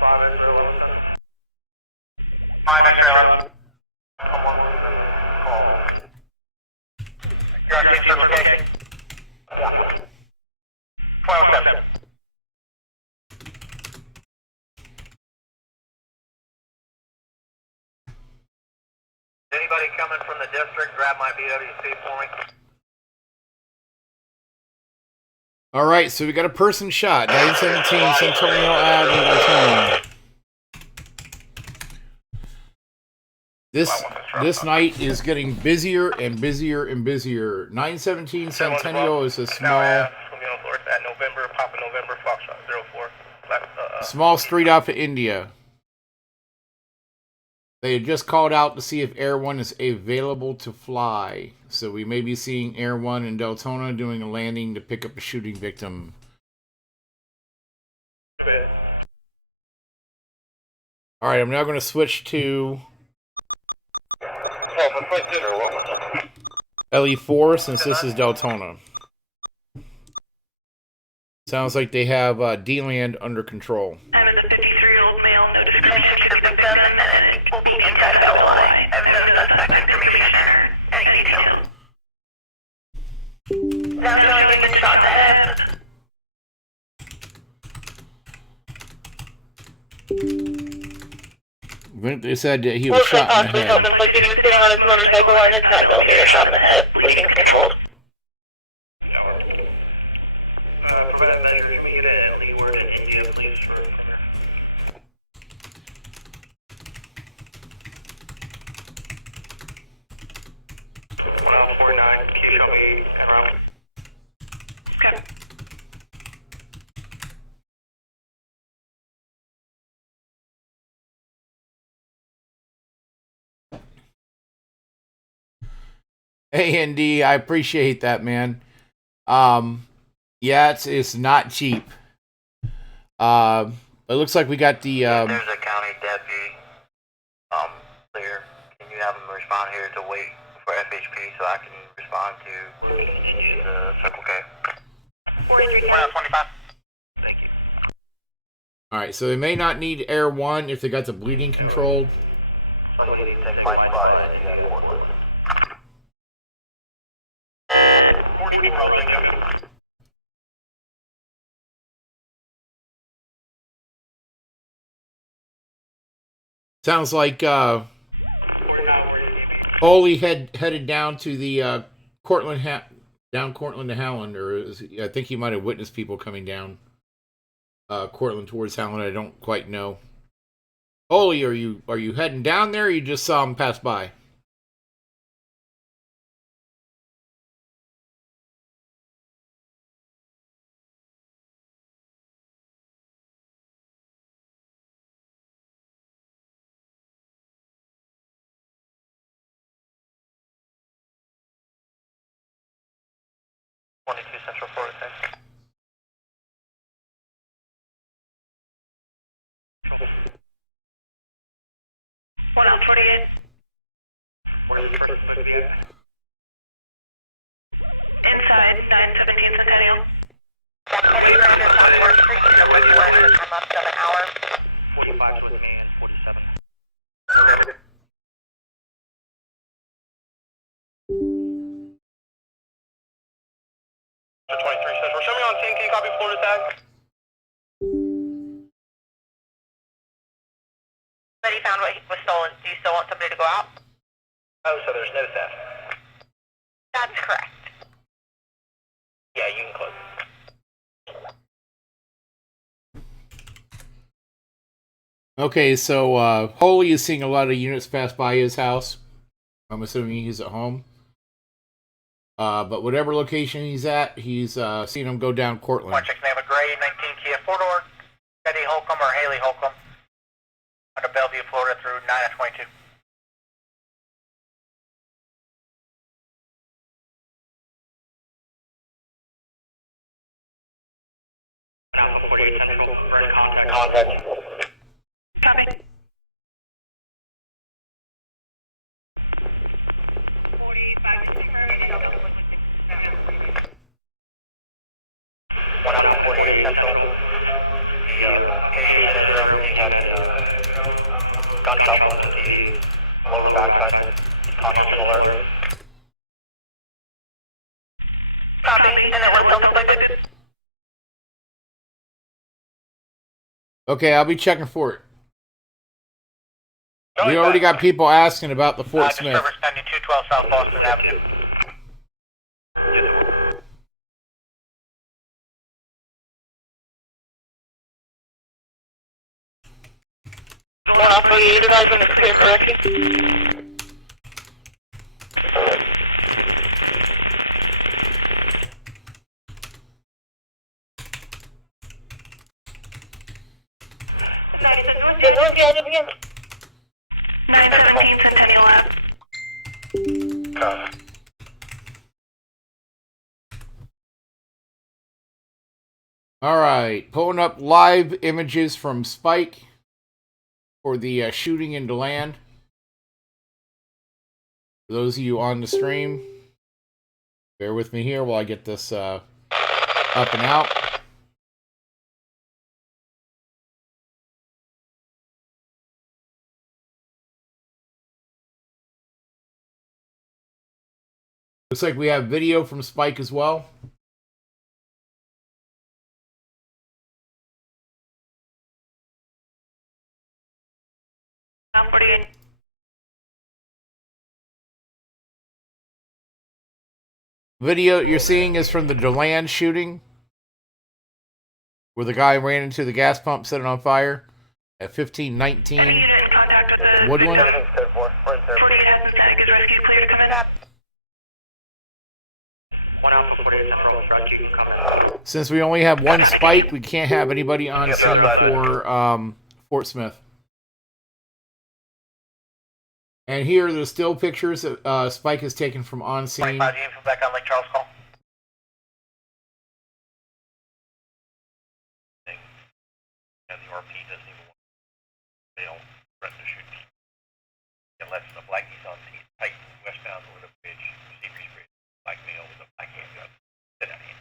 5 X-ray 11 Central. 5 X-ray 11. You're on Team Circle K? Yeah. 1207. Anybody coming from the district, grab my BWC for me. All right, so we got a person shot. 917 Centennial Avenue, Deltona. This night is getting busier and busier and busier. 917 Centennial is a small street off of India. They had just called out to see if Air 1 is available to fly. So we may be seeing Air 1 in Deltona doing a landing to pick up a shooting victim. Alright, I'm now going to switch to LE4 since this is Deltona. Sounds like they have D-Land under control. I'm as a 53-year-old male, no description, should be the victim, and it will be inside of LOI. I have no suspect information or any details. Now showing it's been shot in the hip. They said that he was shot in the head. Looks like he was sitting on his motorcycle and his 9mm shot in the head. Bleeding is controlled. Preventive measures, give me a unit at Leeward in India, please, for perimeter. One out 49, can you show me en route? Okay. A&D, I appreciate that, man. Yeah, it's not cheap. It looks like we got the There's a county deputy clear. Can you have him respond here to wait for FHP so I can respond to India? Okay. 43 county. 25. Thank you. Alright, so they may not need Air 1 if they got the bleeding controlled. Somebody needs to take my spot in India, Portland. 44, I'll take that. Sounds like 49, where you need me. Oli headed down to the Cortland to Howland, or I think he might have witnessed people coming down Cortland towards Howland. I don't quite know. Oli, are you heading down there, or you just saw him pass by? Central Florida. 1 out 48. Where's this person supposed to be at? Inside 917 Centennial. Wait for somebody to get with you, please. 45's with me and 47. So 23 Central. Show me on scene. Can you copy Florida tag? But he found what was stolen. Do you still want somebody to go out? Oh, so there's no theft. That's correct. Yeah, you can close it. Okay, so Holy is seeing a lot of units pass by his house. I'm assuming he's at home. But whatever location he's at, he's seen him go down Cortland. Check name of Gray, 19 Kia 4-door, Eddie Holcomb or Haley Holcomb, out of Bellevue, Florida through 9 at 22. Alpha 48 Central, we're in contact. Copy. 45, just confirm it is double liquid. One Alpha 48 Central. The patient in his room, he had a gunshot wound to the lower backside. Conscious and alert. Copy, and it was self-inflicted. Okay, I'll be checking for it. We already got people asking about the Fort Smith. Disturbance pending 212 South Boston Avenue. Yes, sir. Going off 48, everybody in the clear for rescue. 917 Centennial Ave. All right, pulling up live images from Spike for the shooting in DeLand. For those of you on the stream, bear with me here while I get this up and out. Looks like we have video from Spike as well. Now 48. Video you're seeing is from the DeLand shooting, where the guy ran into the gas pump, set it on fire at 1519. Any unit in contact with the Woodland. victim? 48 has been static. Is rescue clear to come in? 1 Alpha 48 Central, rescue can come in. Since we only have one Spike, we can't have anybody on scene for Fort Smith. And here are the still pictures that Spike has taken from on scene. 25 G from back on Lake Charles call. And the RP doesn't even want to fail, threaten to shoot me. Unless the Blackie's on Titan westbound over the bridge, Seabreeze Bridge, black male with a black handgun. Sit out here.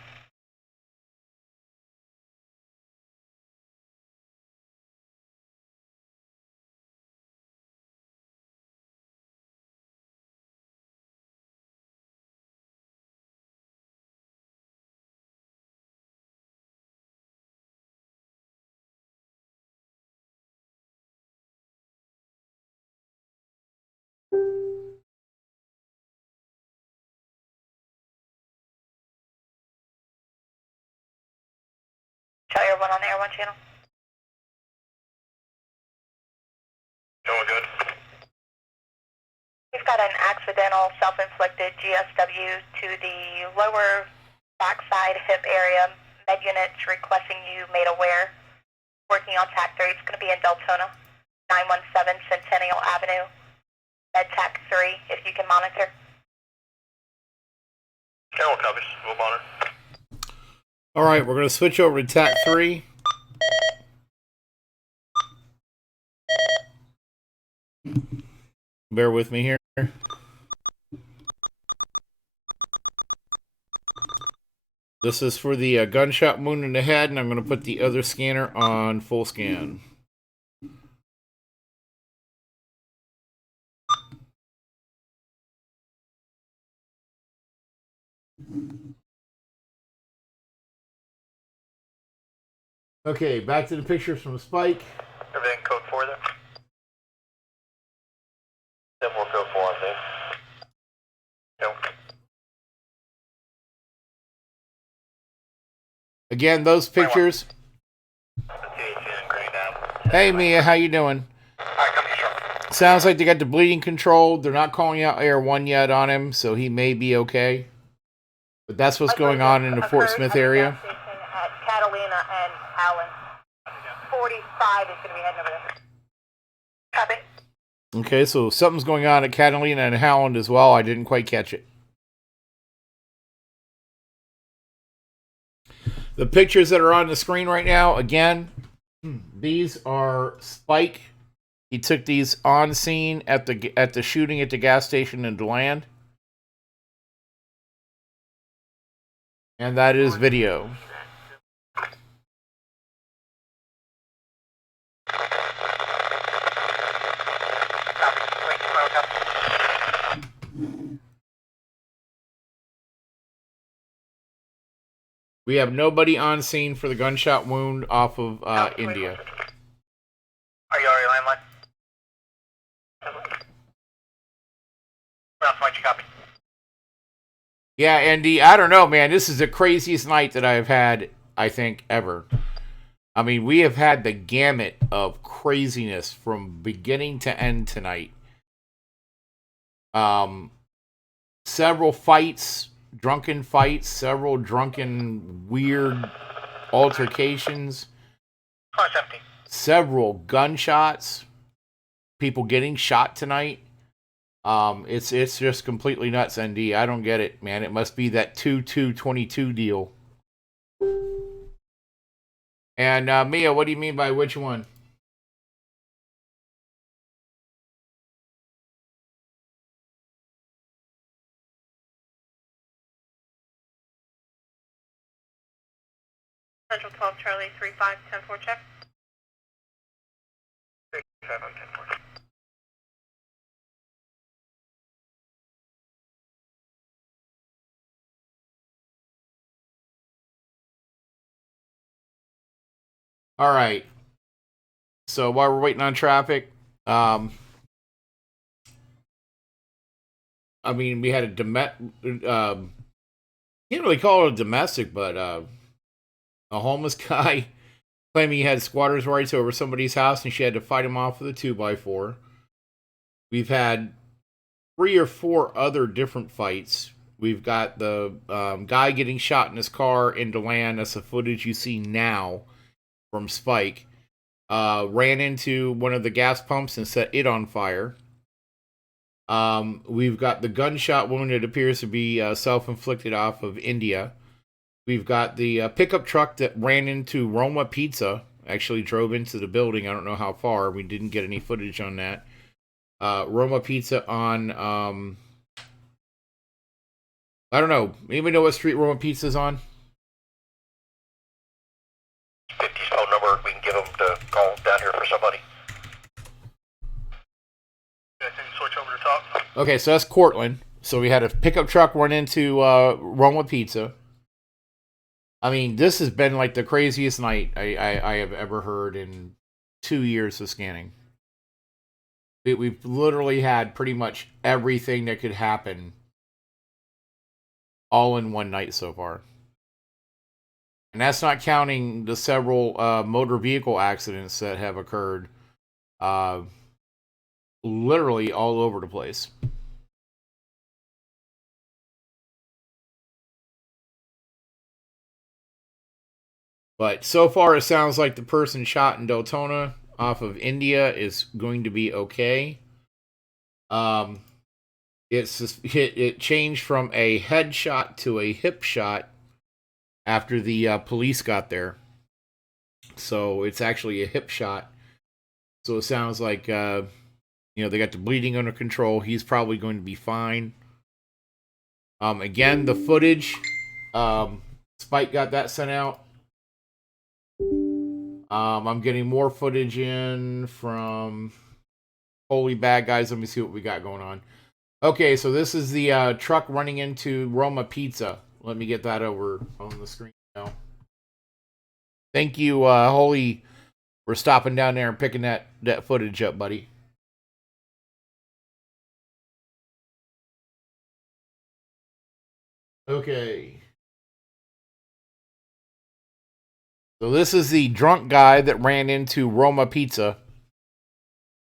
Air 1 on the Air 1 channel. Doing good. We've got an accidental self-inflicted GSW to the lower backside hip area. Med units requesting you made aware. Working on TAC 3. It's going to be in Deltona. 917 Centennial Avenue. Med TAC 3, if you can monitor. Carol copies. We'll monitor. All right, we're going to switch over to TAC 3. Bear with me here. This is for the gunshot wound in the head, and I'm going to put the other scanner on full scan. Okay, back to the pictures from Spike. Everything code 4 there? Then we'll code 4 on things. Nope. Again, those pictures. Hey Mia, how you doing? Sounds like they got the bleeding controlled. They're not calling out Air 1 yet on him, so he may be okay. But that's what's going on in the Fort Smith area. At Catalina and Allen. 45 is going to be heading over there. Copy. Okay, so something's going on at Catalina and Howland as well. I didn't quite catch it. The pictures that are on the screen right now, again, these are Spike. He took these on scene at the shooting at the gas station in DeLand. And that is video. We have nobody on scene for the gunshot wound off of India. Are you already landline? Why'd you copy? Yeah, Andy, I don't know, man. This is the craziest night that I've had, I think, ever. I mean, we have had the gamut of craziness from beginning to end tonight. Several fights, drunken fights, several drunken, weird altercations, several gunshots. people getting shot tonight. It's just completely nuts, ND. I don't get it, man. It must be that 2222 deal. And Mia, what do you mean by which one? Central 12 Charlie 3510-4 check. 3710-4. All right. So while we're waiting on traffic, I mean, we had a can't really call it a domestic, but a homeless guy claiming he had squatters' rights over somebody's house, and she had to fight him off with a 2x4. We've had 3 or 4 other different fights. We've got the guy getting shot in his car into land. That's the footage you see now from Spike. Ran into one of the gas pumps and set it on fire. We've got the gunshot wound that appears to be self-inflicted off of India. We've got the pickup truck that ran into Roma Pizza, actually drove into the building. I don't know how far. We didn't get any footage on that. Roma Pizza on, I don't know. Anybody know what street Roma Pizza's on? 50's phone number, we can give them to call down here for somebody. Yeah, can you switch over to top? Okay, so that's Cortland. So we had a pickup truck run into Roma Pizza. I mean, this has been like the craziest night I have ever heard in 2 years of scanning. We've literally had pretty much everything that could happen all in one night so far. And that's not counting the several motor vehicle accidents that have occurred literally all over the place. But so far, it sounds like the person shot in Deltona off of India is going to be okay. It changed from a head shot to a hip shot after the police got there. So it's actually a hip shot. So it sounds like they got the bleeding under control. He's probably going to be fine. Again, the footage, Spike got that sent out. I'm getting more footage in from Holy Bad Guys. Let me see what we got going on. Okay, so this is the truck running into Roma Pizza. Let me get that over on the screen now. Thank you, Holy, for stopping down there and picking that footage up, buddy. Okay. So this is the drunk guy that ran into Roma Pizza.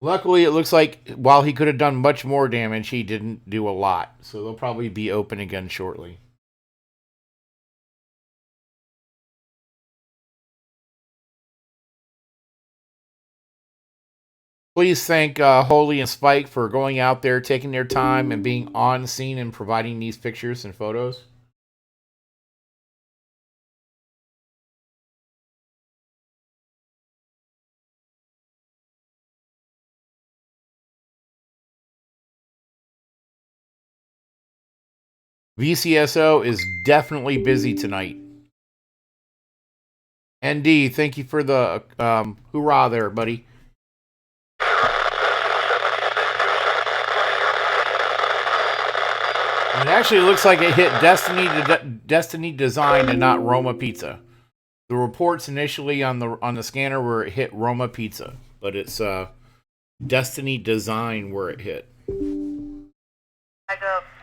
Luckily, it looks like while he could have done much more damage, he didn't do a lot. So they'll probably be open again shortly. Please thank Holy and Spike for going out there, taking their time, and being on scene and providing these pictures and photos. VCSO is definitely busy tonight. ND, thank you for the hoorah there, buddy. And it actually looks like it hit Destiny Design and not Roma Pizza. The reports initially on the scanner were it hit Roma Pizza, but it's Destiny Design where it hit.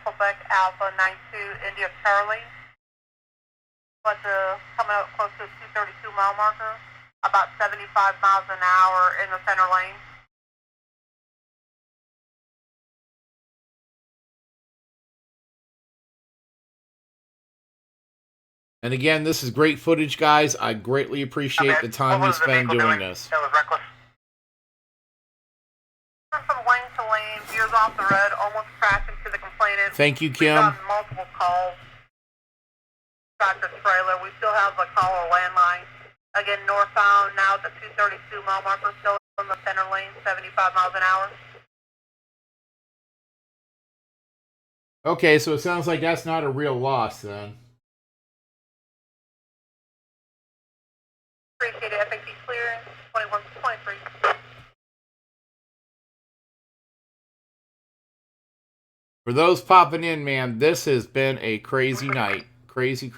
Quebec Alpha 92 India Charlie. But coming up close to the 232 mile marker, about 75 miles an hour in the center lane. And again, this is great footage, guys. I greatly appreciate the time you spend doing this. That was reckless. off the road, almost crashed into the complainant. Thank you, Kim. We've gotten multiple calls. Got this trailer. We still have a caller landline. Again, northbound, now at the 232 mile marker, still in the center lane, 75 miles an hour. Okay, so it sounds like that's not a real loss then. Appreciate it. FAQ clear, 21-23. For those popping in, man, this has been a crazy night. Crazy.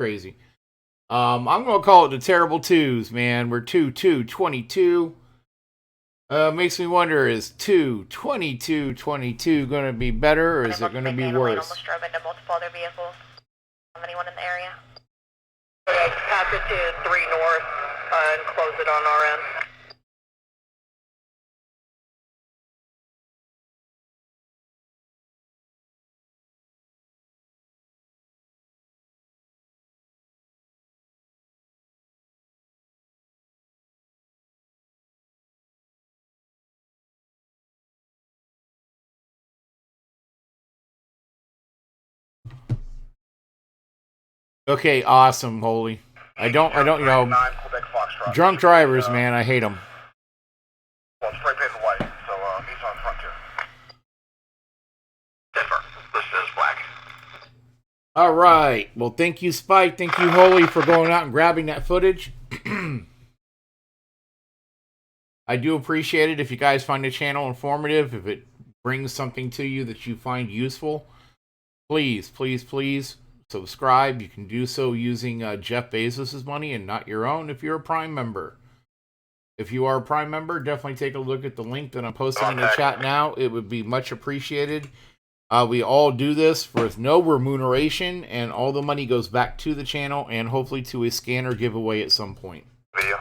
I'm going to call it the terrible twos, man. We're 2-2-22. Makes me wonder, is 2-22-22 going to be better, or is it going to be worse? Almost drove into multiple other vehicles. Anyone in the area? Okay, pass it to 3 north and close it on our end. Okay, awesome, Holy. I don't, you know, drunk drivers, man, I hate them. Well, spray paint the white, so Nissan Frontier. Denver, this is Black. All right. Well, thank you, Spike. Thank you, Holy, for going out and grabbing that footage. I do appreciate it if you guys find the channel informative, if it brings something to you that you find useful. Please subscribe. You can do so using Jeff Bezos' money and not your own if you're a Prime member. If you are a Prime member, definitely take a look at the link that I'm posting in the chat now. It would be much appreciated. We all do this with no remuneration, and all the money goes back to the channel and hopefully to a scanner giveaway at some point. Video.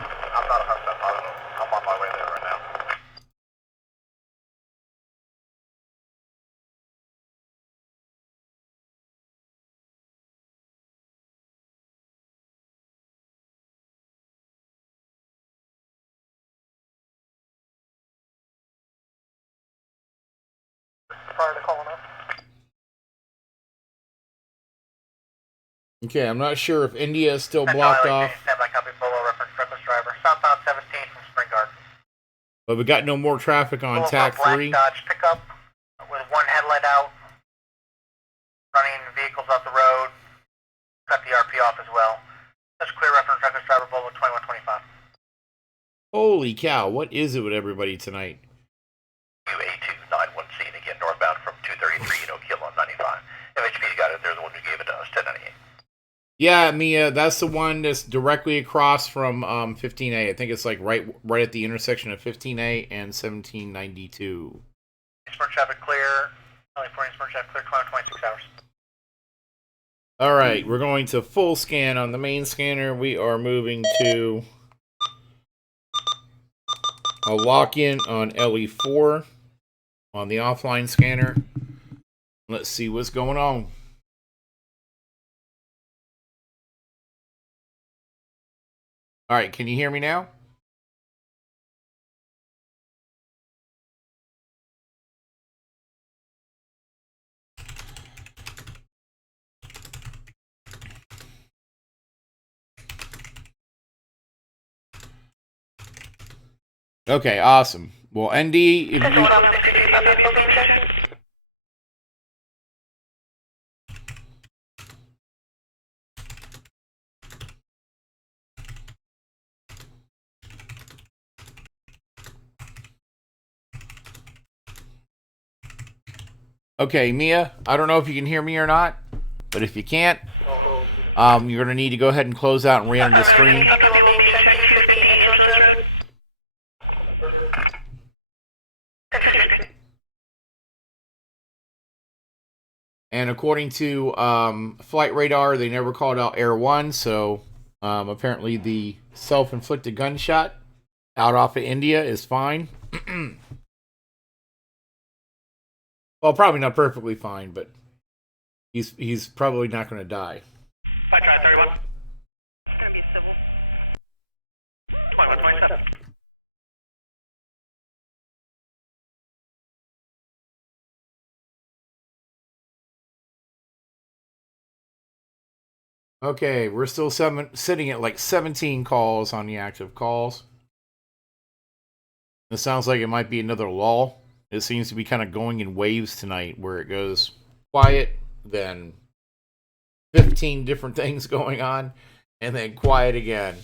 I'm not 100% positive. I'm on my way there right now. Prior to calling up. Okay, I'm not sure if India is still blocked off. Stand by, copy, Bolo, reference, reckless driver. Southbound 17 from Spring Garden. But we got no more traffic on TAC 3. Black Dodge pickup with one headlight out. Running vehicles off the road. Cut the RP off as well. That's clear, reference, reckless driver, Bolo 2125. Holy cow, what is it with everybody tonight? UA291C, and again, northbound from 233, kill on 95. MHP's got it, they're the one who gave it to us, 1098. Yeah, Mia, that's the one that's directly across from 15A. I think it's like right at the intersection of 15A and 1792. Sprint traffic clear, California sprint traffic clear, 26 hours. All right, we're going to full scan on the main scanner. We are moving to a lock-in on LE4 on the offline scanner. Let's see what's going on. All right, can you hear me now? Okay, awesome. Well, ND... Okay, Mia, I don't know if you can hear me or not, but if you can't, you're going to need to go ahead and close out and re-enter the screen. Can you copy while being checked 250 Angeles Road? And according to flight radar, they never called out Air 1, so apparently the self-inflicted gunshot out off of India is fine. Well, probably not perfectly fine, but he's probably not going to die. Flight try 31. It's going to be a civil. 2127. Okay, we're still sitting at like 17 calls on the active calls. It sounds like it might be another lull. It seems to be kind of going in waves tonight, where it goes quiet, then 15 different things going on, and then quiet again.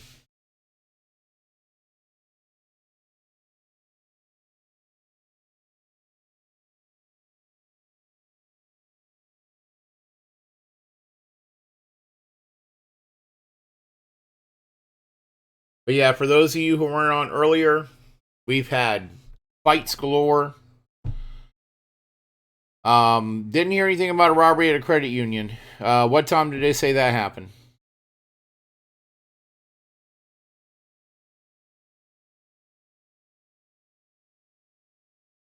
But yeah, for those of you who weren't on earlier, we've had fights galore. Didn't hear anything about a robbery at a credit union. What time did they say that happened?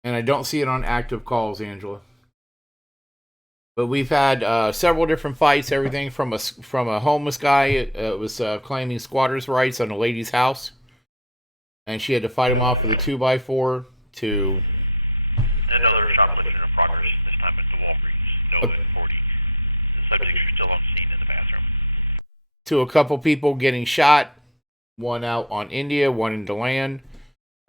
And I don't see it on active calls, Angela. But we've had several different fights. Everything from a homeless guy was claiming squatters' rights on a lady's house, and she had to fight him off with a 2x4. To another shoplifting in progress. This time at the Walgreens, Nova and 40. The subjects are still on scene in the bathroom. To a couple people getting shot. One out on India, one in DeLand.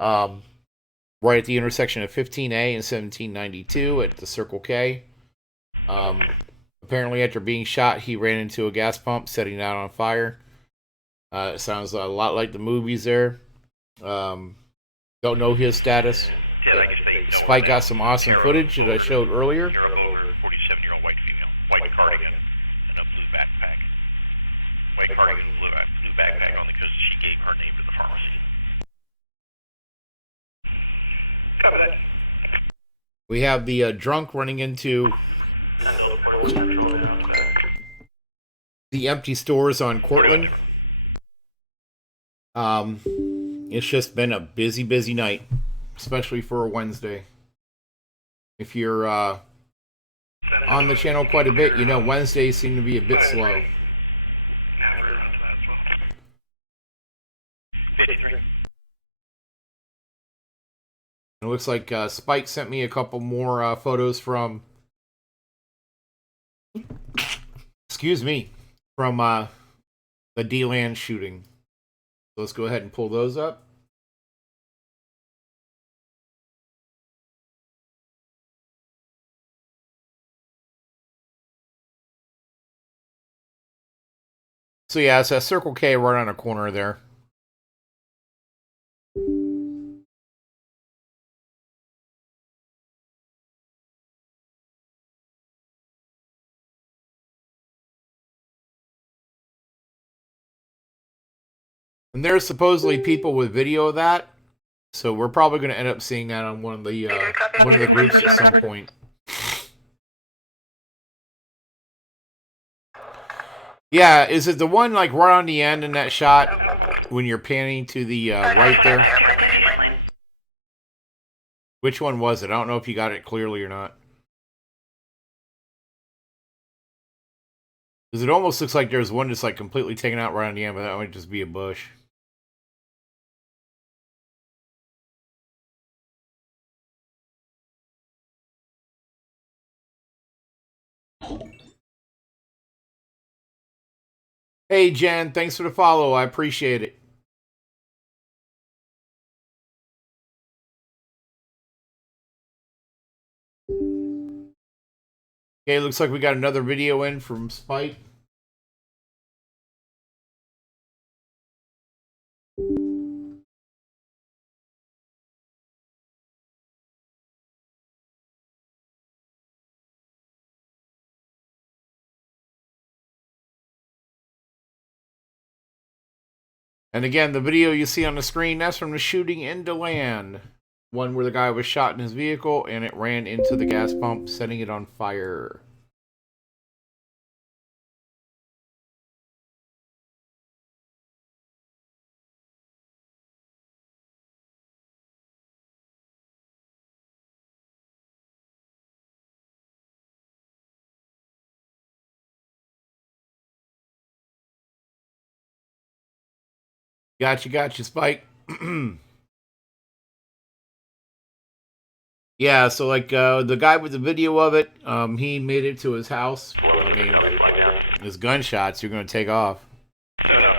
Right at the intersection of 15A and 1792 at the Circle K. Apparently, after being shot, he ran into a gas pump, setting that on fire. It sounds a lot like the movies there. Don't know his status. Ted, I guess they know Spike her now. got some awesome Tara footage that I Bogert, showed earlier. Tara Bogert, 47-year-old white female, white cardigan, and a blue backpack. White cardigan, blue backpack only because she gave her name to the pharmacy. Copy that. We have the drunk running into 10 Delta 41 Central, being out the back. The empty stores on 41 Cortland. It's just been a busy night, especially for a Wednesday. If you're on the channel quite a bit, you know Wednesdays seem to be a bit slow. Napper and out to that as well. 53. It looks like Spike sent me a couple more photos from, from the DeLand shooting. So let's go ahead and pull those up. So yeah, it's a Circle K right on a corner there. And there's supposedly people with video of that, so we're probably going to end up seeing that on one of the groups at some point. Yeah, is it the one like right on the end in that shot when you're panning to the right there? Which one was it? I don't know if you got it clearly or not. Because it almost looks like there's one that's like completely taken out right on the end, but that might just be a bush. Hey, Jen, thanks for the follow. I appreciate it. Okay, looks like we got another video in from Spike. And again, the video you see on the screen, that's from the shooting in DeLand. One where the guy was shot in his vehicle and it ran into the gas pump, setting it on fire. Gotcha, Spike. Yeah, so like the guy with the video of it, he made it to his house. 11 flag down. There's gunshots. You're going to take off. Fair enough.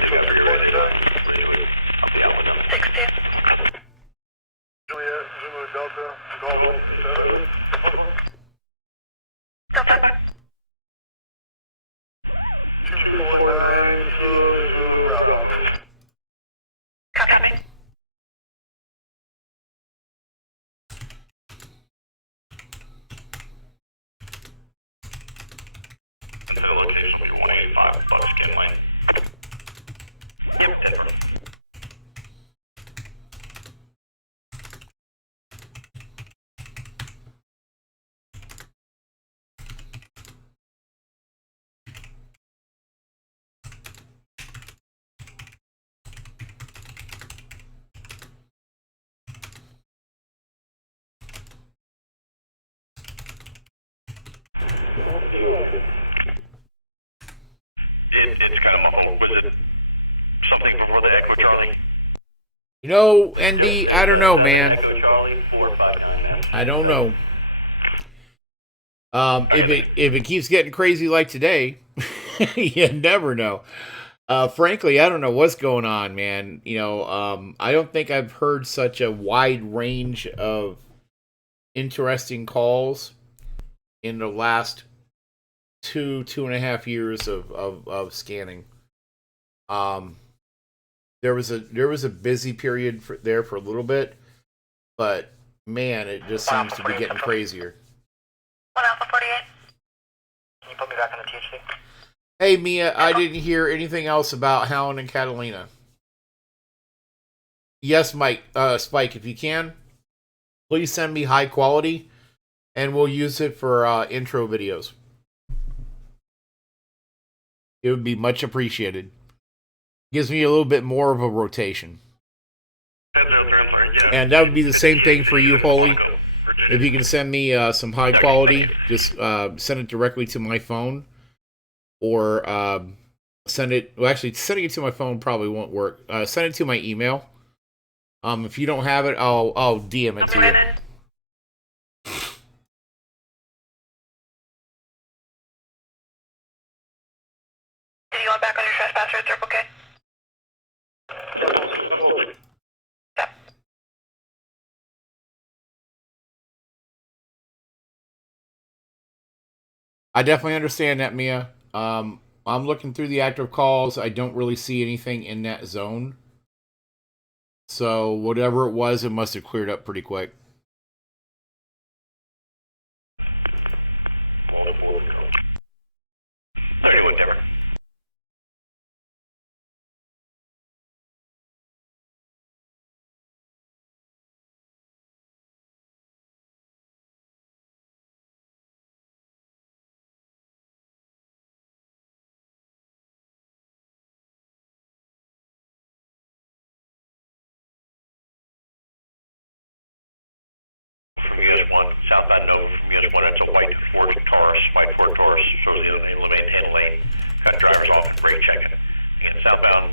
They got rear-ended on Ridgewood. I'll be out with them. Juliet, Zulu Delta, Golf 87. Delta. 249 Kilo Zulu Bravo. Copy. Incident location will be 185 Buckskin Lane. Yep, Denver. It's kind of muffled. Was it something before the Echo Charlie? You know, Andy, I don't know, man. Echo Charlie 459 Master. I don't know. If it keeps getting crazy like today, you never know. Frankly, I don't know what's going on, man. You know, I don't think I've heard such a wide range of interesting calls in the last 2.5 years of scanning. There was a busy period for a little bit, but man, it just seems to be getting crazier. 1 Alpha 48. Can you put me back on the THC? Hey Mia, I didn't hear anything else about Helen and Catalina. Yes, Mike, Spike, if you can, please send me high quality, and we'll use it for intro videos. It would be much appreciated. Gives me a little bit more of a rotation. 1003, I'm sorry, yeah. And that would be the same thing for you, Holy. Virginia. If you can send me some high quality, just send it directly to my phone. Or send it, well, actually, sending it to my phone probably won't work. Send it to my email. If you don't have it, I'll DM it to you. Did you want back on your trespasser at Triple K? I definitely understand that, Mia. I'm looking through the active calls. I don't really see anything in that zone. So whatever it was, it must have cleared up pretty quick. Multiple would go. 31 Denver. From US1, southbound Nova from US1, it's a white Ford Taurus. White Ford Taurus shows the unable to maintain a lane. Cut drivers off and brake checking. Again, southbound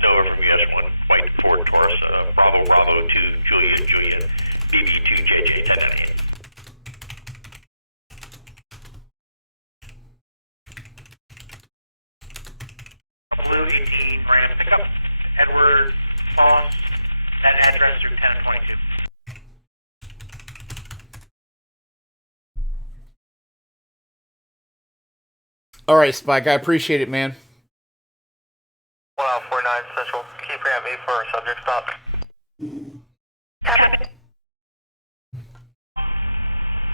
Nova from US1, white Ford Taurus, Bravo Bravo 2 Juliet Juliet, BB2 JJ 1098. Blue 18 Ram pickup, Edward Foss, that address through 10 and 22. All right, Spike, I appreciate it, man. 1049 Central, keep ramp me for a subject stop. Copy.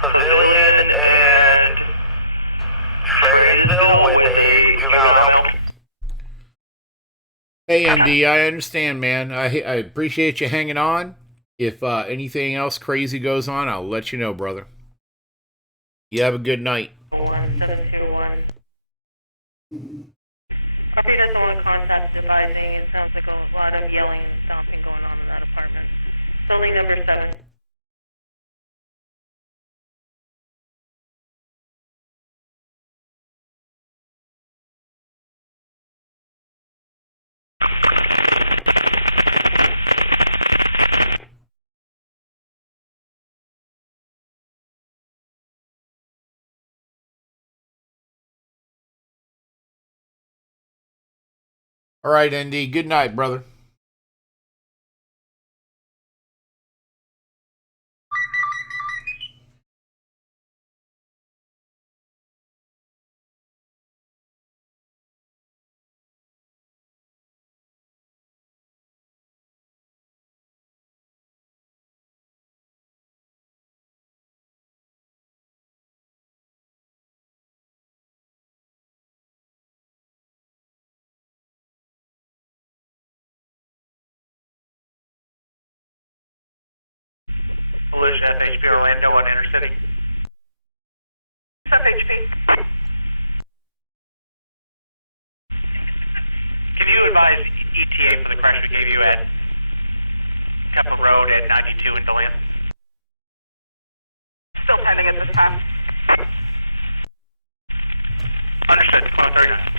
Civilian and Tradesville with a juvenile male. Hey, Andy, I understand, man. I appreciate you hanging on. If anything else crazy goes on, I'll let you know, brother. You have a good night. 1721. RP doesn't want contact advising. It sounds like a lot of yelling and stomping going on in that apartment. Building number 7. All right, ND. Good night, brother. Volusia FHP Orlando on Intercity. FHP. Can you advise ETA for the crash we gave you at Cuppa Road at 92 in DeLand? Still pending at this time. Understood. 1239.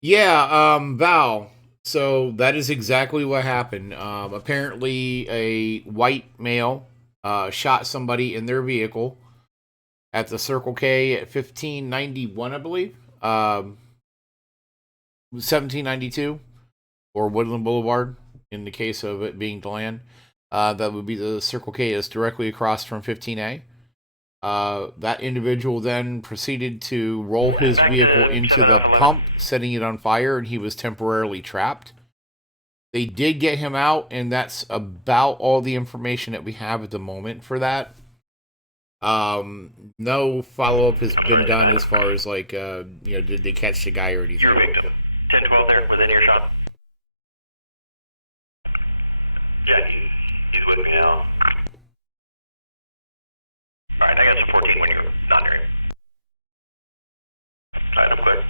Yeah, Val. So that is exactly what happened. Apparently, a white male shot somebody in their vehicle at the Circle K at 1591, I believe. 1792 or Woodland Boulevard in the case of it being DeLand. That would be the Circle K is directly across from 15A. That individual then proceeded to roll his vehicle into the pump, setting it on fire, and he was temporarily trapped. They did get him out, and that's about all the information that we have at the moment for that. No follow-up has been done as far as, like, did they catch the guy or anything. Your victim. 1012 there, within earshot. Yeah, he's with me now. Alright, I got some 14 when you're not near him. Alright, I'm clear.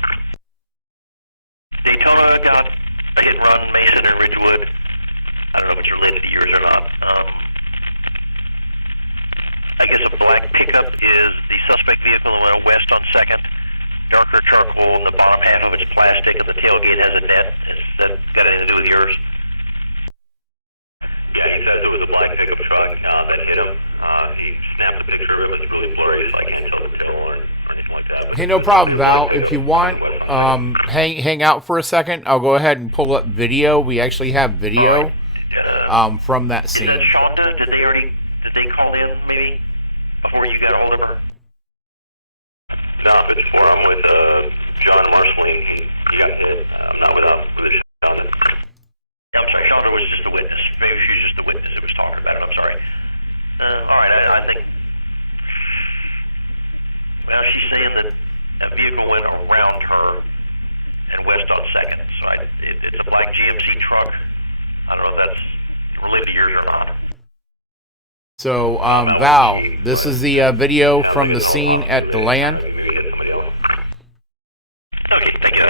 Deltona got a hit and run, Mason and Ridgewood. I don't know if it's related to yours or not. I guess a black pickup is the suspect vehicle that went west on 2nd. Darker charcoal in the bottom half of it's plastic, and the tailgate has a net. Has that got anything to do with yours? Yeah, he says it was a black pickup truck that hit him. He snapped a picture of it. It's really blurry, so I can't tell the tail or anything like that. But hey, no problem, Val. If you want, hang out for a second. I'll go ahead and pull up video. We actually have video from that scene. Is that Shonda? Did they call in maybe before you got a hold of her? No, if it's for I'm with John Marceline. He got hit. I'm not with Shonda. I'm sorry, Shonda was just the witness. Maybe she was just the witness that was talking about it. I'm sorry. Alright, I think... Well, she's saying that a vehicle went around her and west on 2nd. So it's a black GMC truck. I don't know if that's related to yours or not. So, Val, this is the video from the scene at DeLand. Maybe hit somebody else. Okay, thank you.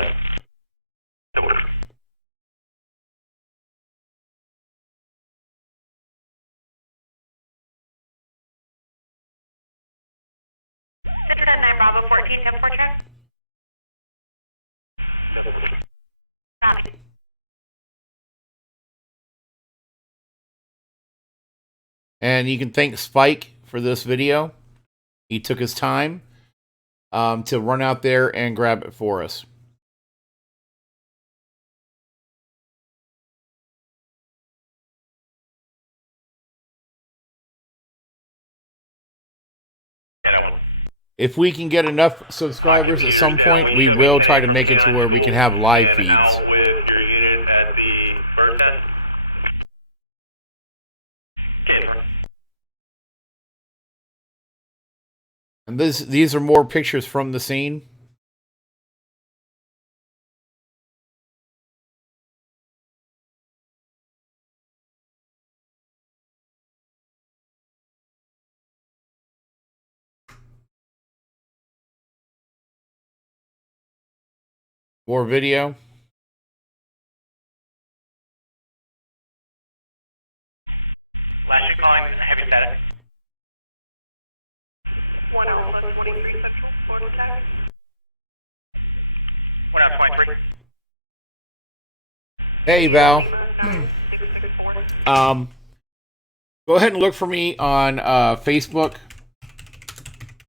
Central 9 Bravo 14, 10-4 check. Copy. And you can thank Spike for this video. He took his time to run out there and grab it for us. If we can get enough subscribers at some point, we will try to make it to where we can have live feeds. And out with your unit at the bird test. And these are more pictures from the scene. More video. Last year calling heavy static. 1 Alpha 23 Central, Florida tag. 1 Alpha 23. Hey, Val. Lima 9664. Go ahead and look for me on Facebook.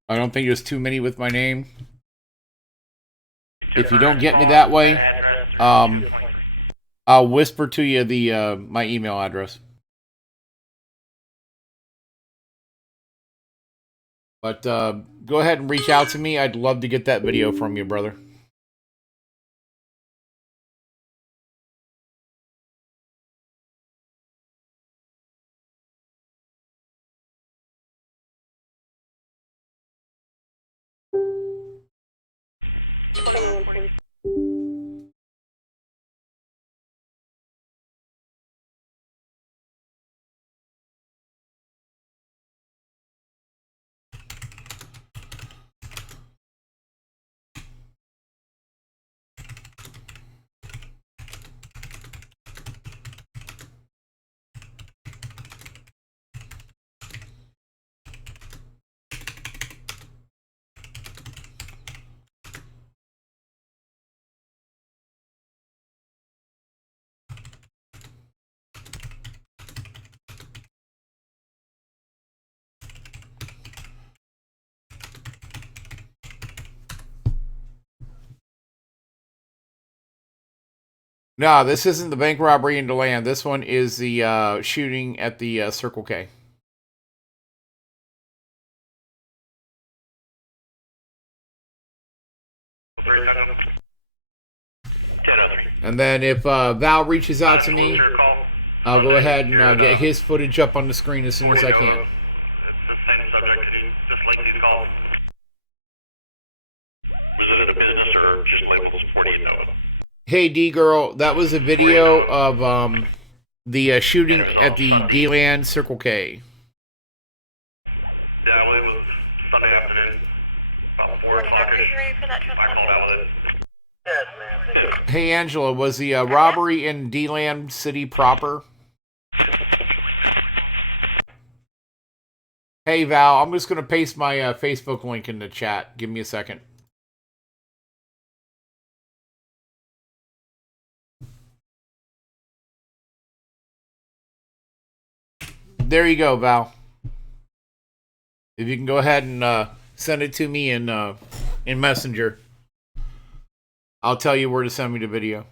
I don't think there's too many with my name. If you don't get me that way, I'll whisper to you the my email address. But go ahead and reach out to me. I'd love to get that video from you, brother. No, this isn't the bank robbery in DeLand. This one is the shooting at the Circle K. Three seconds. 10:03. And then if Val reaches out to me, I'll go ahead and I'll get his footage up on the screen as soon as I can. It's the same subject. Could you just link these calls? Was it at a business or just labeled as 48 Nova? Hey, D-Girl, that was a video of the shooting at the DeLand Circle K. Yeah, I believe it was Sunday afternoon, about 4 o'clock-ish. I called out with it. Yes, ma'am. Hey, Angela, was the robbery in DeLand City proper? Hey, Val, I'm just going to paste my Facebook link in the chat. Give me a second. There you go, Val. If you can go ahead and send it to me in Messenger, I'll tell you where to send me the video.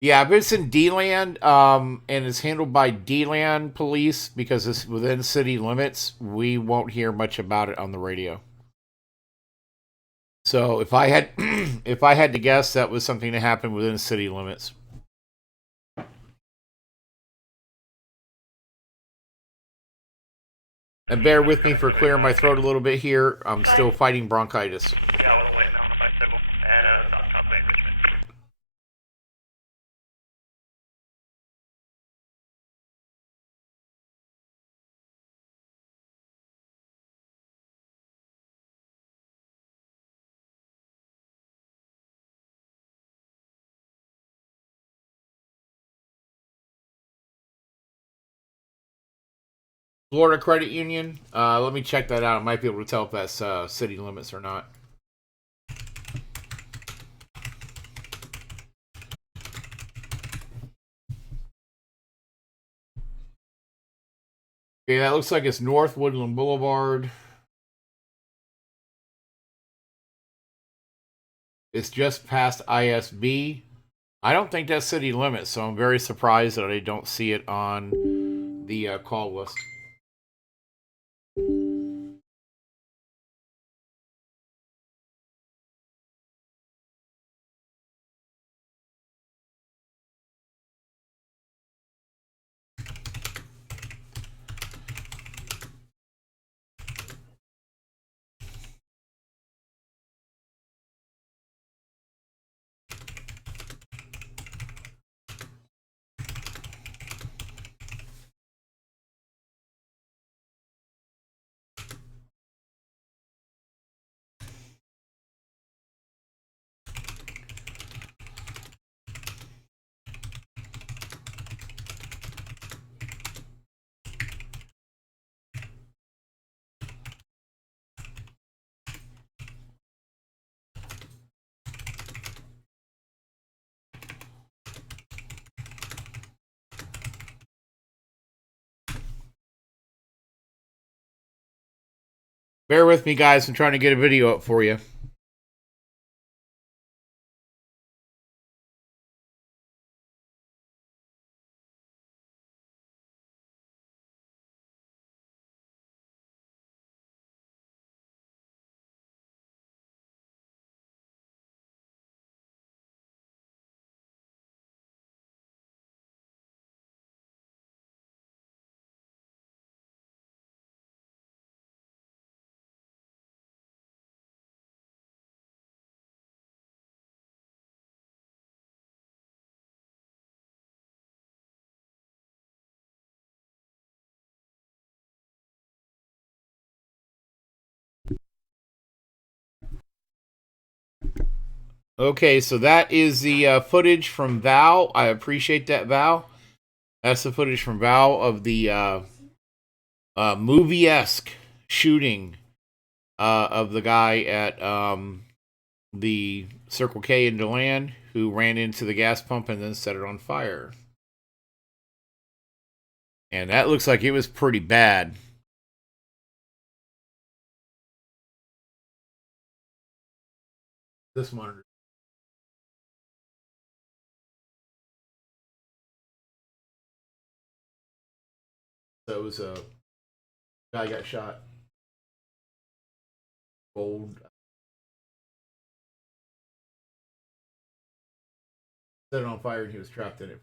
Yeah, if it's in DeLand and it's handled by DeLand police because it's within city limits, we won't hear much about it on the radio. So if I had if I had to guess, that was something that happened within city limits. And bear with me for clearing my throat a little bit here. I'm still fighting bronchitis. Yeah, with a white male on a bicycle at South Bank, Richmond. Florida Credit Union. Let me check that out. I might be able to tell if that's city limits or not. Okay, that looks like it's North Woodland Boulevard. It's just past ISB. I don't think that's city limits, so I'm very surprised that I don't see it on the call list. Bear with me, guys. I'm trying to get a video up for you. Okay, so that is the footage from Val. I appreciate that, Val. That's the footage from Val of the movie-esque shooting of the guy at the Circle K in DeLand who ran into the gas pump and then set it on fire. And that looks like it was pretty bad. This monitor. So it was a guy got shot. Gold. Set it on fire and he was trapped in it.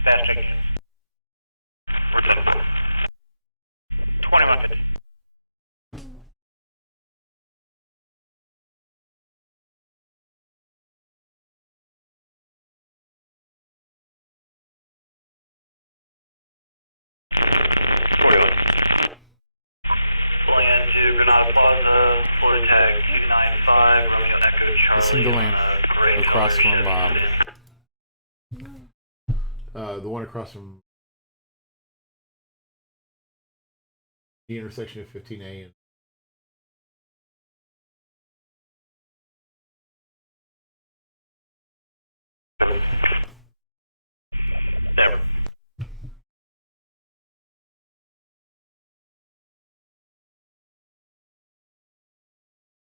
Staff checking in. We're 10. 2150. Pulling into Granada Plaza, Florida tag 295, Romeo Echo Charlie on a gray color Chevy sedan. The one across from the intersection of 15A and Never.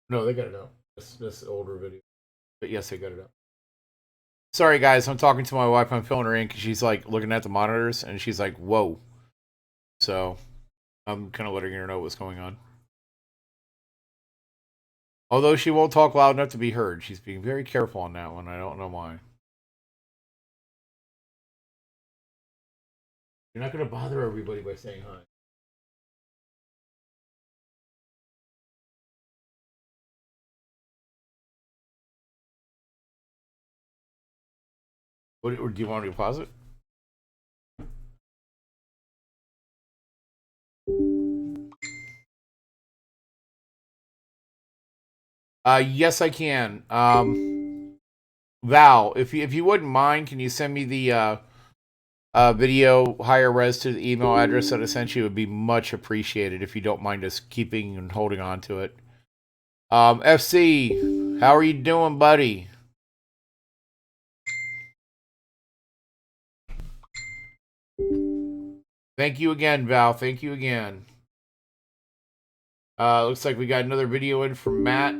No, they got it out. This older video. But yes, they got it out. Sorry, guys. I'm talking to my wife. I'm filling her in because she's like looking at the monitors and she's like, whoa. So I'm kind of letting her know what's going on. Although she won't talk loud enough to be heard. She's being very careful on that one. I don't know why. You're not going to bother everybody by saying hi. What, or do you want to pause it? Yes, I can. Val, if you wouldn't mind, can you send me the video higher res to the email address that I sent you? It would be much appreciated if you don't mind us keeping and holding on to it. FC, how are you doing, buddy? Thank you again, Val. Thank you again. Looks like we got another video in from Matt.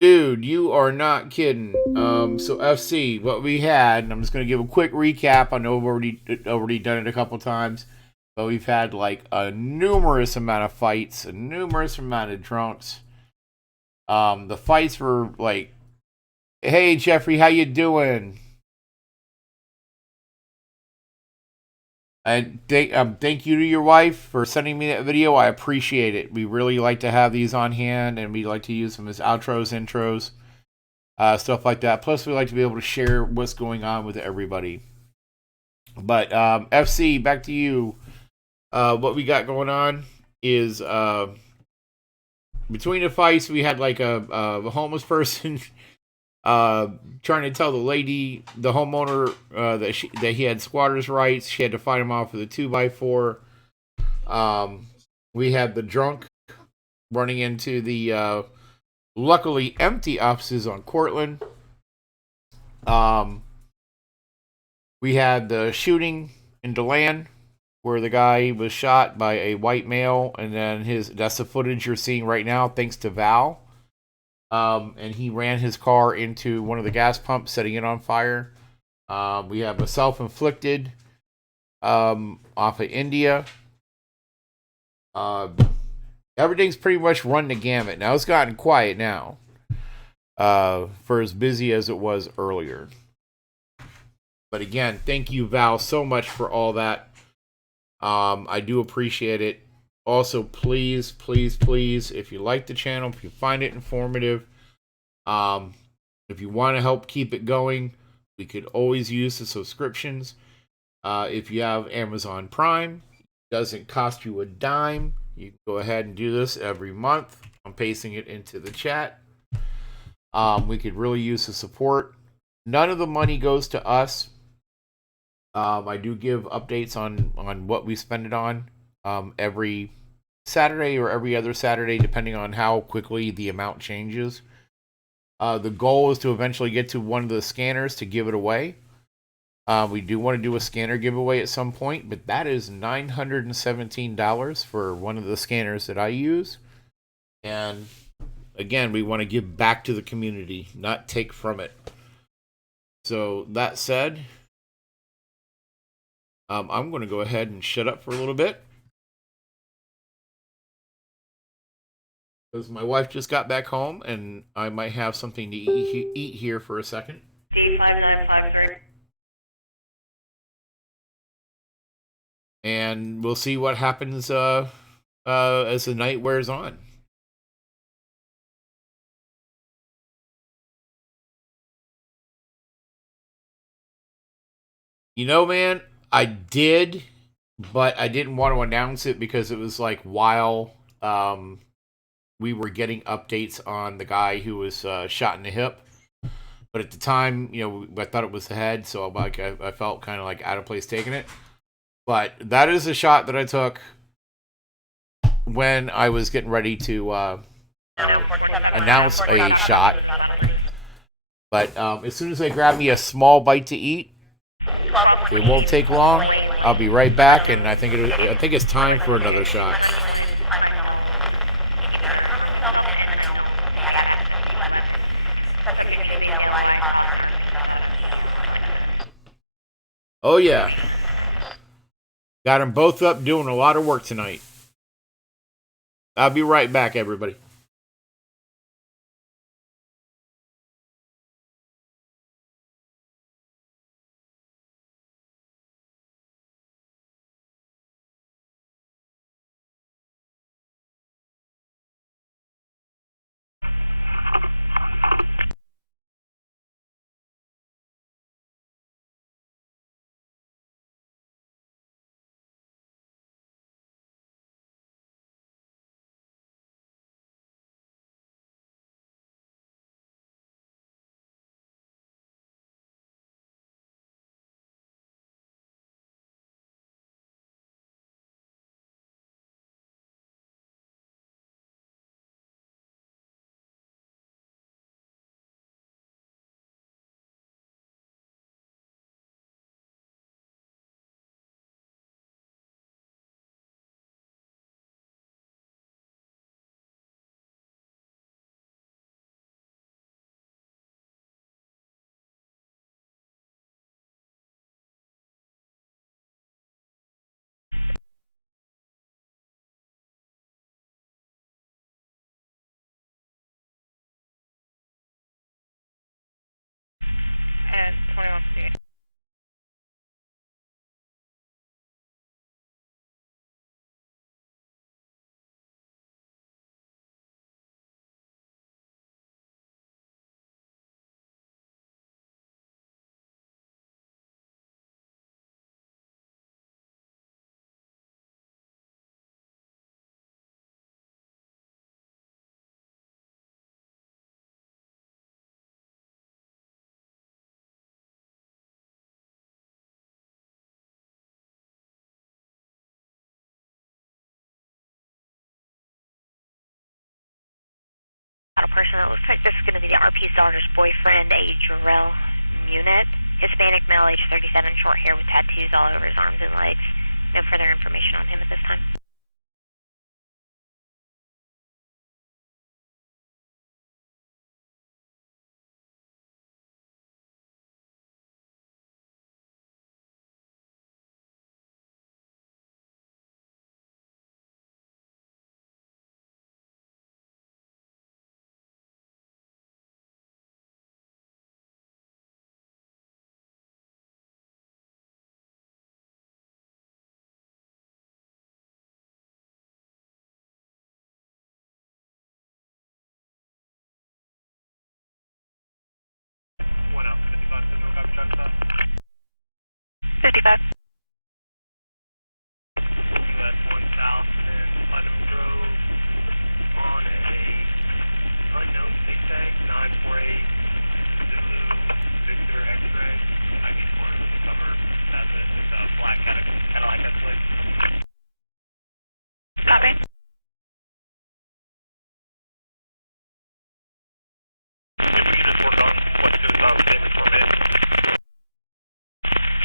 Dude, you are not kidding. So FC, what we had, and I'm just going to give a quick recap. I know we've already done it a couple times, but we've had like a numerous amount of fights, a numerous amount of drunks. The fights were like, hey Jeffrey, how you doing? And thank you to your wife for sending me that video. I appreciate it. We really like to have these on hand, and we like to use them as outros, intros. stuff like that. Plus, we like to be able to share what's going on with everybody. But FC, back to you. What we got going on is between the fights, we had like a homeless person trying to tell the lady, the homeowner, that he had squatters' rights. She had to fight him off with a 2x4. We had the drunk running into the luckily empty offices on Cortland. We had the shooting in DeLand, where the guy was shot by a white male, and then that's the footage you're seeing right now, thanks to Val. And he ran his car into one of the gas pumps, setting it on fire. We have a self-inflicted off of India. Everything's pretty much run the gamut. Now, it's gotten quiet now, for as busy as it was earlier. But again, thank you, Val, so much for all that. I do appreciate it. Also, please, please, please, if you like the channel, if you find it informative, if you want to help keep it going, we could always use the subscriptions. If you have Amazon Prime, it doesn't cost you a dime. You can go ahead and do this every month. I'm pasting it into the chat. We could really use the support. None of the money goes to us. I do give updates on what we spend it on every Saturday or every other Saturday, depending on how quickly the amount changes. The goal is to eventually get to one of the scanners to give it away. We do want to do a scanner giveaway at some point, but that is $917 for one of the scanners that I use. And again, we want to give back to the community, not take from it. So that said, I'm going to go ahead and shut up for a little bit, because my wife just got back home and I might have something to eat here for a second. D5953. And we'll see what happens as the night wears on. You know, man, I did, but I didn't want to announce it because it was like while we were getting updates on the guy who was shot in the hip. But at the time, you know, I thought it was the head, so I felt kind of like out of place taking it. But that is a shot that I took when I was getting ready to announce a shot. But as soon as I grab me a small bite to eat, it won't take long. I'll be right back, and I think it's time for another shot. Oh yeah, got them both up doing a lot of work tonight. I'll be right back, everybody. A person that looks like this is going to be the RP's daughter's boyfriend, a Jarrell Munit. Hispanic male, age 37, short hair with tattoos all over his arms and legs. No further information on him at this time. One out, 55 Central, copy truck stop. 55. US 1 South and Putnam Grove on a unknown state tag, 948 Zulu Victor X-ray. ID score with the cover has it. It's a black Cadillac Escalade. Copy. If we could just work on what's good about payments for me.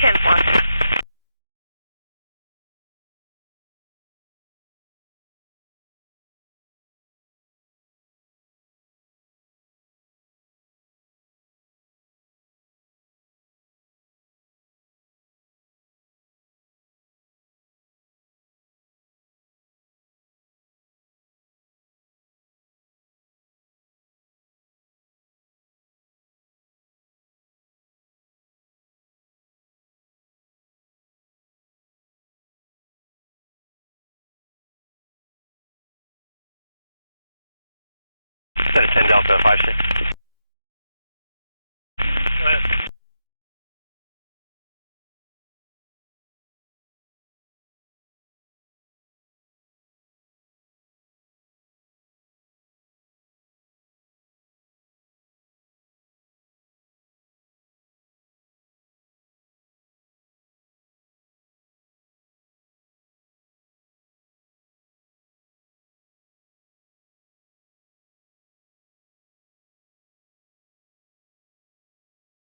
10-4. Set a 10 Delta 56. Go ahead.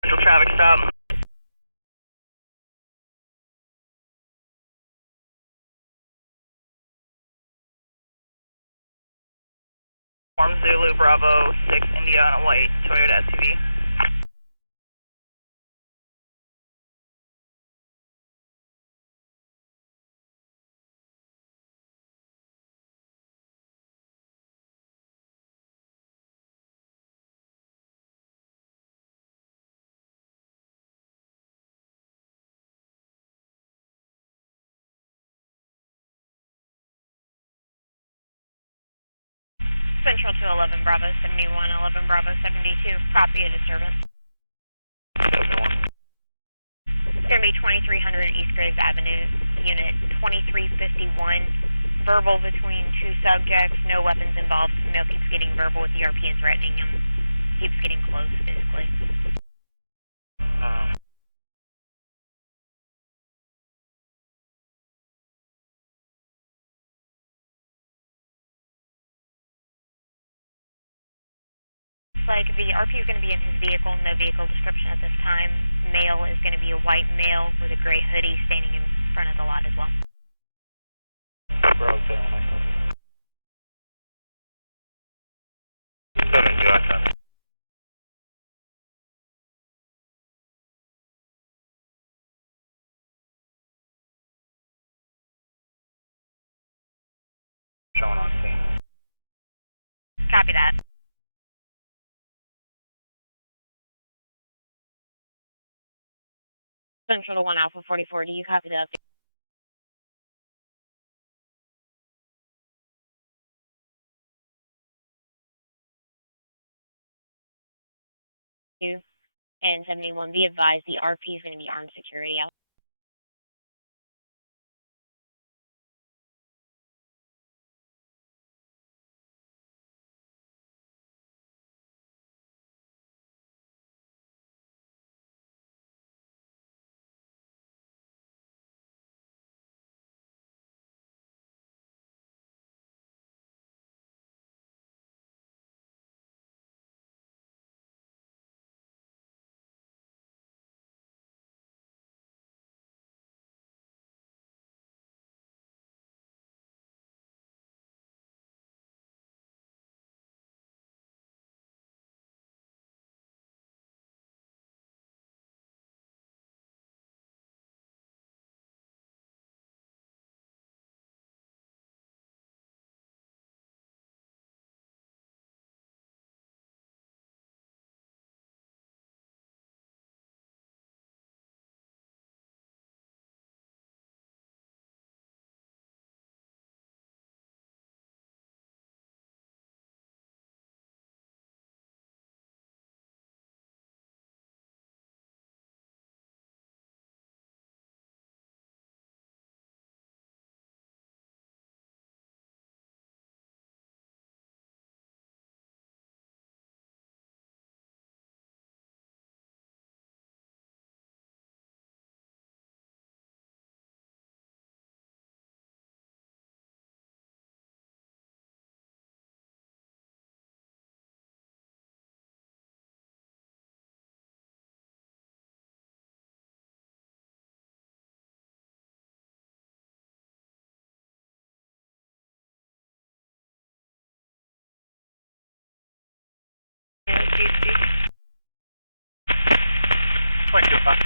Central traffic stop. Form Zulu Bravo 6 India on a white Toyota SUV. Central to 11 Bravo 71, 11 Bravo 72. Copy a disturbance. It's going to be 2300 East Graves Avenue, Unit 2351. Verbal between two subjects, no weapons involved. Male keeps getting verbal with the RP and threatening him. Keeps getting close physically. Like the RP is going to be in his vehicle, no vehicle description at this time. Male is going to be a white male with a gray hoodie standing in front of the lot as well. Bravo 7, US 7. Showing on scene. Copy that. Central to 1 Alpha 44, do you copy the update? And 71, be advised the RP is going to be armed security out. 25.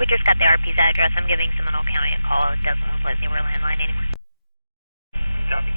We just got the RP's address. I'm giving Seminole County a call. It doesn't look like they were landline anymore. Copy.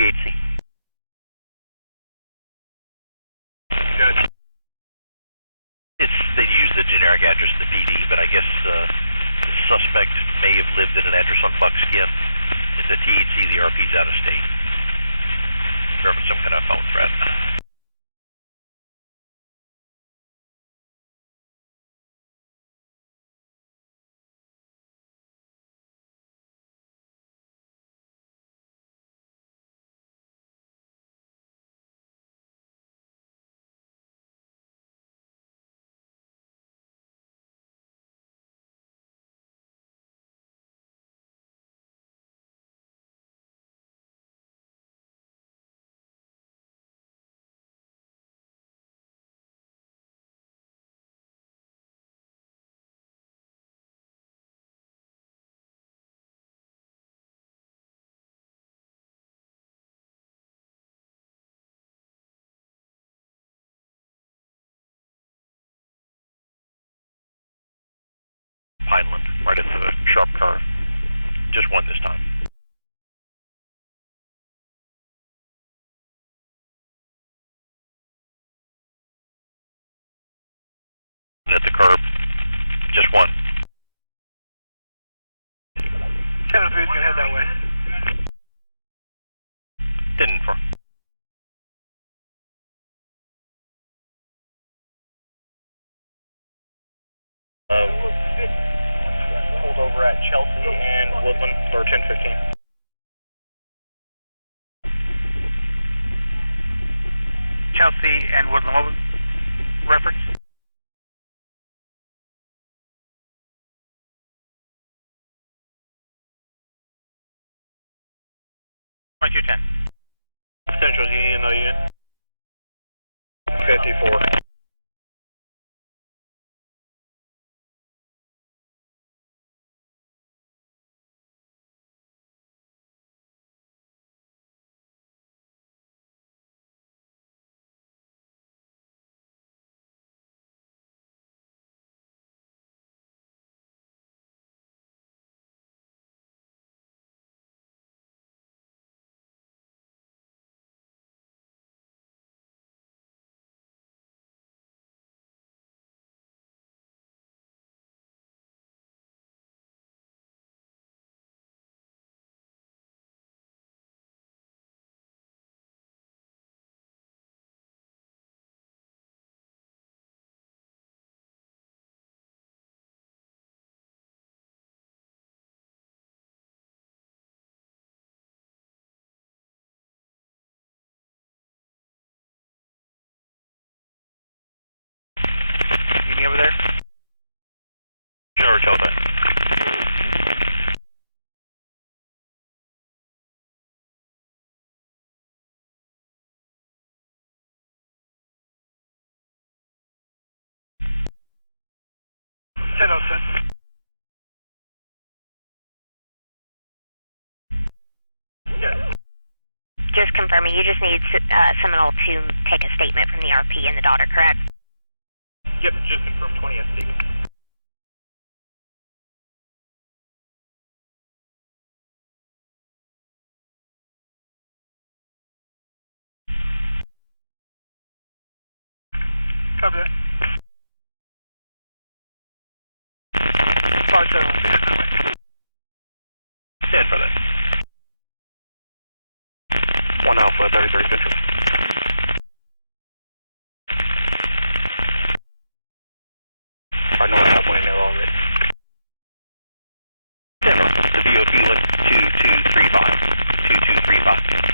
THC. Good. They use the generic address of the PD, but I guess the suspect may have lived at an address on Buckskin. It's a THC, the RP's out of state. There was some kind of phone threat. Pineland, right into the sharp curve. Just one this time. And at the curb, just one. 10-3 is going to head that way. Didn't for. Pulled over at Chelsea and Woodland for 10-15. Chelsea and Woodland, what was reference? 2210. Central Union, no unit. 54. Any over there? General telephone. Yeah. Just confirming, you just need Seminole to take a statement from the RP and the daughter, correct? Yep, just confirmed 20th statement. Copy that. 571. Stand for that. 1 Alpha, 33 Central. I know I have one in there already. Denver, the BOP link 2235. 2235.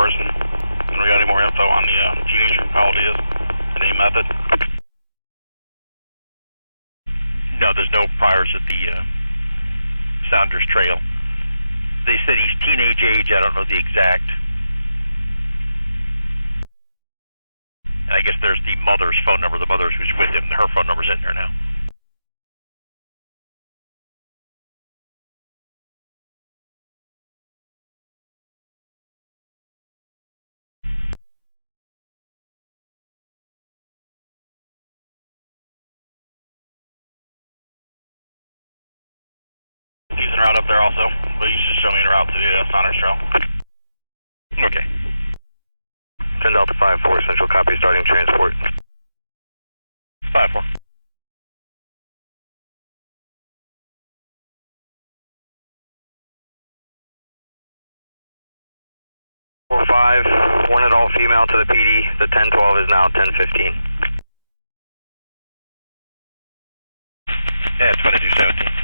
person. And we got any more info on the teenager who how old he is? The name method? No, there's no priors at the Sounders Trail. They said he's teenage age. I don't know the exact. And I guess there's the mother's phone number. The mother's who's with him. Her phone number's in there now. He's en route up there also, but you should show me en route to the Sounders Trail. Okay. 10 Delta 5-4, Central copy, starting transport. 5-4. Four 5, wanted all female to the PD. The 1012 is now 1015. Yeah, 2217.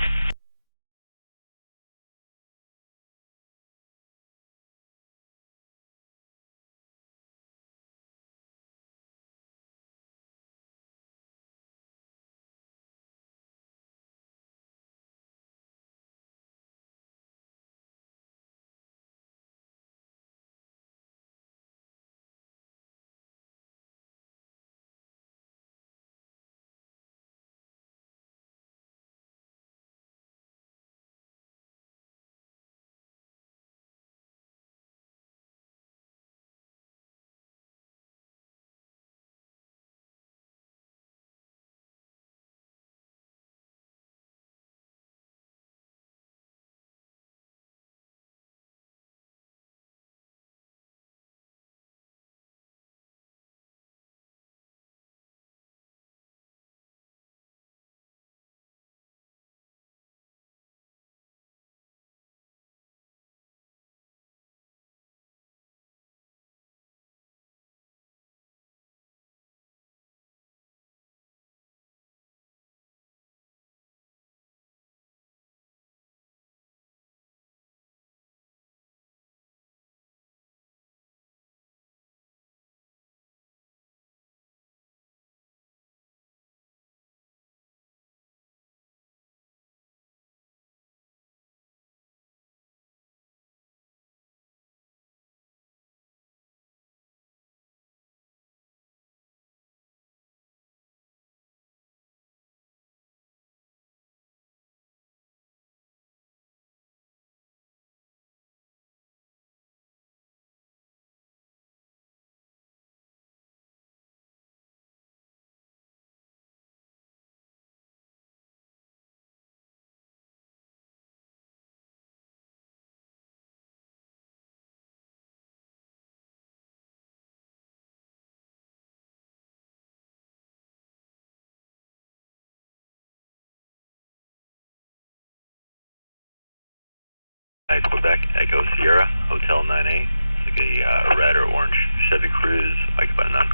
Quebec, Echo Sierra, Hotel 9A. It's like a red or orange Chevy Cruze, occupied 9.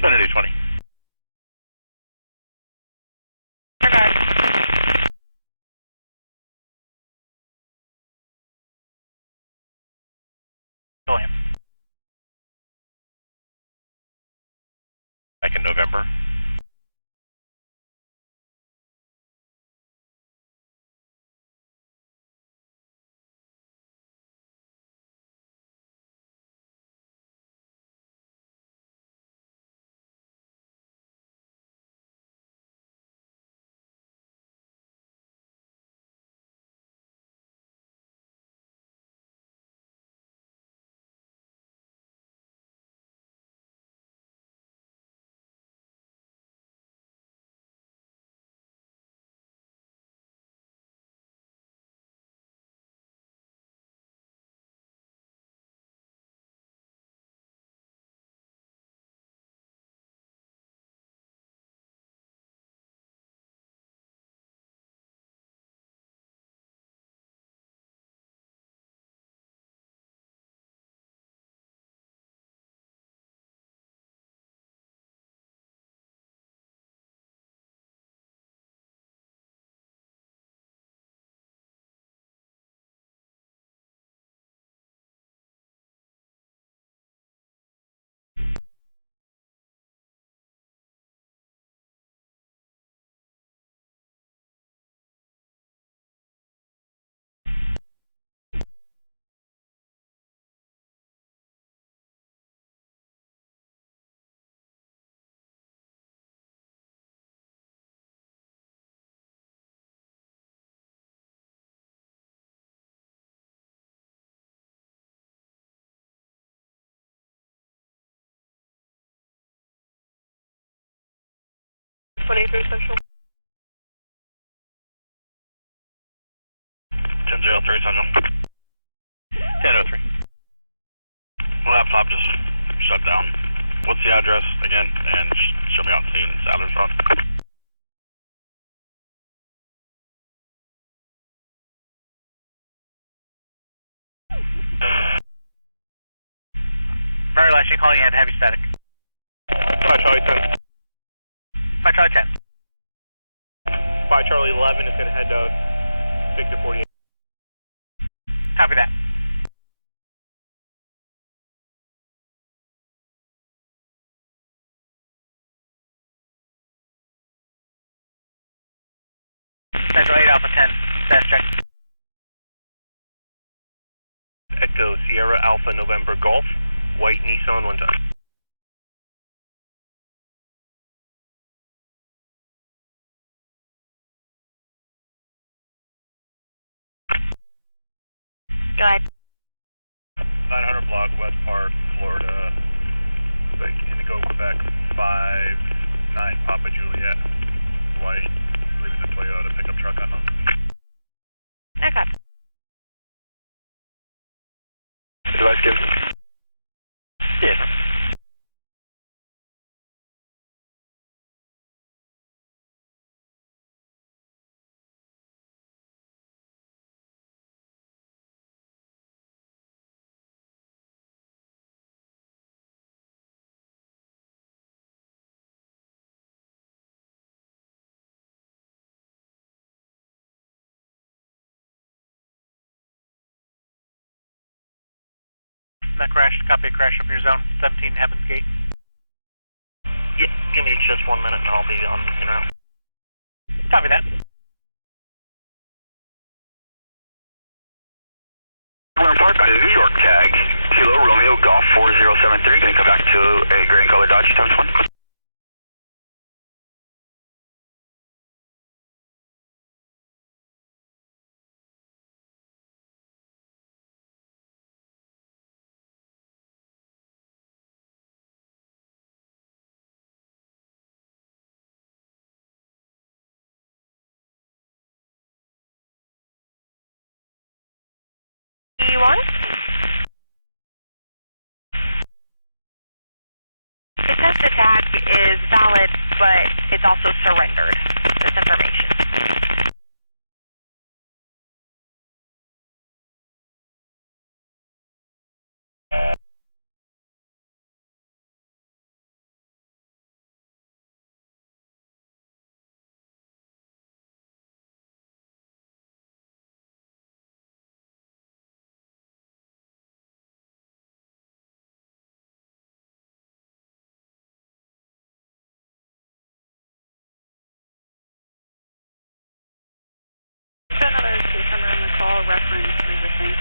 2220. Go ahead. Back in November. 23 Central. 1003 Central. 1003. Laptop just shut down. What's the address again? And show me on scene in Sadler's Road. Very likely calling in heavy static. 5 Charlie 10. 5 Charlie 10. 5 Charlie 11 is going to head to Victor 48. Copy that. Central 8 Alpha 10, status check. Echo Sierra Alpha November Golf, white Nissan 1 ton. Go ahead. 900 block, West Park, Florida. Indigo, Quebec, 59 Papa Juliet. White, I believe it's a Toyota pickup truck on them. Okay. Device given. Yes. That crash, copy a crash up your zone, 17 Heaven's Gate. Yeah, give me just 1 minute and I'll be on in route. Copy that. Warren Park, New York tag, Kilo Romeo Golf 4073, gonna come back to a gray and color Dodge times 1. E1? It says the tag is valid, but it's also surrendered, this information. Another customer in the call, reference resisting.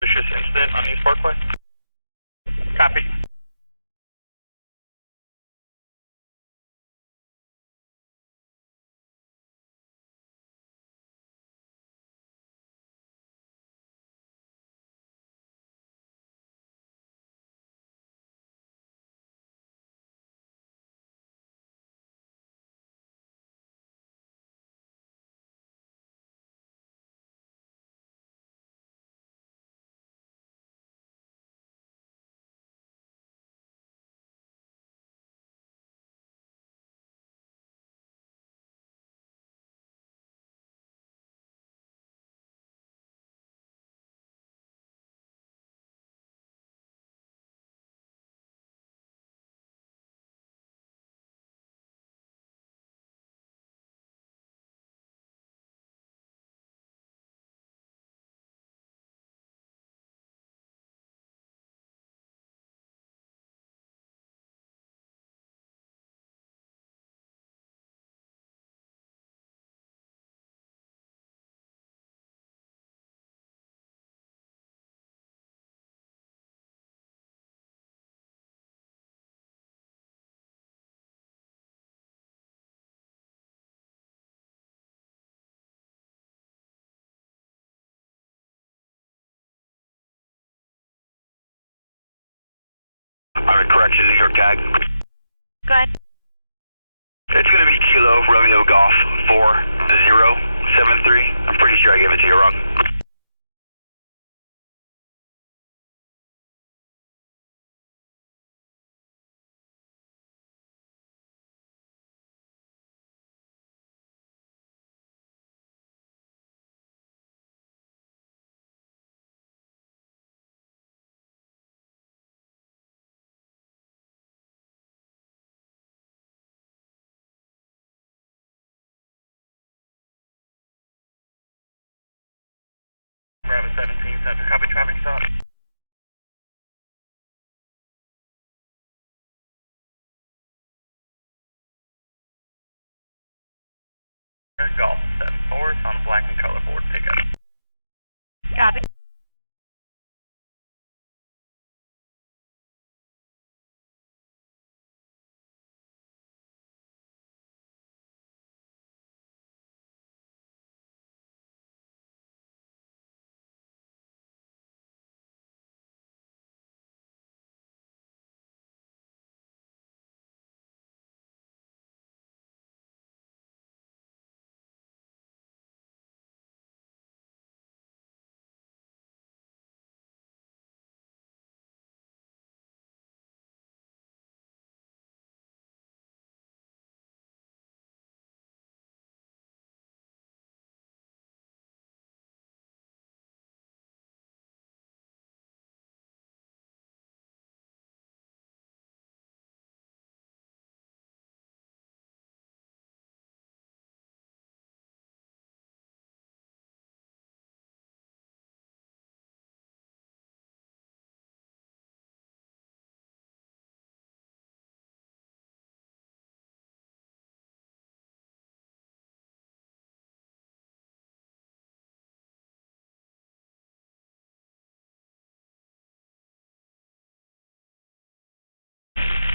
Vicious incident on East Parkway. Copy. Correction, New York CAG. Go ahead. It's going to be Kilo Romeo Golf 4073. I'm pretty sure I gave it to you wrong. Bravo 17 Center, copy traffic stop. Golf 74, it's on a black and color board pickup. Copy.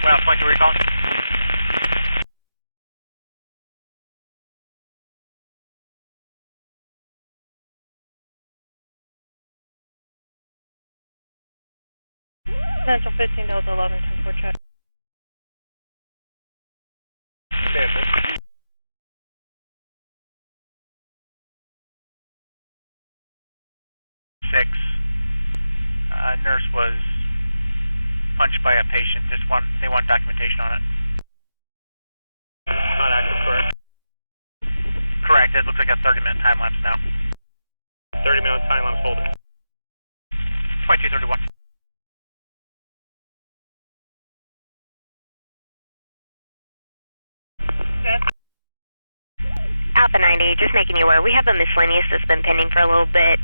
Well, point to recall. Central 15 Delta 11, 10-4 check. Stanford. Six. Nurse was punched by a patient. They want documentation on it. Not active, correct? Correct. It looks like a 30-minute time lapse now. 30-minute time lapse, hold it. 2231. Alpha 90, just making you aware, we have a miscellaneous that's been pending for a little bit.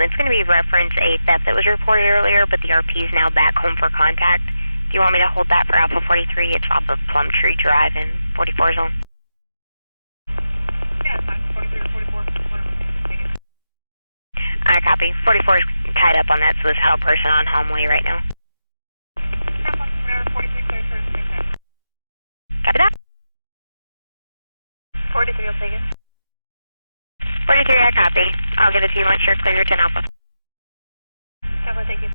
It's going to be reference a theft that was reported earlier, but the RP is now back home for contact. Do you want me to hold that for Alpha 43? It's off of Plumtree Drive in 44 zone. Yeah, it's fine. 43 or 44. I copy. 44 is tied up on that, so there's a person on homeway right now. 43 clear for the same time. Copy that. 43 will take it. 43, I copy. I'll give it to you once you're clear to Alpha. Alpha, thank you.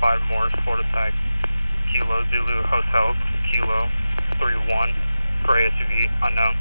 295 Morris, Florida tag, Kilo Zulu Hotels, Kilo 31, gray SUV, unknown.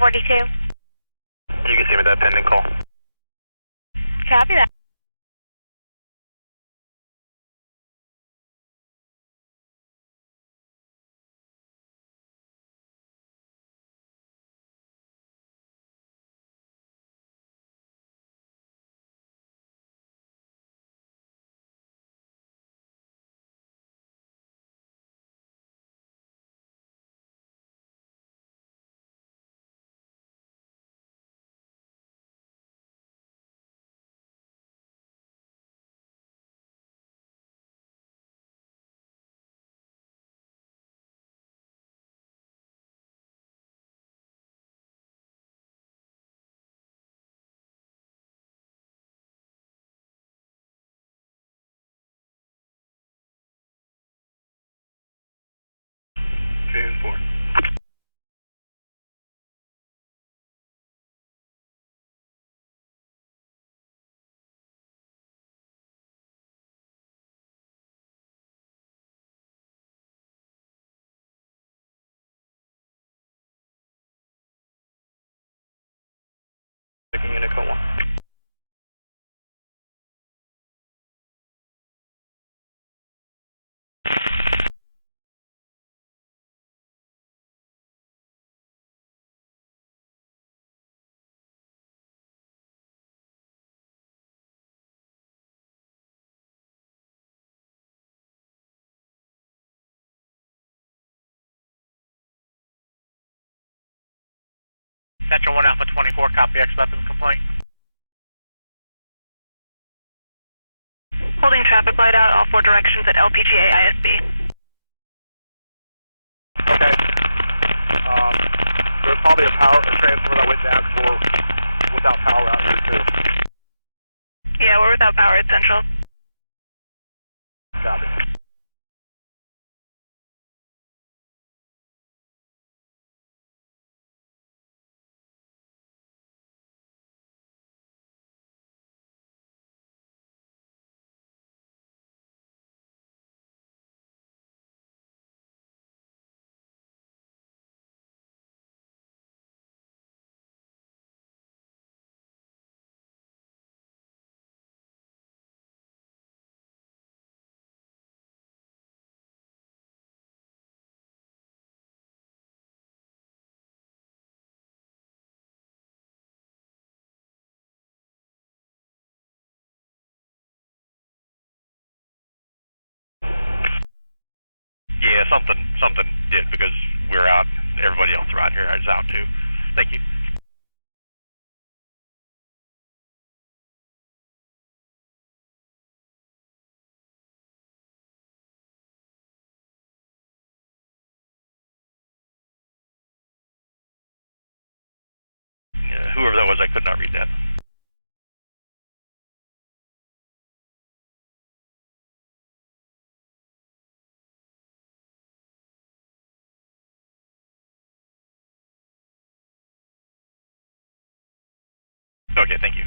$42. You can see me that pending call. Copy that. Transport. Taking unit code 1. Central 1 Alpha 24, copy X weapons complaint. Holding traffic light out, all 4 directions at LPGA ISB. Okay. There's probably a transfer that went down because we're without power out here too. Yeah, we're without power at Central. Copy. Yeah, something did because we're out. Everybody else around here is out too. Thank you. Whoever that was, I could not read that. Okay, thank you.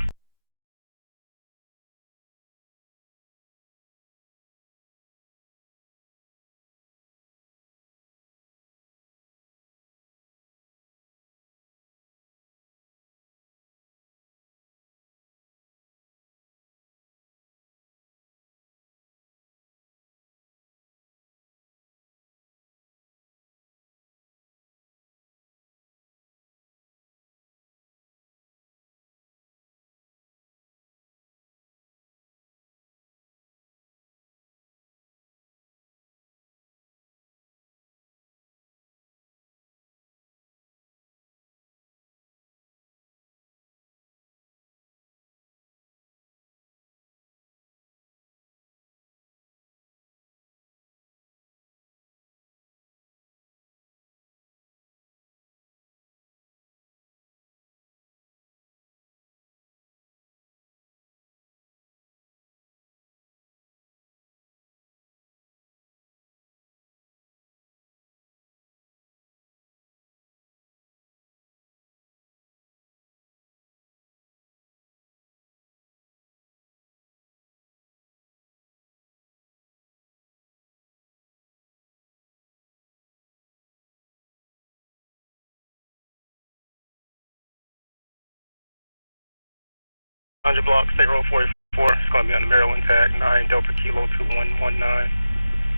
100 block, State Road 44. It's going to be on the Maryland tag, 9 Delta Kilo 2119.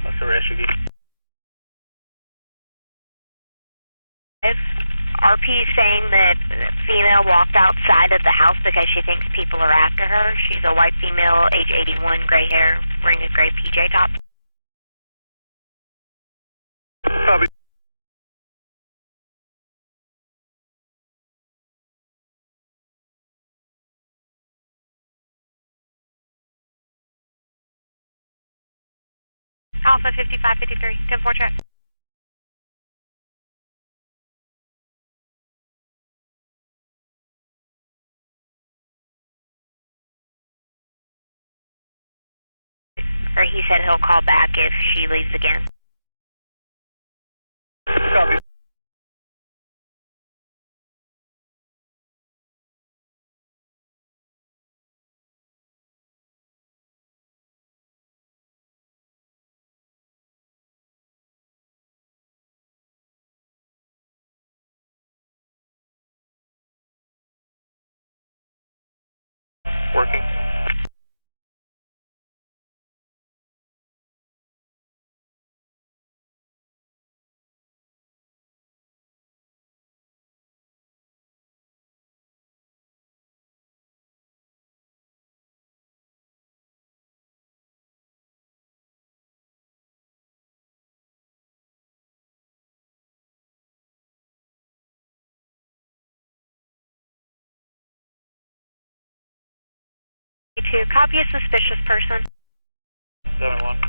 That's their SUV. RP is saying that the female walked outside of the house because she thinks people are after her. She's a white female, age 81, gray hair, wearing a gray PJ top. Copy. Alpha 5553, 10-4 check. Or he said he'll call back if she leaves again. Copy. Working. To copy a suspicious person. 7-1.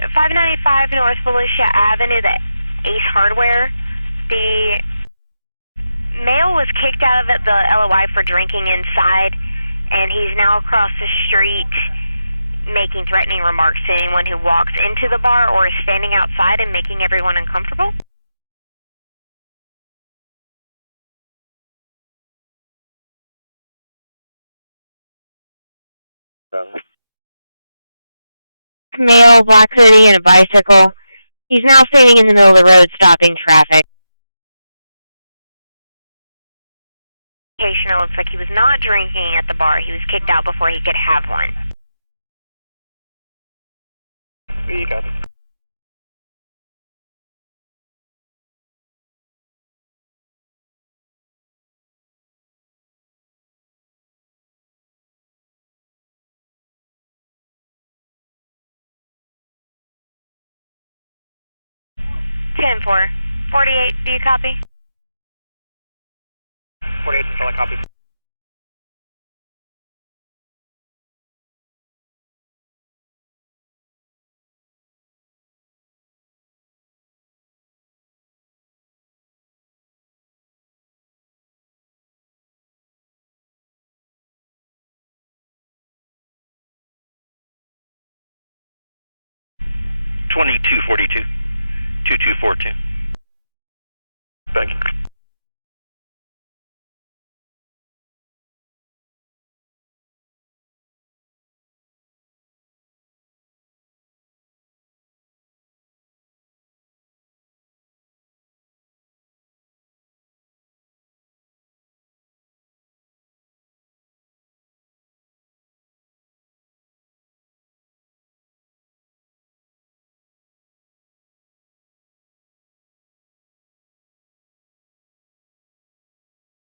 595 North Volusia Avenue, the Ace Hardware. The male was kicked out of the LOI for drinking inside, and he's now across the street making threatening remarks to anyone who walks into the bar or is standing outside and making everyone uncomfortable. Male, black hoodie, and a bicycle. He's now standing in the middle of the road stopping traffic. It looks like he was not drinking at the bar. He was kicked out before he could have one. You got it. Ten 4. 48, do you copy? 48, control, I copy. $2242, 2242. Thank you.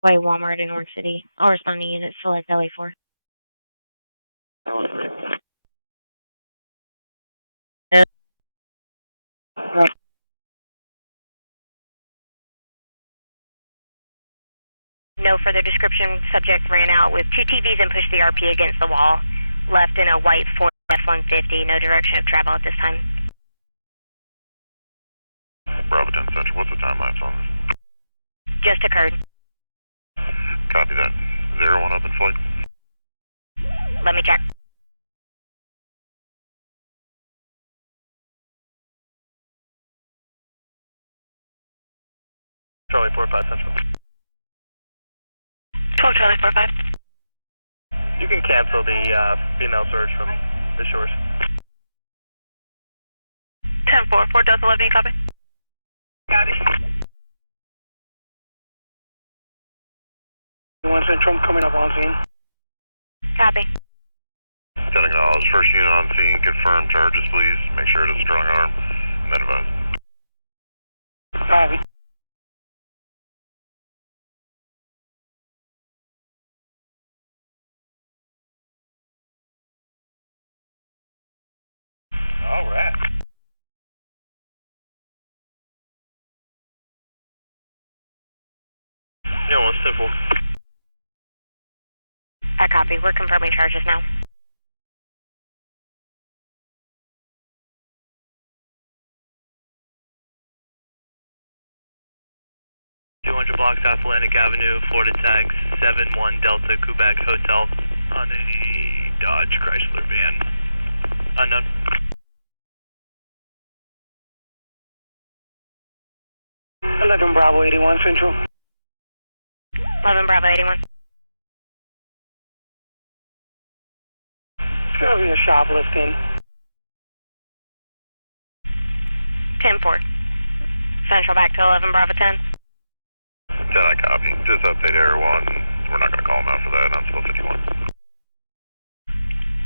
By Walmart in Orange City. All responding units select LA4. No further description. Subject ran out with 2 TVs and pushed the RP against the wall. Left in a white Ford F-150. No direction of travel at this time. Bravo 10 Central, what's the time lapse on this? Just occurred. Copy that. 01 up in flight. Let me check. Charlie 45 Central. 12 Charlie 45. You can cancel the female search from the shores. 10-4, 4 Delta 11, you copy? Got it. 1 81 Central, I'm coming up on scene. Copy. 10 acknowledged. First unit on scene, confirm charges, please. Make sure it's a strong arm, and then advise. Copy. All right. Yeah, well, simple. I copy. We're confirming charges now. Block South Atlantic Avenue, Florida tag 71 Delta Quebec Hotel on a Dodge Chrysler van. Unknown. Bravo 81 Central. 11 Bravo 81. It's gonna be a shoplifting. 10-4. Central back to 11 Bravo 10. 10, I copy. Just update Air 1. We're not going to call him out for that. I'm still 51.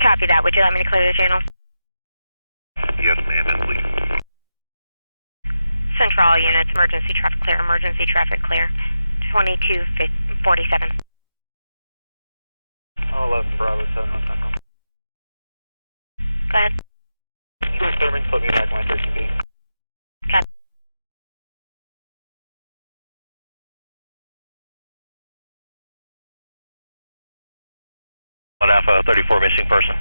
Copy that. Would you like me to clear the channel? Yes, ma'am, and please. Central all units, emergency traffic clear, emergency traffic clear. 2247. 11 Bravo 7 on Central. Go ahead. Sure, Thurman, put me back my 13B. Copy. One Alpha 34 missing person.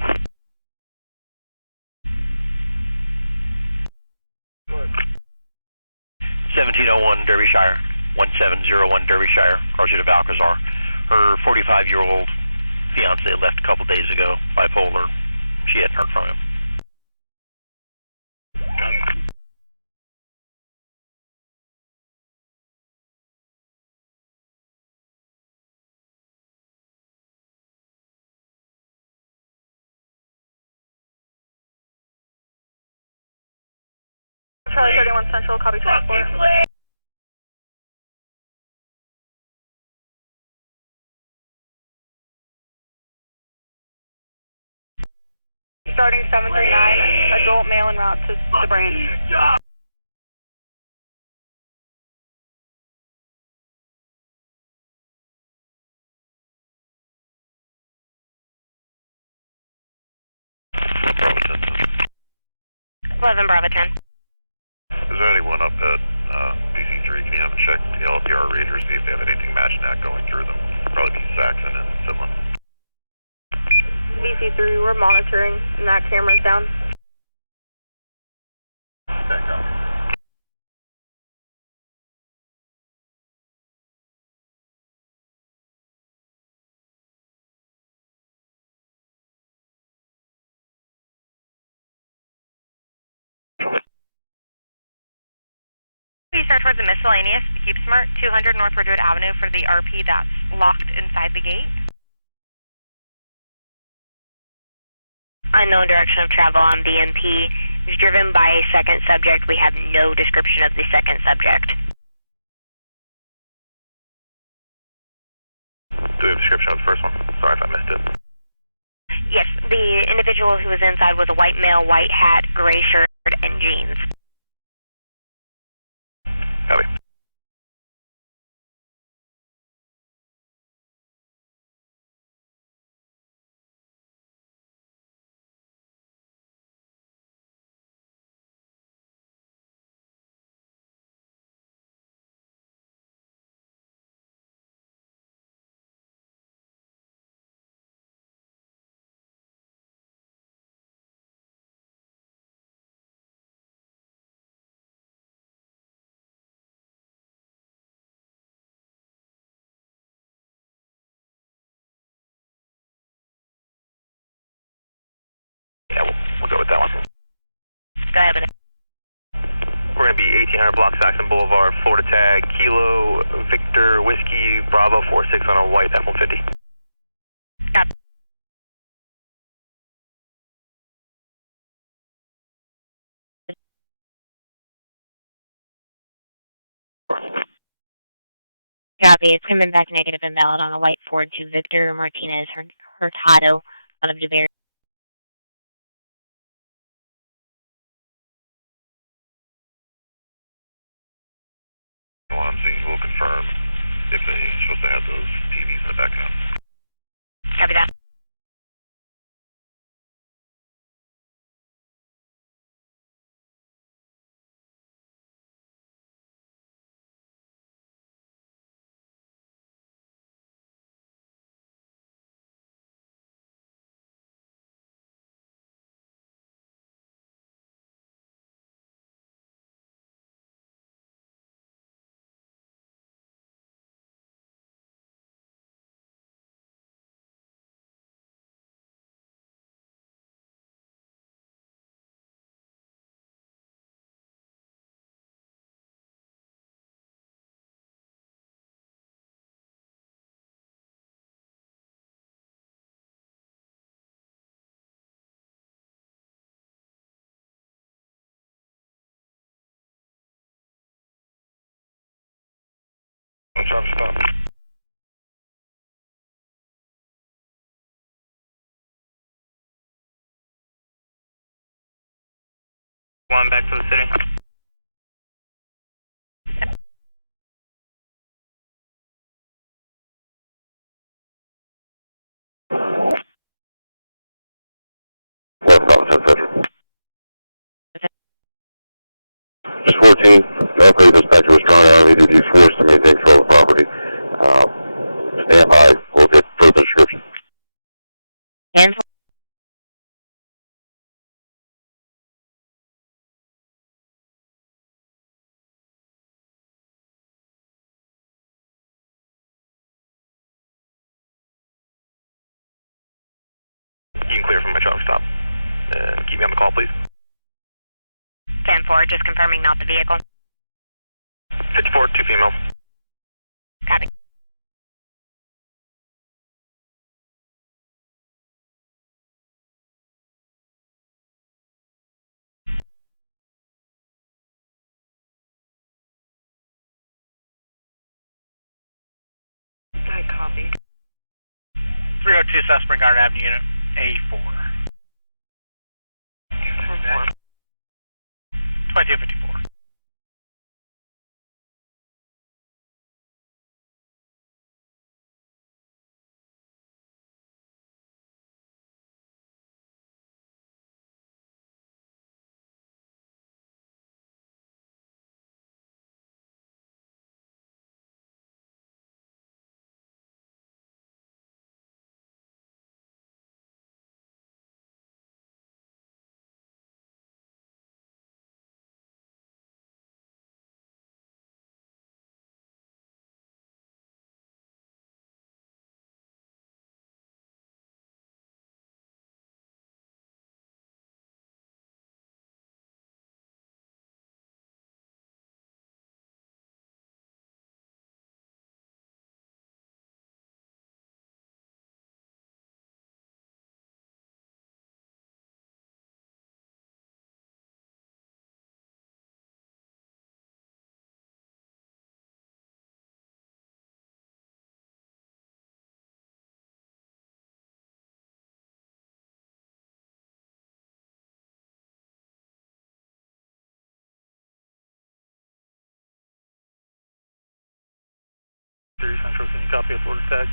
1701 Derbyshire, 1701 Derbyshire, Carja of Alcazar. Her 45-year-old fiance left a couple days ago, bipolar. She hadn't heard from him. Charlie 31 Central, copy transport. Starting 739, adult male en route to the branch. Bravo 10. 11 Bravo 10. Is there anyone up at BC3? Can you have them check the LPR readers, see if they have anything matching that going through them? Probably be Saxon and Finland. BC3, we're monitoring, and that camera's down. Okay, copy. Please start towards the miscellaneous. Keep smart. 200 North Ridgewood Avenue for the RP that's locked inside the gate. Unknown direction of travel on BMP is driven by a second subject. We have no description of the second subject. Do we have a description of the first one? Sorry if I missed it. Yes, the individual who was inside was a white male, white hat, gray shirt, and jeans. Copy. Yeah, we'll go with that one. Go ahead with it. We're going to be 1800 Block Saxon Boulevard, Florida tag, Kilo Victor Whiskey Bravo 46 on a white F-150. Copy. Copy. It's coming back negative invalid on a white Ford to Victor Martinez Hurtado out of DeBerry. On scene, we'll confirm if they're supposed to have those TVs in the back now. Copy that. Travis, stop. One back to the city. Just 14. That dispatcher was strong arm. He did use force to maintain control of the property. Stand by. We'll get further description. And You can clear from my truck stop. And keep me on the call, please. 10-4, just confirming not the vehicle. 54, 2 females. Copy. I copied. 302 South Spring Garden Avenue, Unit A4. 2254. Central, can you copy a Florida tag?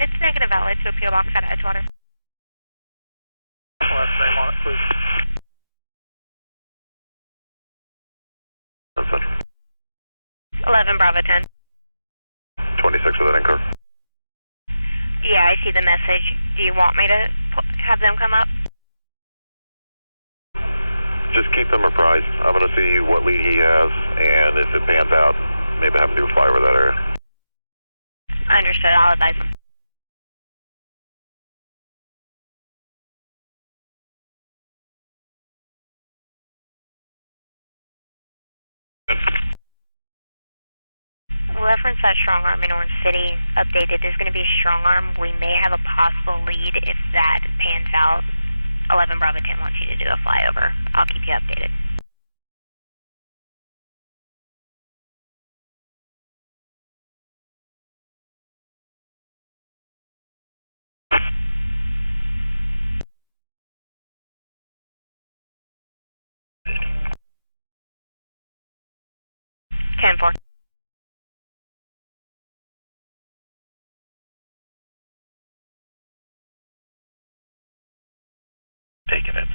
It's negative valid, so PO Box out of Edgewater. Last name on it, please. That's Central. 11 Bravo 10. 26 with an car. Yeah, I see the message. Do you want me to have them come up? Just keep them apprised. I'm going to see what lead he has, and if it pans out, maybe have him do a flyover that area. Understood. I'll advise them. Reference reference that strong arm in Orange City updated is going to be strong arm. We may have a possible lead if that pans out. 11 Bravo 10 wants you to do a flyover. I'll keep you updated. Ten four. Taking it.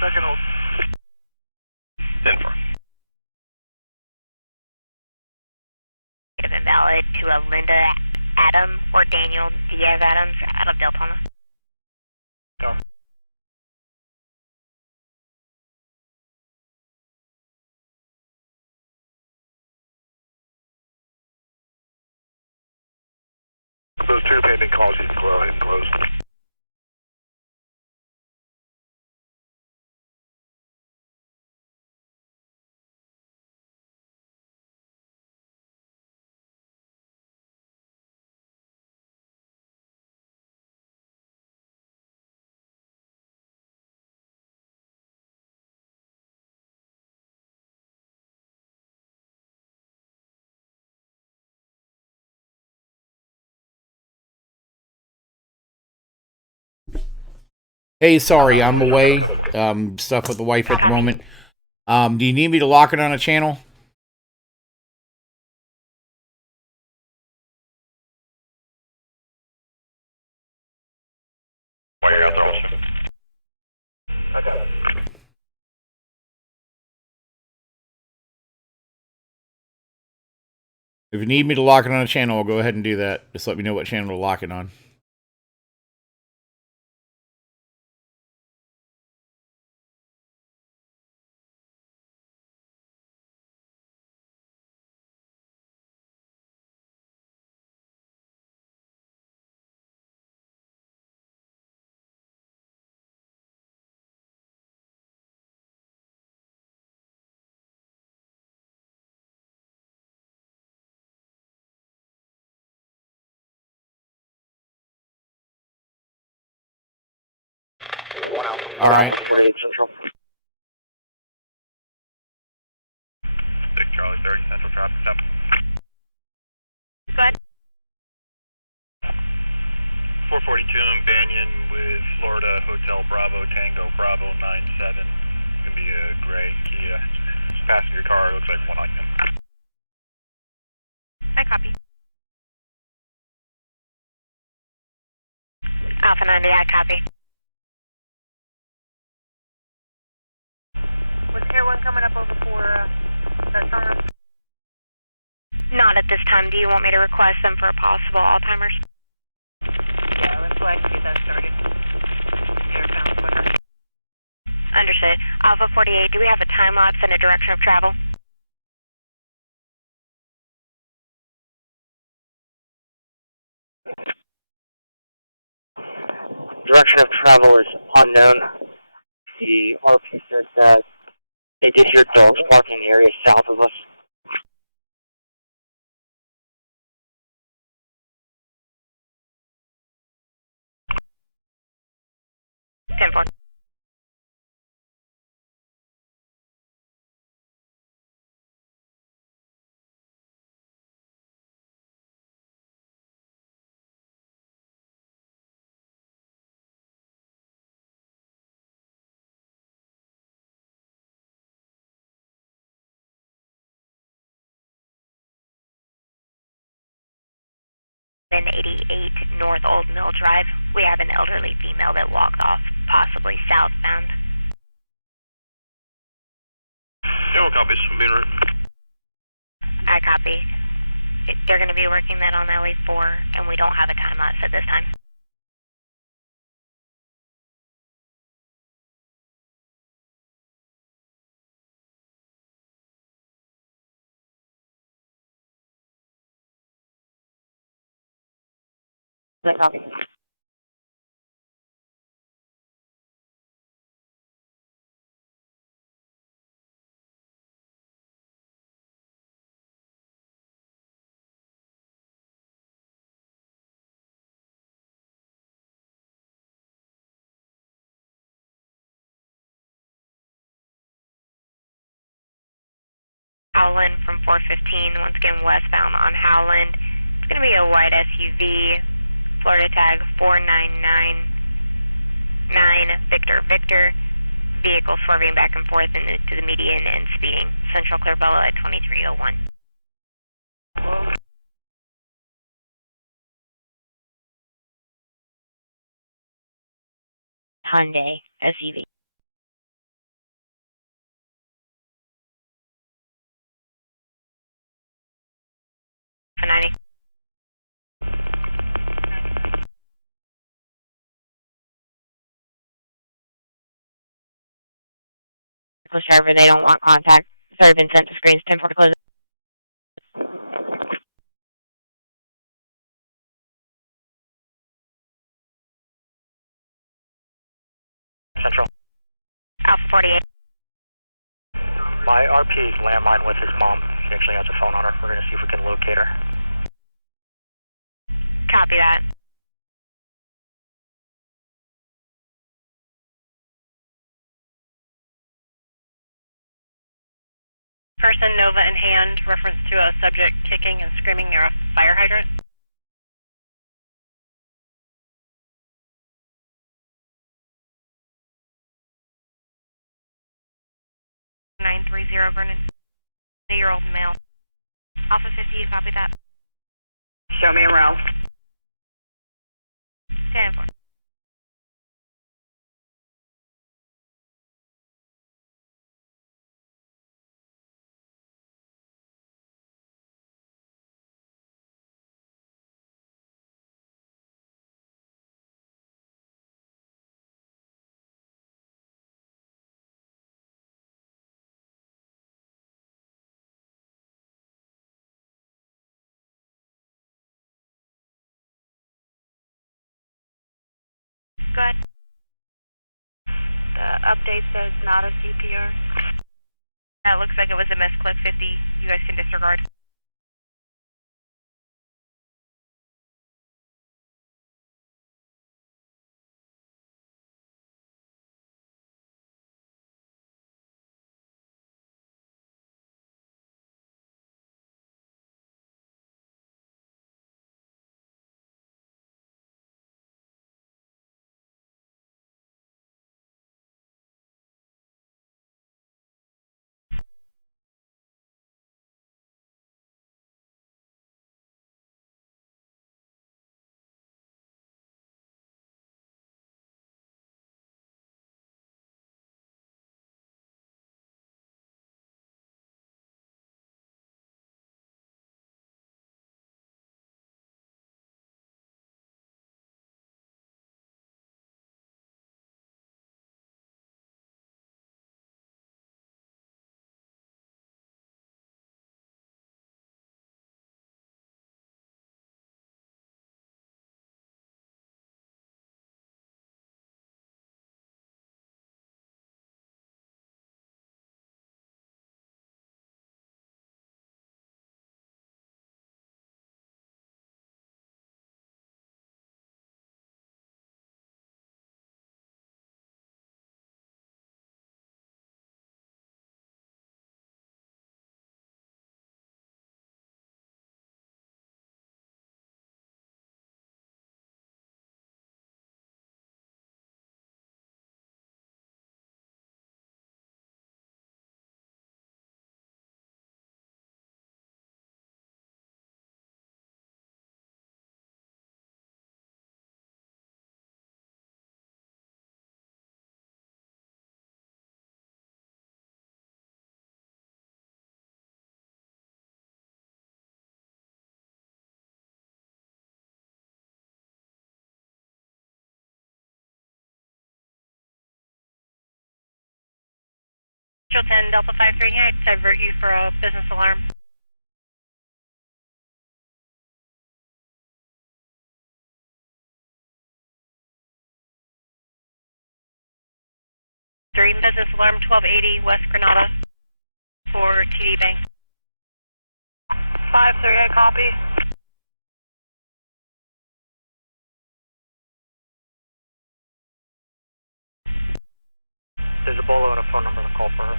Second hold. 10-4. Invalid to a Linda Adam or Daniel Diaz Adams out of Deltona. Go. Those two pending calls, you can go ahead and close. Hey, sorry, I'm away. Stuff with the wife at the moment. Do you need me to lock it on a channel? While you're out there also. Okay. If you need me to lock it on a channel, I'll go ahead and do that. Just let me know what channel to lock it on. All right. 48 Central. 6 Charlie 30 Central traffic stop. Go ahead. 442 in Banyan with Florida Hotel Bravo Tango Bravo 97. It's going to be a gray Kia. Passenger car, looks like one item. I copy. Alpha 90, I copy. Was here one coming up over for that song? Not at this time. Do you want me to request them for a possible Alzheimer's? Yeah, let's go ahead and get that started. Air found quicker. Understood. Alpha 48, do we have a time lapse and a direction of travel? Direction of travel is unknown. The RP said that they did hear dogs barking area south of us. Ten four. In 88 North Old Mill Drive, we have an elderly female that walked off, possibly southbound. Yeah, what copies? Beamer. I copy. They're going to be working that on LE4, and we don't have a time lapse at this time. I copy. Howland from 415, once again westbound on Howland. It's going to be a white SUV, Florida tag 4999 Victor Victor. Vehicle swerving back and forth into the median and speeding. Central Clearbella at 2301. Hyundai SUV. For 90. Server, they don't want contact. It's already been sent to screens 10 for close. Central. Alpha 48. My RP's landline with his mom. She actually has a phone on her. We're going to see if we can locate her. Copy that. Person Nova in hand, reference to a subject kicking and screaming near a fire hydrant. Vernon. 2-year-old male. Alpha 50, copy that. Show me around. 10-4. Go ahead. The update says not a CPR. That looks like it was a misclick 50. You guys can disregard. Central 10, Delta 53 here. I'd divert you for a business alarm. Business alarm 1280 West Granada for TD Bank. 538, copy. There's a bolo and a phone number to call for her.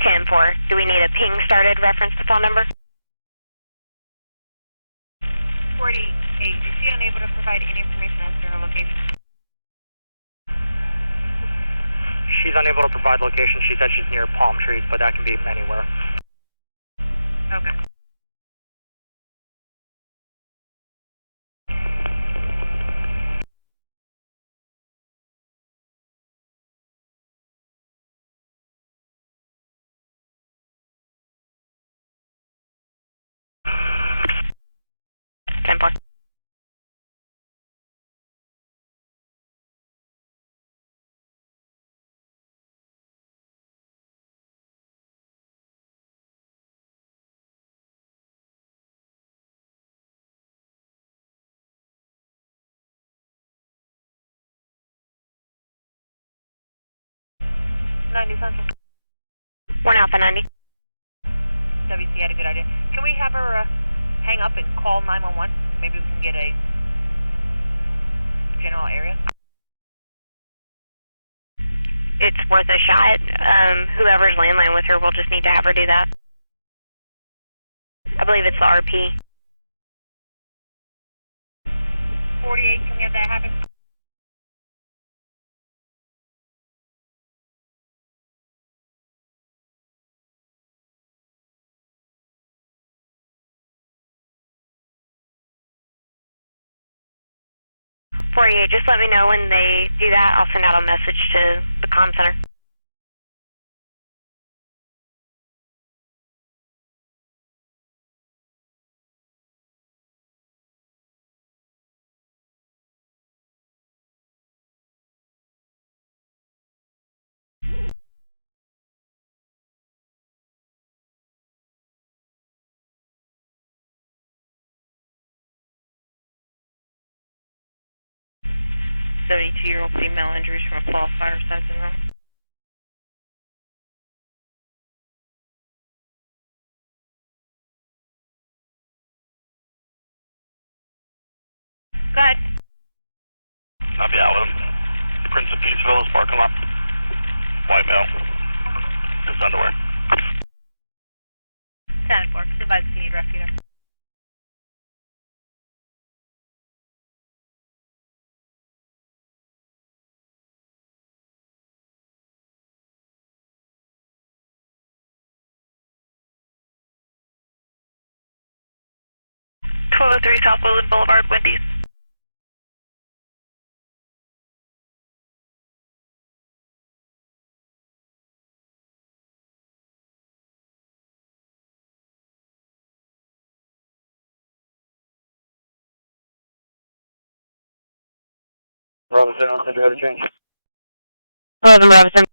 10-4. 10-4. Do we need a ping started reference to phone number? 48. Is she unable to provide any information as to her location? She's unable to provide location. She said she's near palm trees, but that can be anywhere. Okay. Central. 1 Alpha 90. WC had a good idea. Can we have her hang up and call 911? Maybe we can get a general area. It's worth a shot. Whoever's landline with her will just need to have her do that. I believe it's the RP. 48, can we have that happen? Just let me know when they do that. I'll send out a message to the comm center. Year-old female injuries from a fall fire side syndrome. Go ahead. I'll be out with him. Prince of Peace Villas parking lot. White male. His underwear. 10-4. Advise if you need rescue there. South Woodland Boulevard, Wendy's. Robinson, I'll send you out a change. 11 Robinson.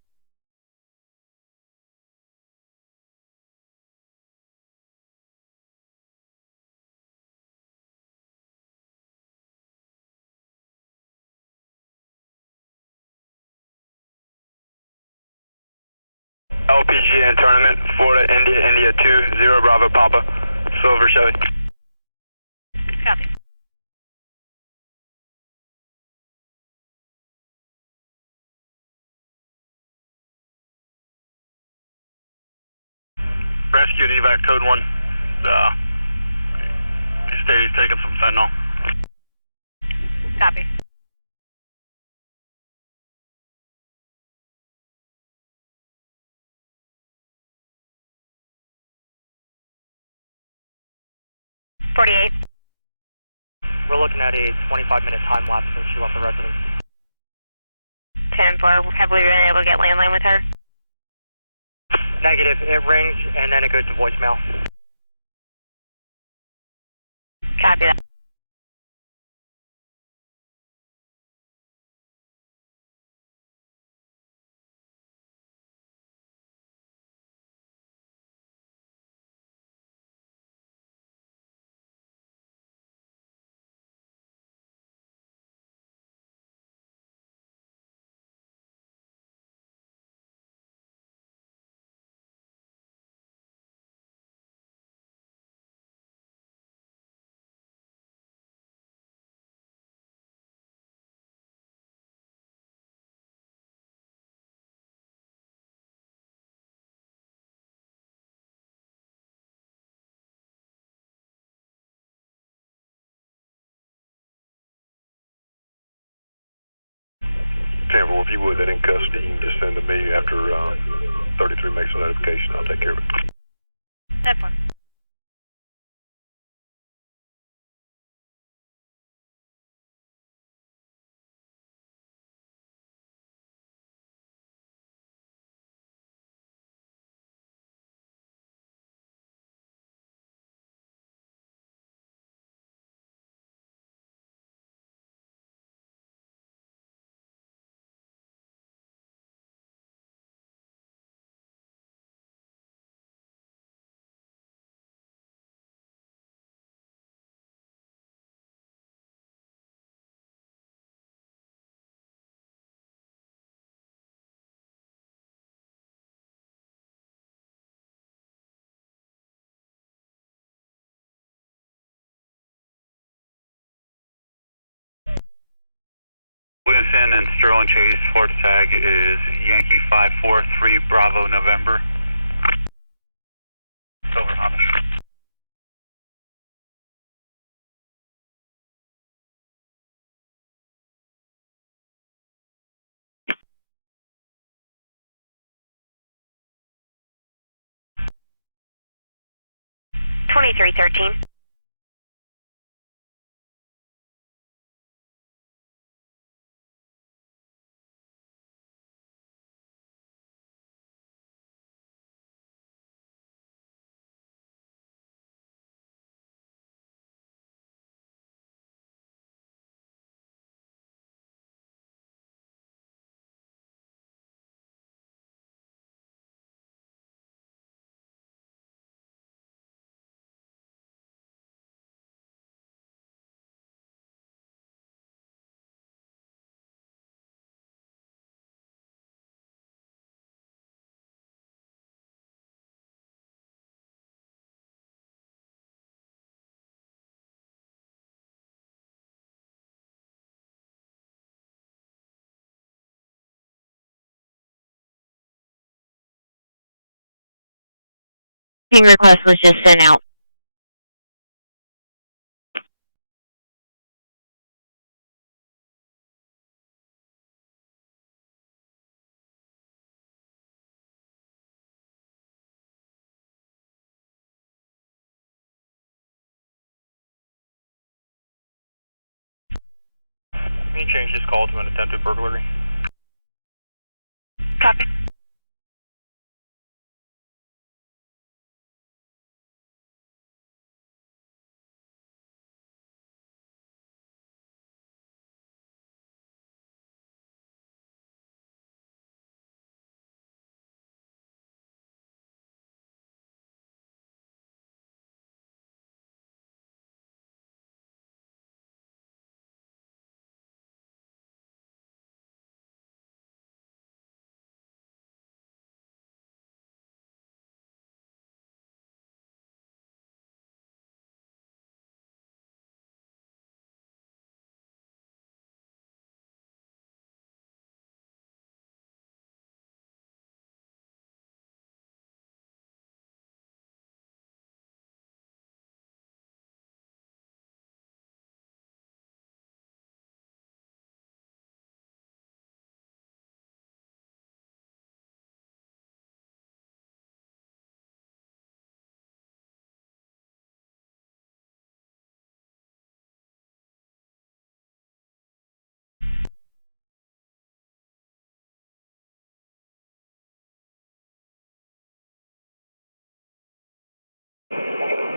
LPG and tournament, Florida, India 2, 0 Bravo Papa, Silver Chevy. Copy. Rescued evac code 1. He stated he's taking some fentanyl. Copy. We're looking at a 25-minute time lapse since she left the residence. 10-4. Have we been able to get landline with her? Negative. It rings and then it goes to voicemail. Copy that. 10-4, if you would, that in custody, you can just send to me after 33 makes a notification. I'll take care of it. 10-4. Williamson and Sterling Chase, Florida tag is Yankee 543 Bravo November. Over, Honda. $23.13. Request was just sent out. Can you change this call to an attempted burglary? Copy.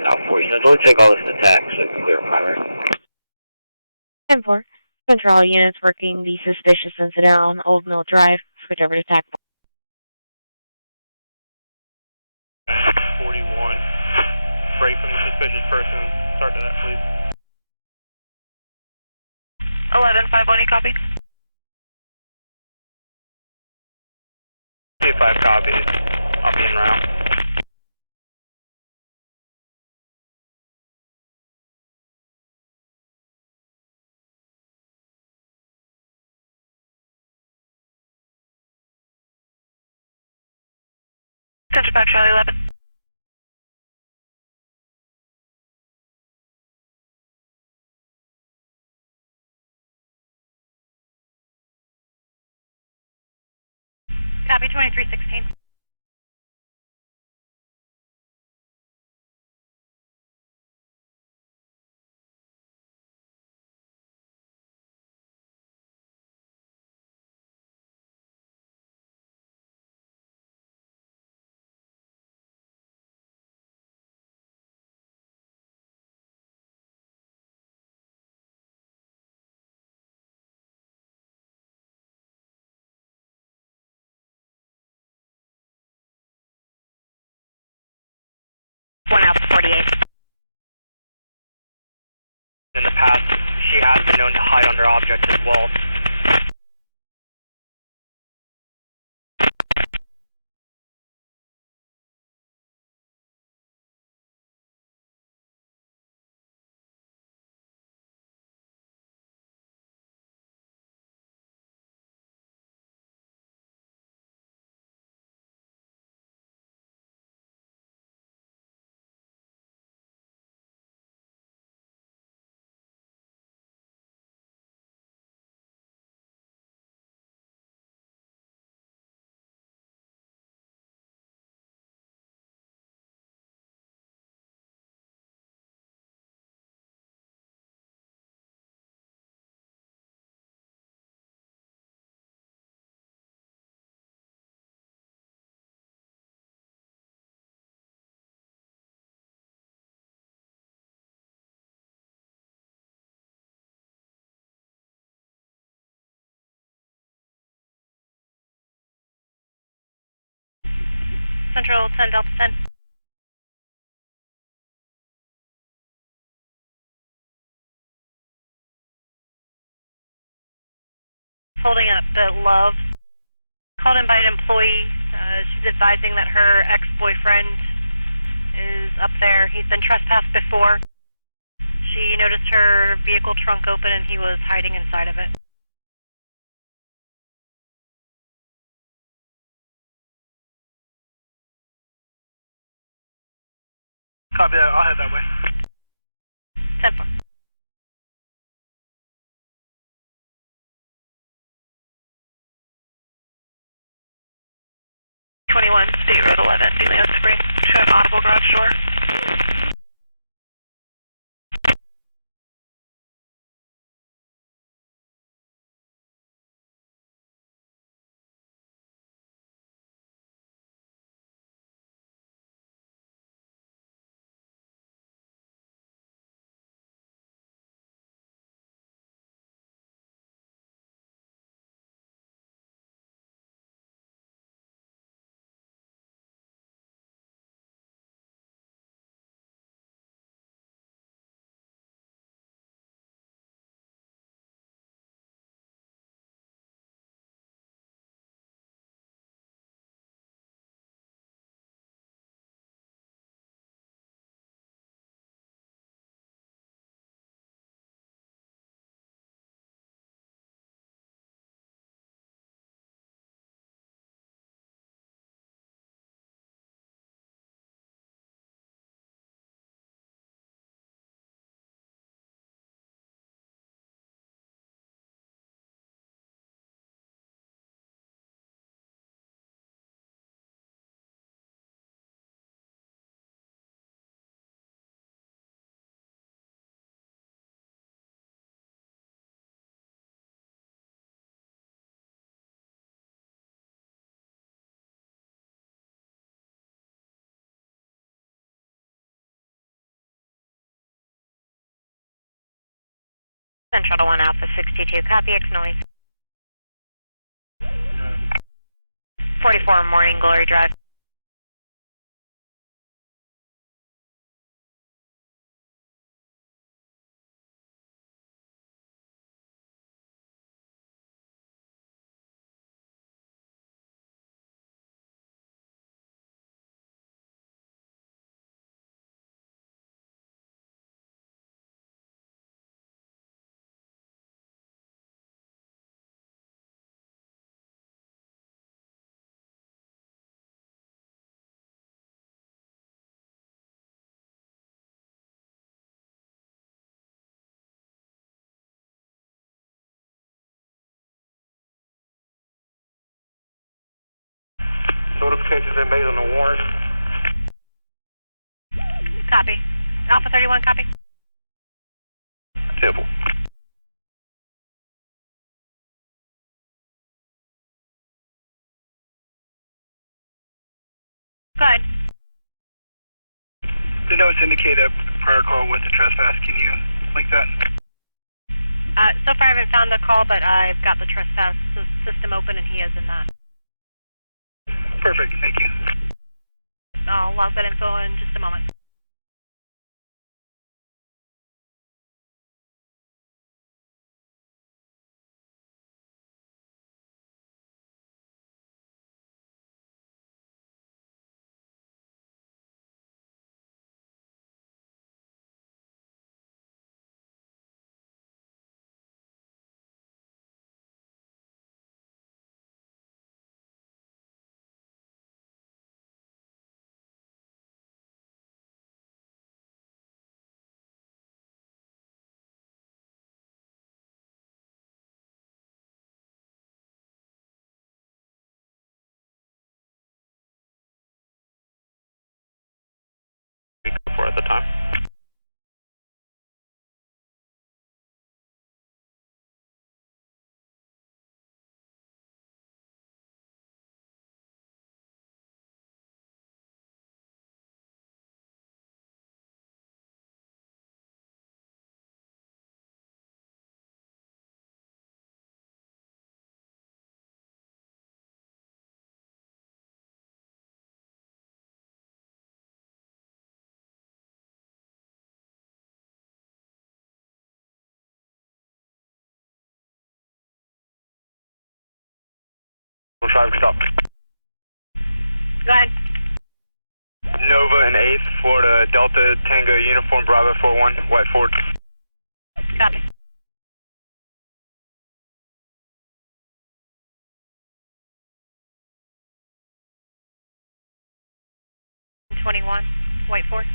Unfortunately, don't take all this attack so I can clear primary. 10-4. Control units working the suspicious incident on Old Mill Drive. Switch over to TAC. 41. Break from the suspicious person. Start to that, please. 11-5-1, you copy? 2-5 copies. I'll be en route. Center back, Charlie 11. Copy 2316. One out 48. In the past, she has been known to hide under objects as well. Central 10 Delta 10. Holding up the Love. Called in by an employee. She's advising that her ex-boyfriend is up there. He's been trespassed before. She noticed her vehicle trunk open and he was hiding inside of it. Copy that. I'll head that way. 10-4. State Road 11, DeLeon Spring. Showing audible garage door. Central to 1 Alpha 62. Copy X noise. 44 Morning Glory Drive. applications been made on the warrant. Copy. Alpha 31, copy. Temple. Go ahead. The notes indicate a prior call with a trespass. Can you link that? So far I haven't found the call, but I've got the trespass system open and he is in that. Perfect, thank you. I'll log that info in just a moment. For at the time. Traffic stop. Go ahead. Nova and 8th, Florida, Delta, Tango, Uniform, Bravo 41, White Ford. Copy. '21, White Ford.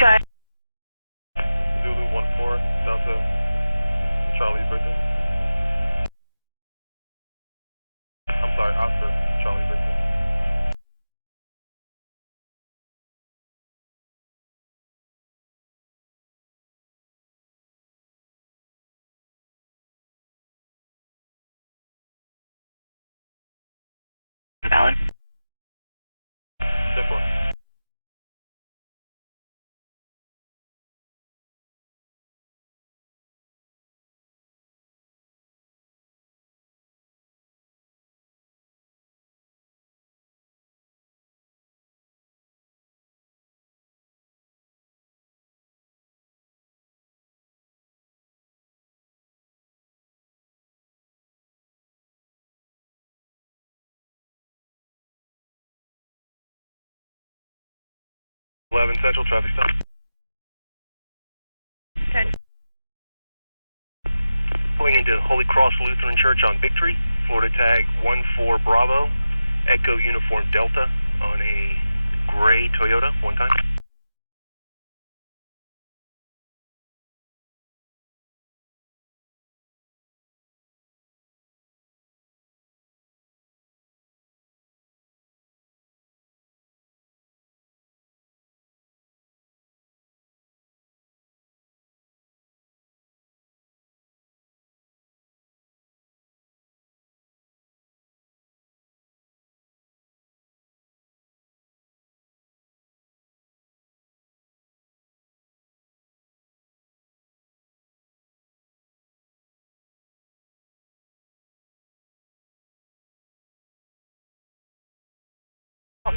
Go ahead. Zulu 14, Delta, Charlie Victor. I'm sorry, Oscar, Charlie Victor. Valid. Simple. Central traffic stop. Okay. Pulling into Holy Cross Lutheran Church on Victory, Florida tag 14 Bravo, Echo Uniform Delta on a gray Toyota, one time.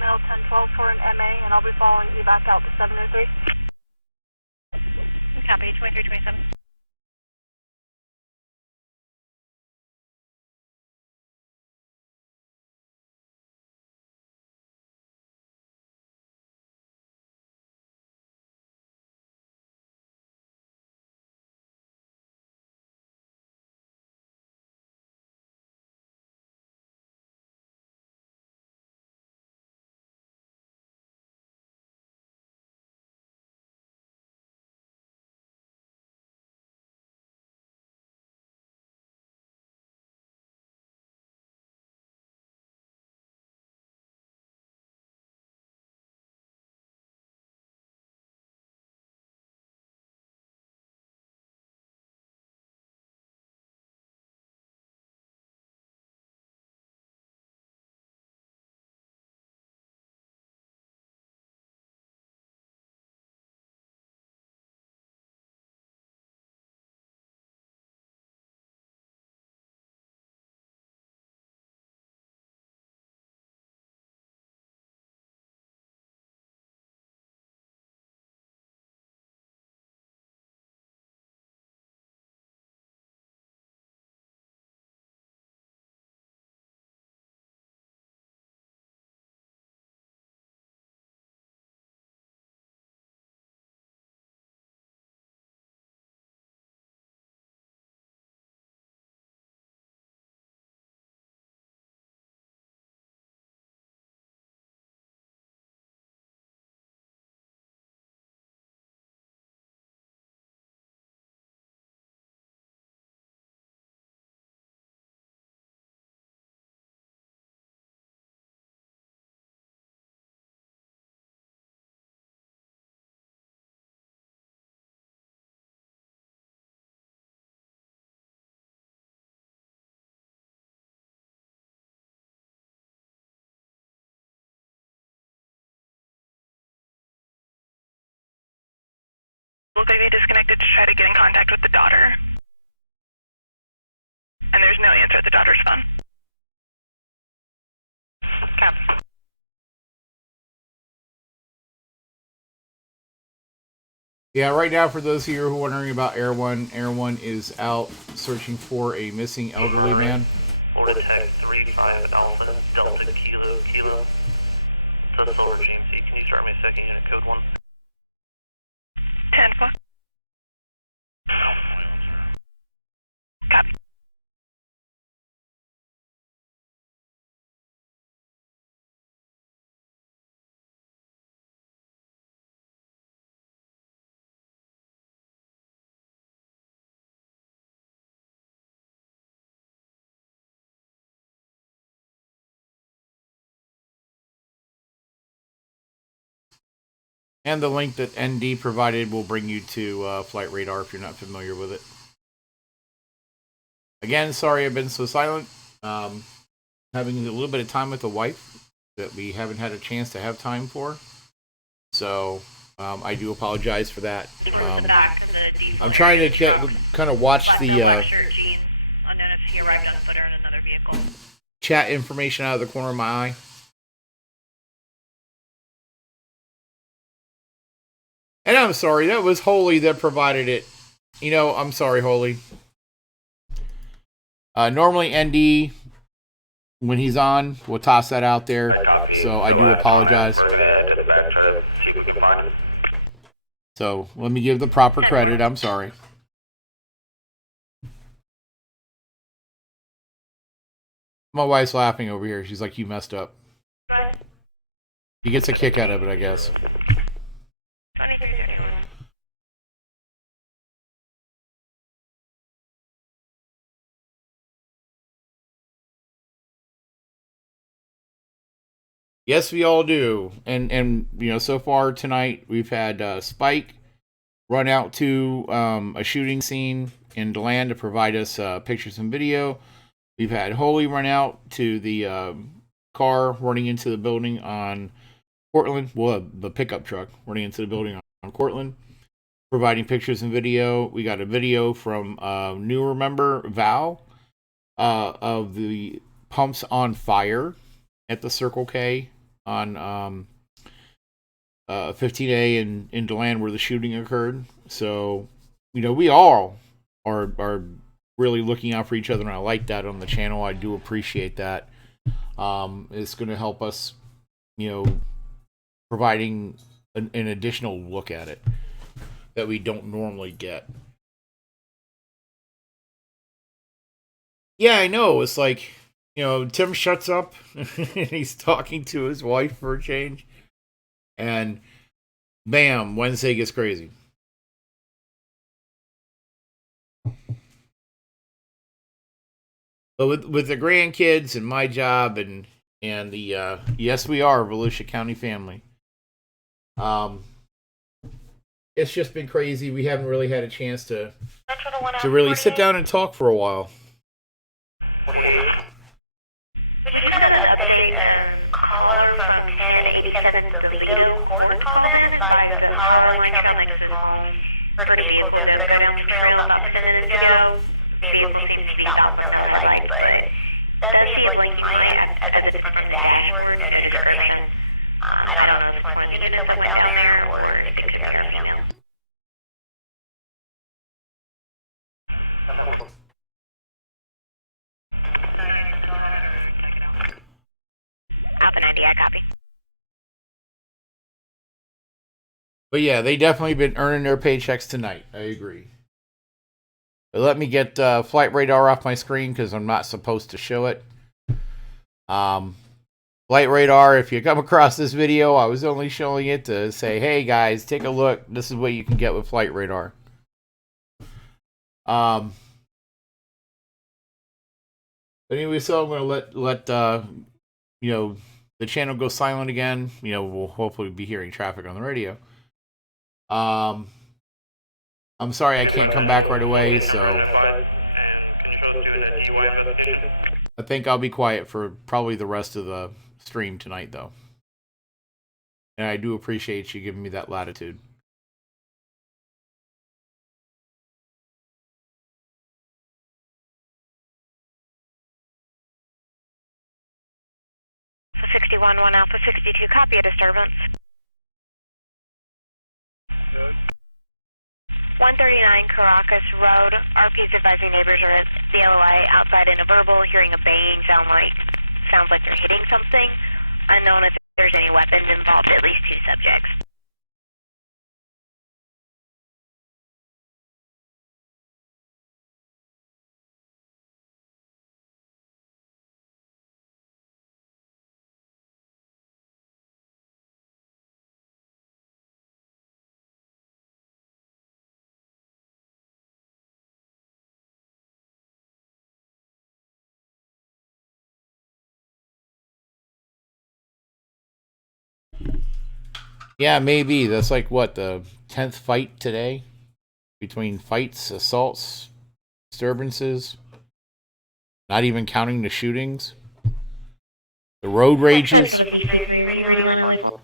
male 1012 for an MA, and I'll be following evac out to 703. Copy, 2327. Looks like they disconnected to try to get in contact with the daughter. And there's no answer at the daughter's phone. Copy. Yeah, right now, for those of you who are wondering about Air One is out searching for a missing elderly man. Florida Tech 35 Alpha Delta Kilo Kilo. It's a Silver GMC. Can you start me a second unit code 1? 10-4. Copy. And the link that ND provided will bring you to Flight Radar if you're not familiar with it. Again, sorry I've been so silent. Having a little bit of time with the wife that we haven't had a chance to have time for. So I do apologize for that. Towards the back of the diesel I'm trying area, to the truck. kind of watch Black the male, black shirt, jeans. Unknown if he arrived on foot or in another vehicle. chat information out of the corner of my eye. And I'm sorry, that was Holy that provided it. You know, I'm sorry, Holy. Normally, ND, when he's on, we'll toss that out there. I copy. So I do apologize. We're going to head to the back, try to see if we can find him. So let me give the proper credit. I'm sorry. My wife's laughing over here. She's like, you messed up. What? He gets a kick out of it, I guess. 2331. Yes, we all do. And you know, so far tonight we've had Spike run out to a shooting scene in DeLand to provide us pictures and video. We've had Holy run out to the car running into the building on Cortland. Well, the pickup truck running into the building on Cortland, providing pictures and video. We got a video from newer member Val of the pumps on fire at the Circle K on 15A in DeLand where the shooting occurred. So, we all are really looking out for each other, and I like that on the channel. I do appreciate that. It's going to help us, providing an additional look at it that we don't normally get. Yeah, I know. It's like, Tim shuts up and he's talking to his wife for a change. And bam, Wednesday gets crazy. But with the grandkids and my job and the yes, we are a Volusia County family. It's just been crazy. We haven't really had a chance to really sit down and talk for a while. 48. We just got an update. Caller from 1087 Toledo Court called in, advised a power line trail next to his home. Heard a vehicle go down the trail about 10 minutes ago. The vehicle seems to be stopped with no headlights, but does see a blinking light as if it's from the dashboard. No description. I don't know if it's one of the units that went down there or if it could be our female. Alpha 90, I copy. But yeah, they definitely been earning their paychecks tonight. I agree. But let me get flight radar off my screen because I'm not supposed to show it. Flight radar, if you come across this video, I was only showing it to say, hey guys, take a look. This is what you can get with flight radar. But anyway, so I'm going to let the channel go silent again. We'll hopefully be hearing traffic on the radio. I'm sorry I can't come back right away. So and can you show us doing a DUI investigation? I think I'll be quiet for probably the rest of the stream tonight, though. And I do appreciate you giving me that latitude. So 61, 1 Alpha 62, copy a disturbance. Good. 139 Caracas Road. RP's advising neighbors are at the LOI outside in a verbal, hearing a banging sounds like they're hitting something. Unknown if there's any weapons involved, at least 2 subjects. Yeah, maybe. That's like, what, the 10th fight today? Between fights, assaults, disturbances. Not even counting the shootings. The road rages. Central to VC3, are you reading on LA4?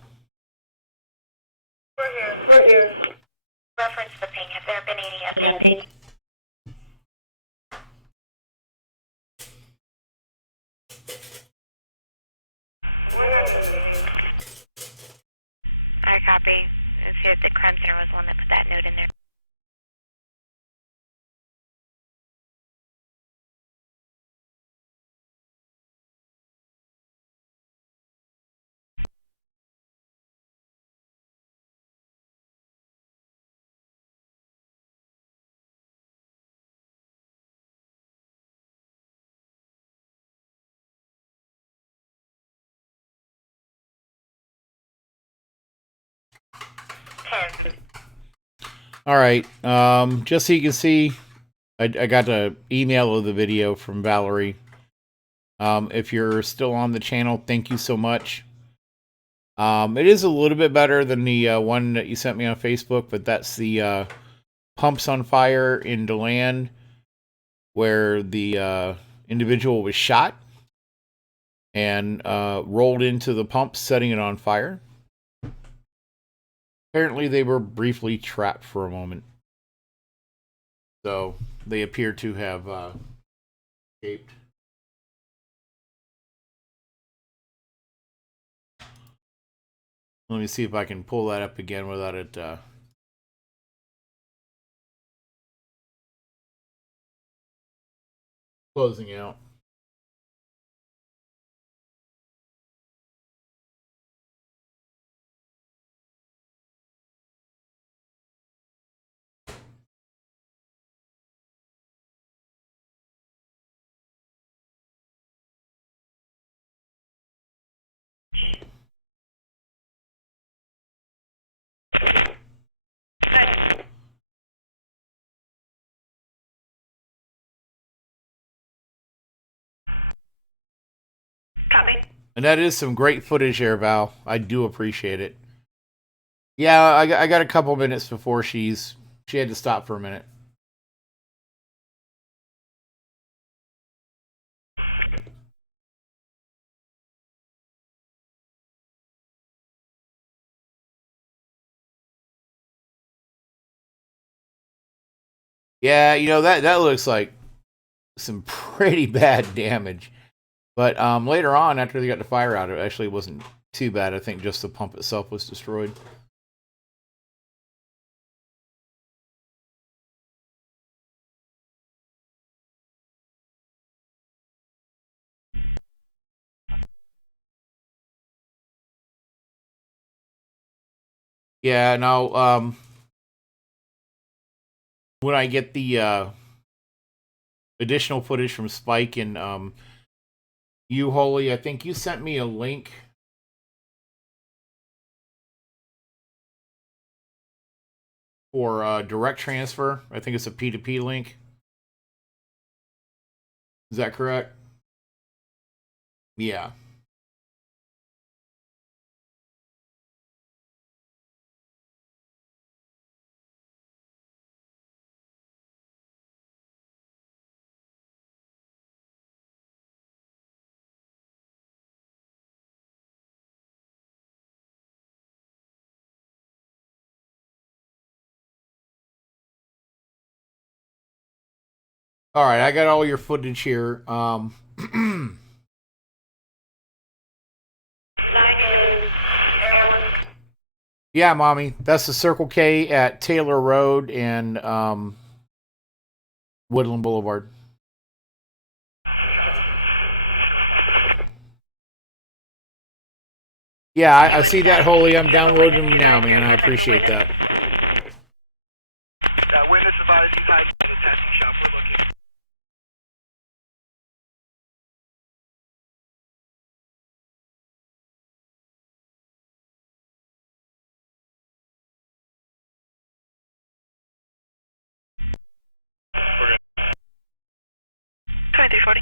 We're here. Reference the ping. Have there been any Update. We're not doing anything. I copy. Let's see if the crime center was the one that put that note in there. All right. Just so you can see, I got an email of the video from Valerie. If you're still on the channel, thank you so much. It is a little bit better than the one that you sent me on Facebook, but that's the pumps on fire in DeLand, where the individual was shot and rolled into the pump, setting it on fire. Apparently, they were briefly trapped for a moment. So, they appear to have escaped. Let me see if I can pull that up again without it closing out. Copy. And that is some great footage there, Val. I do appreciate it. Yeah, I got a couple minutes before she had to stop for a minute. Yeah, you know, that looks like some pretty bad damage. But later on, after they got the fire out, it actually wasn't too bad. I think just the pump itself was destroyed. Yeah, no, when I get the additional footage from Spike and you, Holy, I think you sent me a link for direct transfer. I think it's a P2P link. Is that correct? Yeah. All right, I got all your footage here. 90 to Airline. Yeah, Mommy, that's the Circle K at Taylor Road and Woodland Boulevard. Yeah, I see that, Holy. I'm downloading it now, man. I appreciate that. Witness advised he's hiding in the tattoo shop. We're looking. We're good. 2340.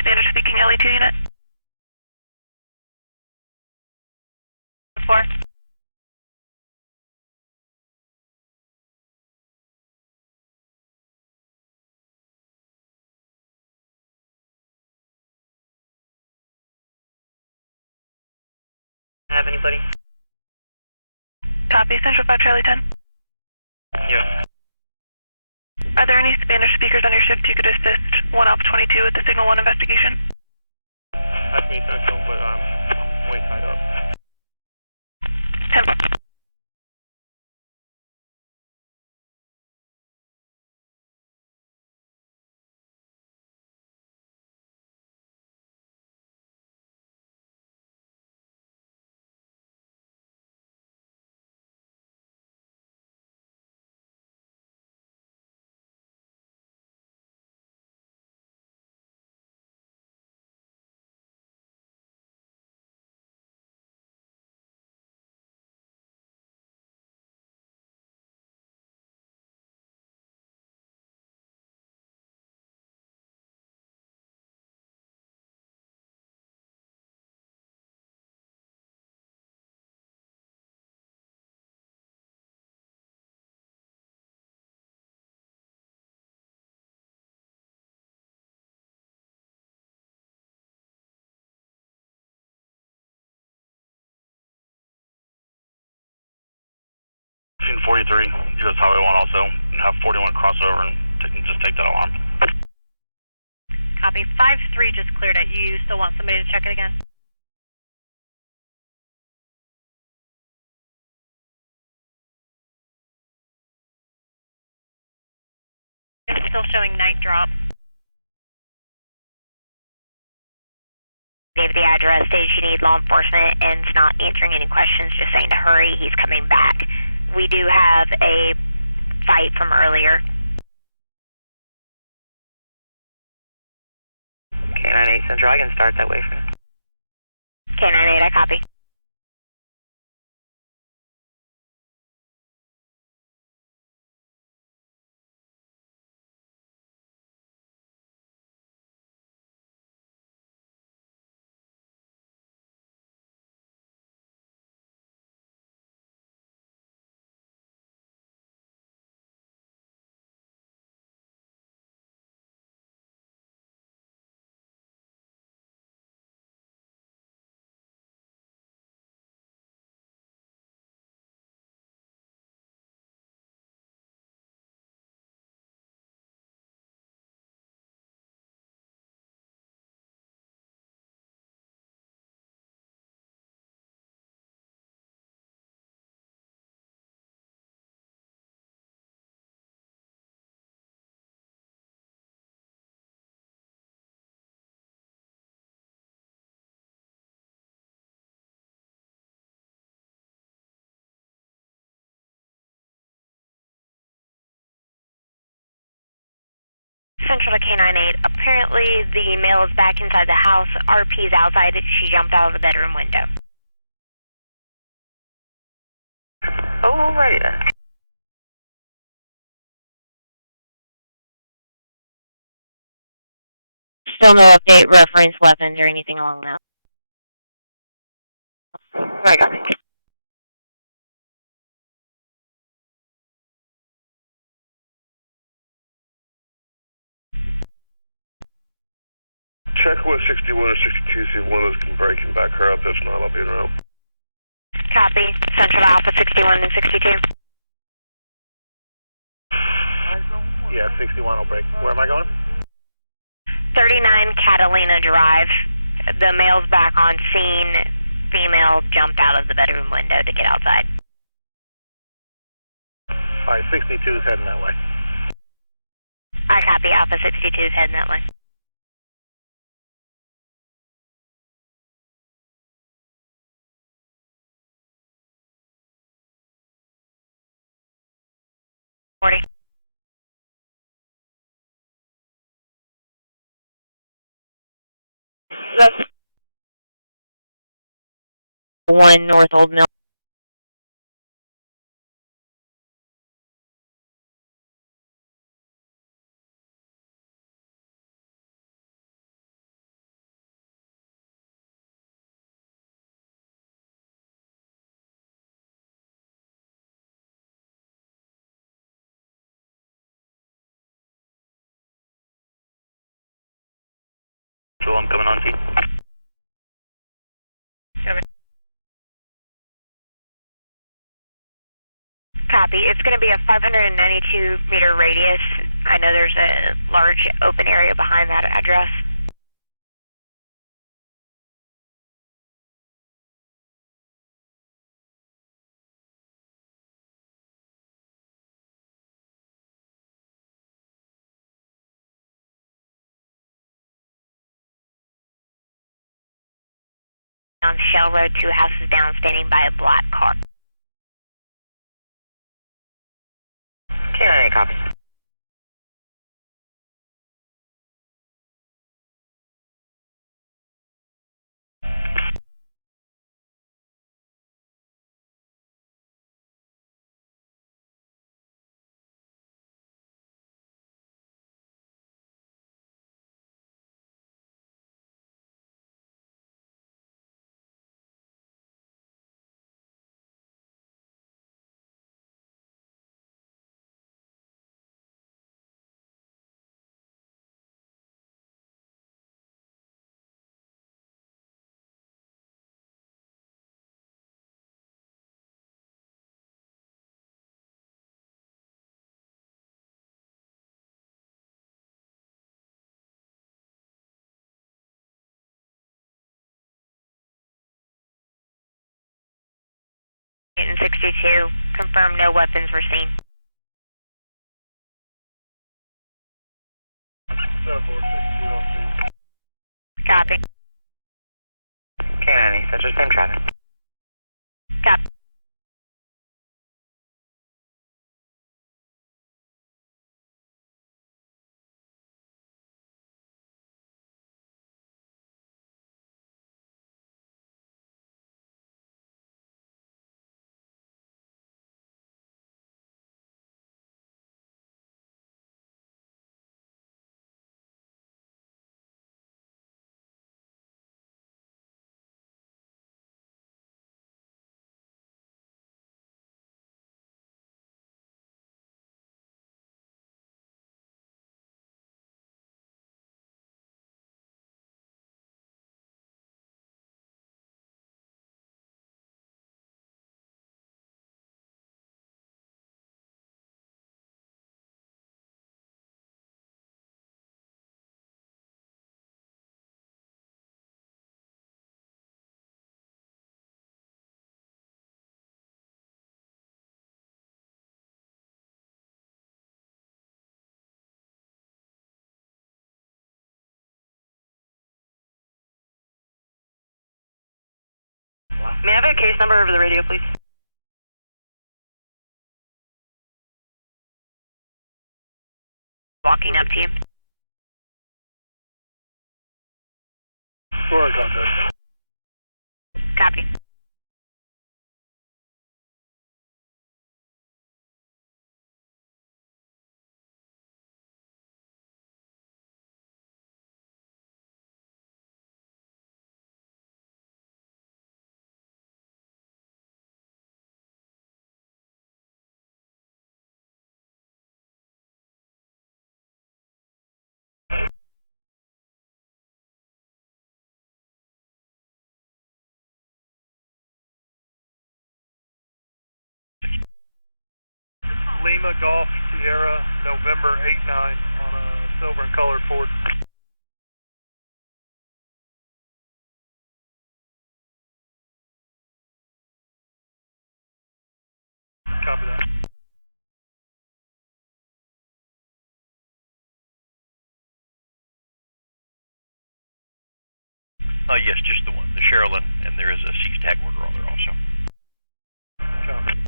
Spanish speaking LE2 unit. 4. Have anybody? Copy. Central 5 Charlie 10. Yeah. Are there any Spanish speakers on your shift you could assist 1 Alpha 22 with the Signal 1 investigation? That's me, Central, but I'm way tied up. 10-4. 43, US Highway 1 also, and have 41 crossover and just take that alarm. Copy. 5-3 just cleared it. You still want somebody to check it again? It's still showing night drop. Gave the address, stated she needs law enforcement, and it's not answering any questions, just saying to hurry, he's coming back. We do have a fight from earlier. K98 Central, I can start that way for now. K98, I copy. Central to K98. Apparently the male is back inside the house. RP's outside. She jumped out of the bedroom window. Alrighty then. Still no update, reference, weapons, or anything along that. I got it. Check with 61 or 62, see if one of those can break and back her up. If not, I'll be in route. Copy. Central to Alpha 61 and 62. Yeah, 61 will break. Where am I going? 39 Catalina Drive. The male's back on scene. Female jumped out of the bedroom window to get outside. Alright, 62 is heading that way. I copy. Alpha 62 is heading that way. That's 1 North Old Mill. I'm coming on scene. Copy. It's going to be a 592-meter radius. I know there's a large open area behind that address. On Shell Road, 2 houses down, standing by a black car. K98 copy. 762, confirm no weapons were seen. 7-4, 62 on scene. Copy. K90, such as same traffic. Copy. May I have a case number over the radio, please? Walking up to you. We're in contact. Copy. Lima Golf Sierra, November 8-9 on a silver and colored Ford. Copy that. Yes, just the one, the Sherilyn, and there is a seize tag order on there also. Copy.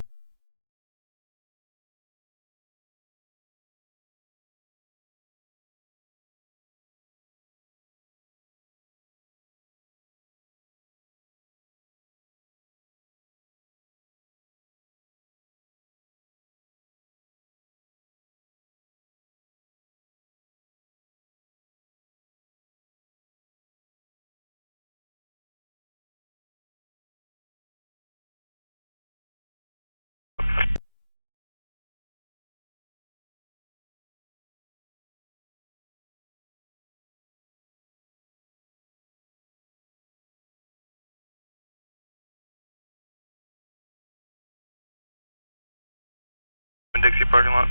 Dixie parking lot.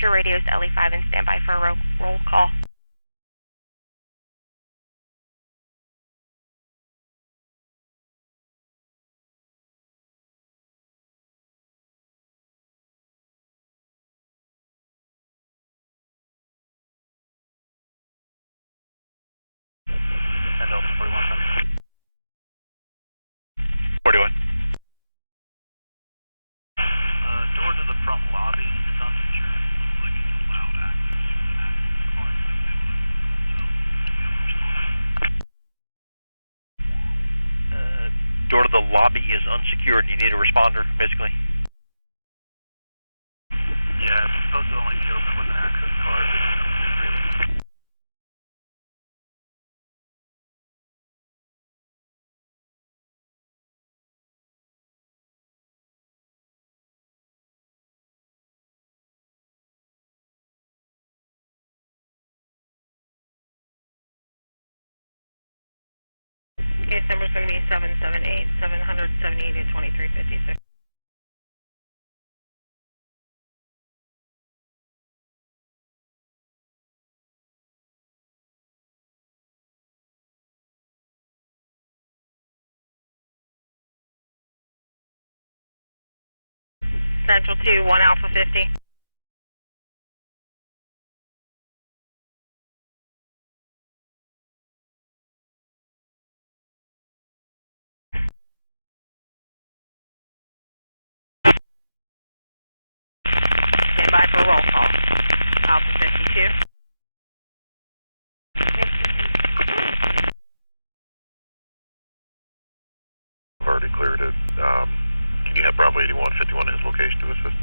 your radios to LE5 and stand by for a roll call. And Delta 41. 41. Door to the front lobby is unsecured. Looks like it's allowed access to an access card, but they would. So, Door to the lobby is unsecured. You need a responder, basically. yeah, it's supposed to only be open with an access card, but you know, it's really. Case number's going to be 778 770 to 2356. Central 2, 1 Alpha 50. Stand by for roll call. Alpha 52. I've already cleared it. Can you have Bravo 8151 at his location to assist?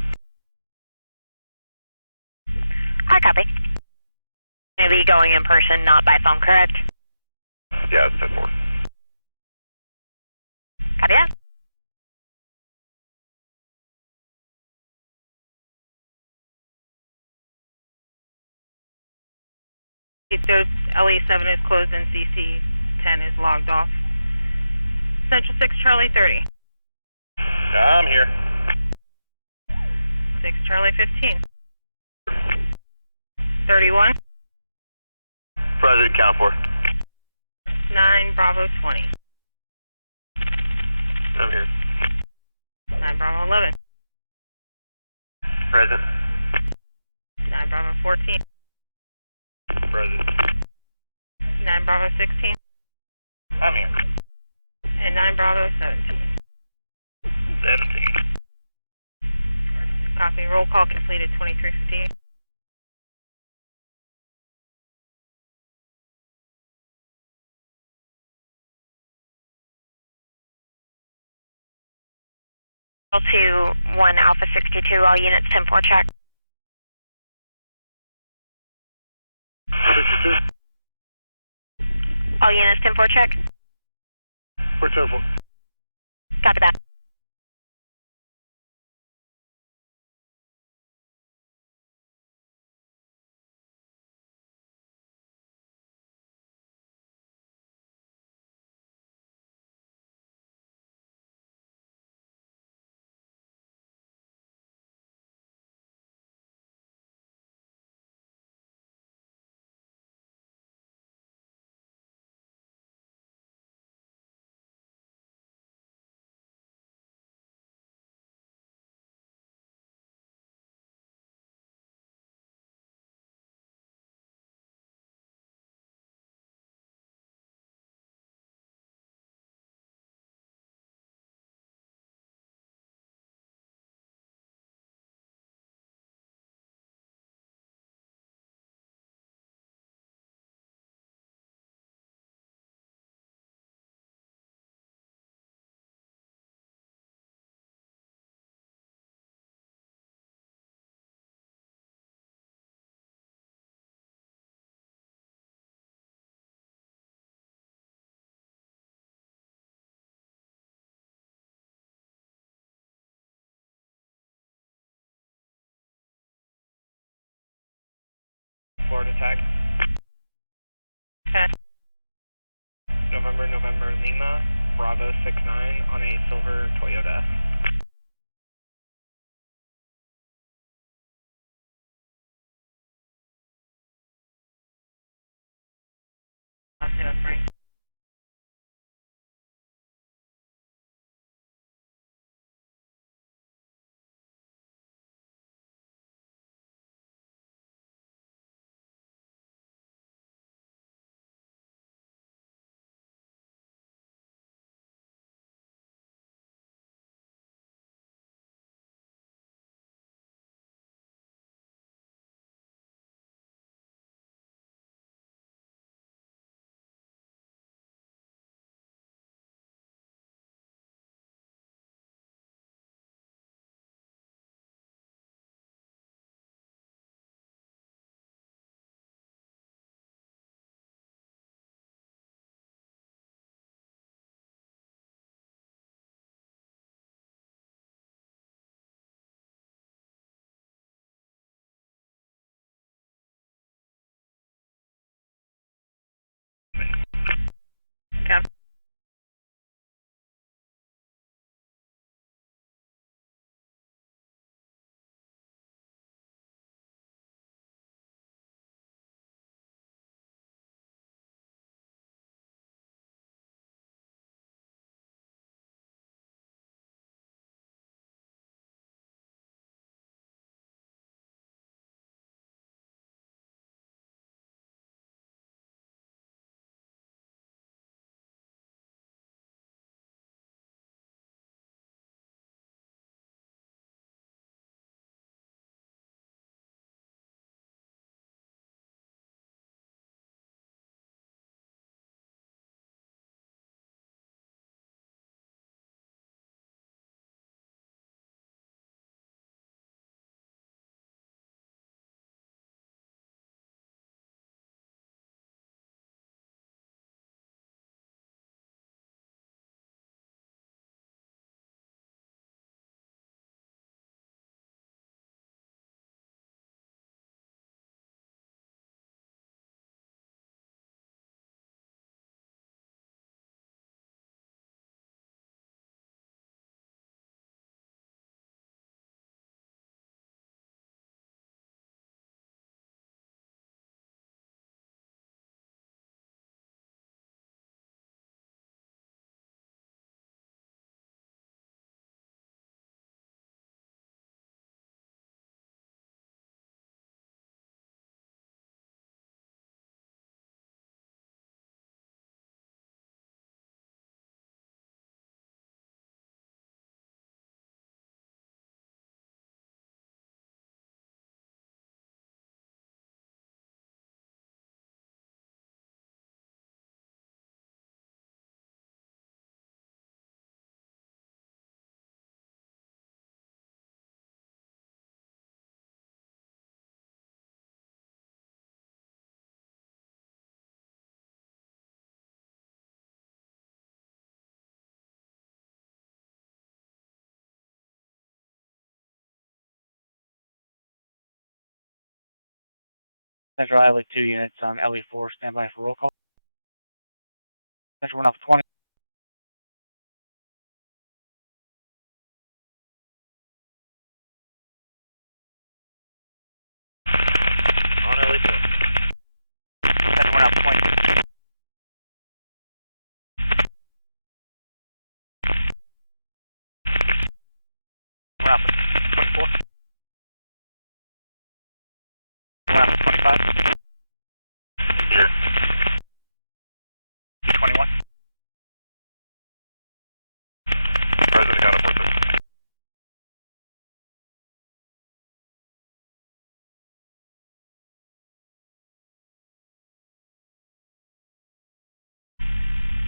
Hi, copy. Going to be going in person, not by phone, correct? Yeah, it's 10-4. Copy that. Those LE7 is closed and CC10 is logged off. Central 6, Charlie 30. I'm here. 6, Charlie 15. 31. President, count for. 9, Bravo 20. I'm here. 9, Bravo 11. Present. 9, Bravo 14. Present. 9, Bravo 16. I'm here. And 9, Bravo 17. 17. Copy. Roll call completed, 2358. To 1 Alpha 62, all units 10-4 check. 62. All units 10-4 check. We're 10-4. Copy that. Florida tag. Okay. November Lima, Bravo 69 on a silver Toyota. Central LE 2 units on LE 4, standby for roll call. Central 1 Alpha 20. On LE 2. Central 1 Alpha 20. Alpha 24. 1 Alpha 25. Here. 21. President got a purpose.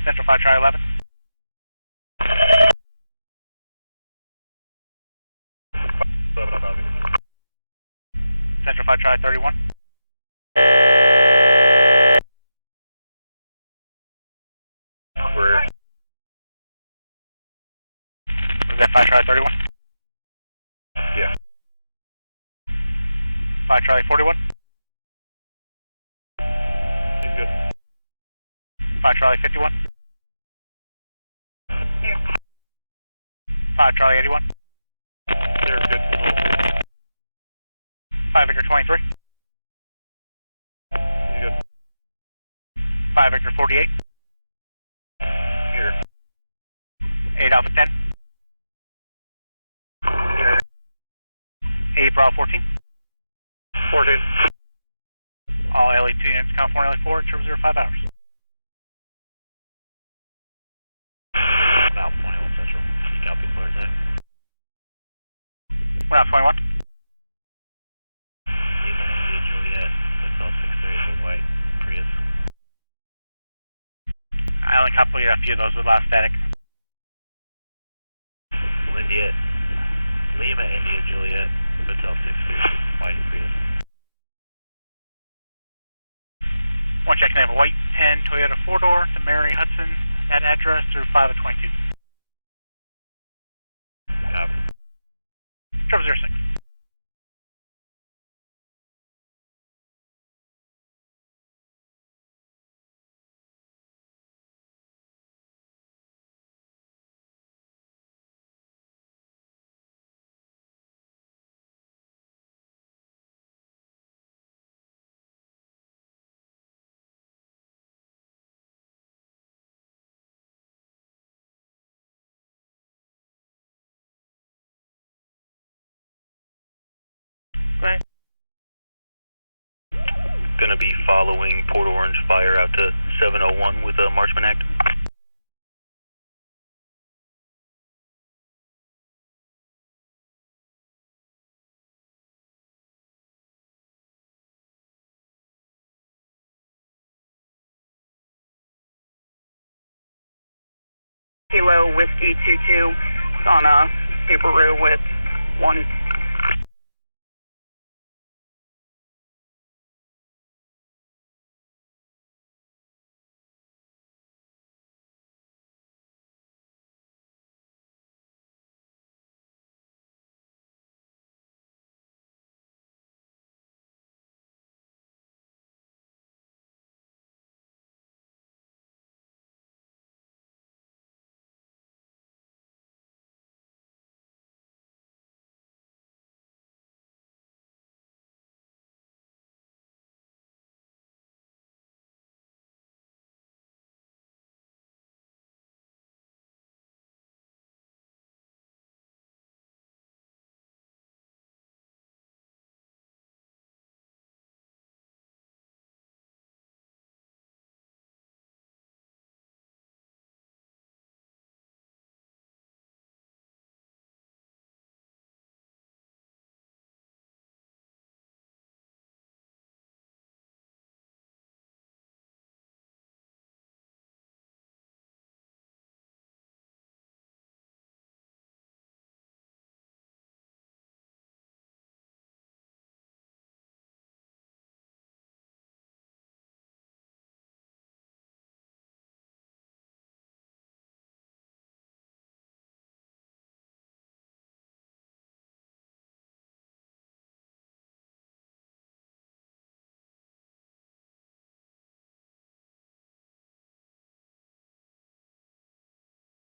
Central 5 Charlie 11. Central 5 Charlie 31. Where? Was that 5 Charlie 31? Yeah. 5 Charlie 41. He's good. 5 Charlie 51. 5 Charlie 81. They're good. 5 Victor 23. He's good. 5 Victor 48. Here. 8 Alpha 10. Here. 8 Bravo 14. 14. All LE 2 units, California LE 4, triple 05 hours. About 21 Central. You copy for attack. 1 Alpha 21. Lima, India, Juliet, Hotel 63 is a white Prius. I only copied a few of those with last static. India, Lima, India, Juliet, Hotel 63, white Prius. 1 check name, white 10 Toyota 4-door to Mary Hudson, that address through 5 of 22. Copy. 006. Go ahead. Going to be following Port Orange Fire out to 701 with a Marksman Act. Kilo Whiskey 22 on a Subaru with 1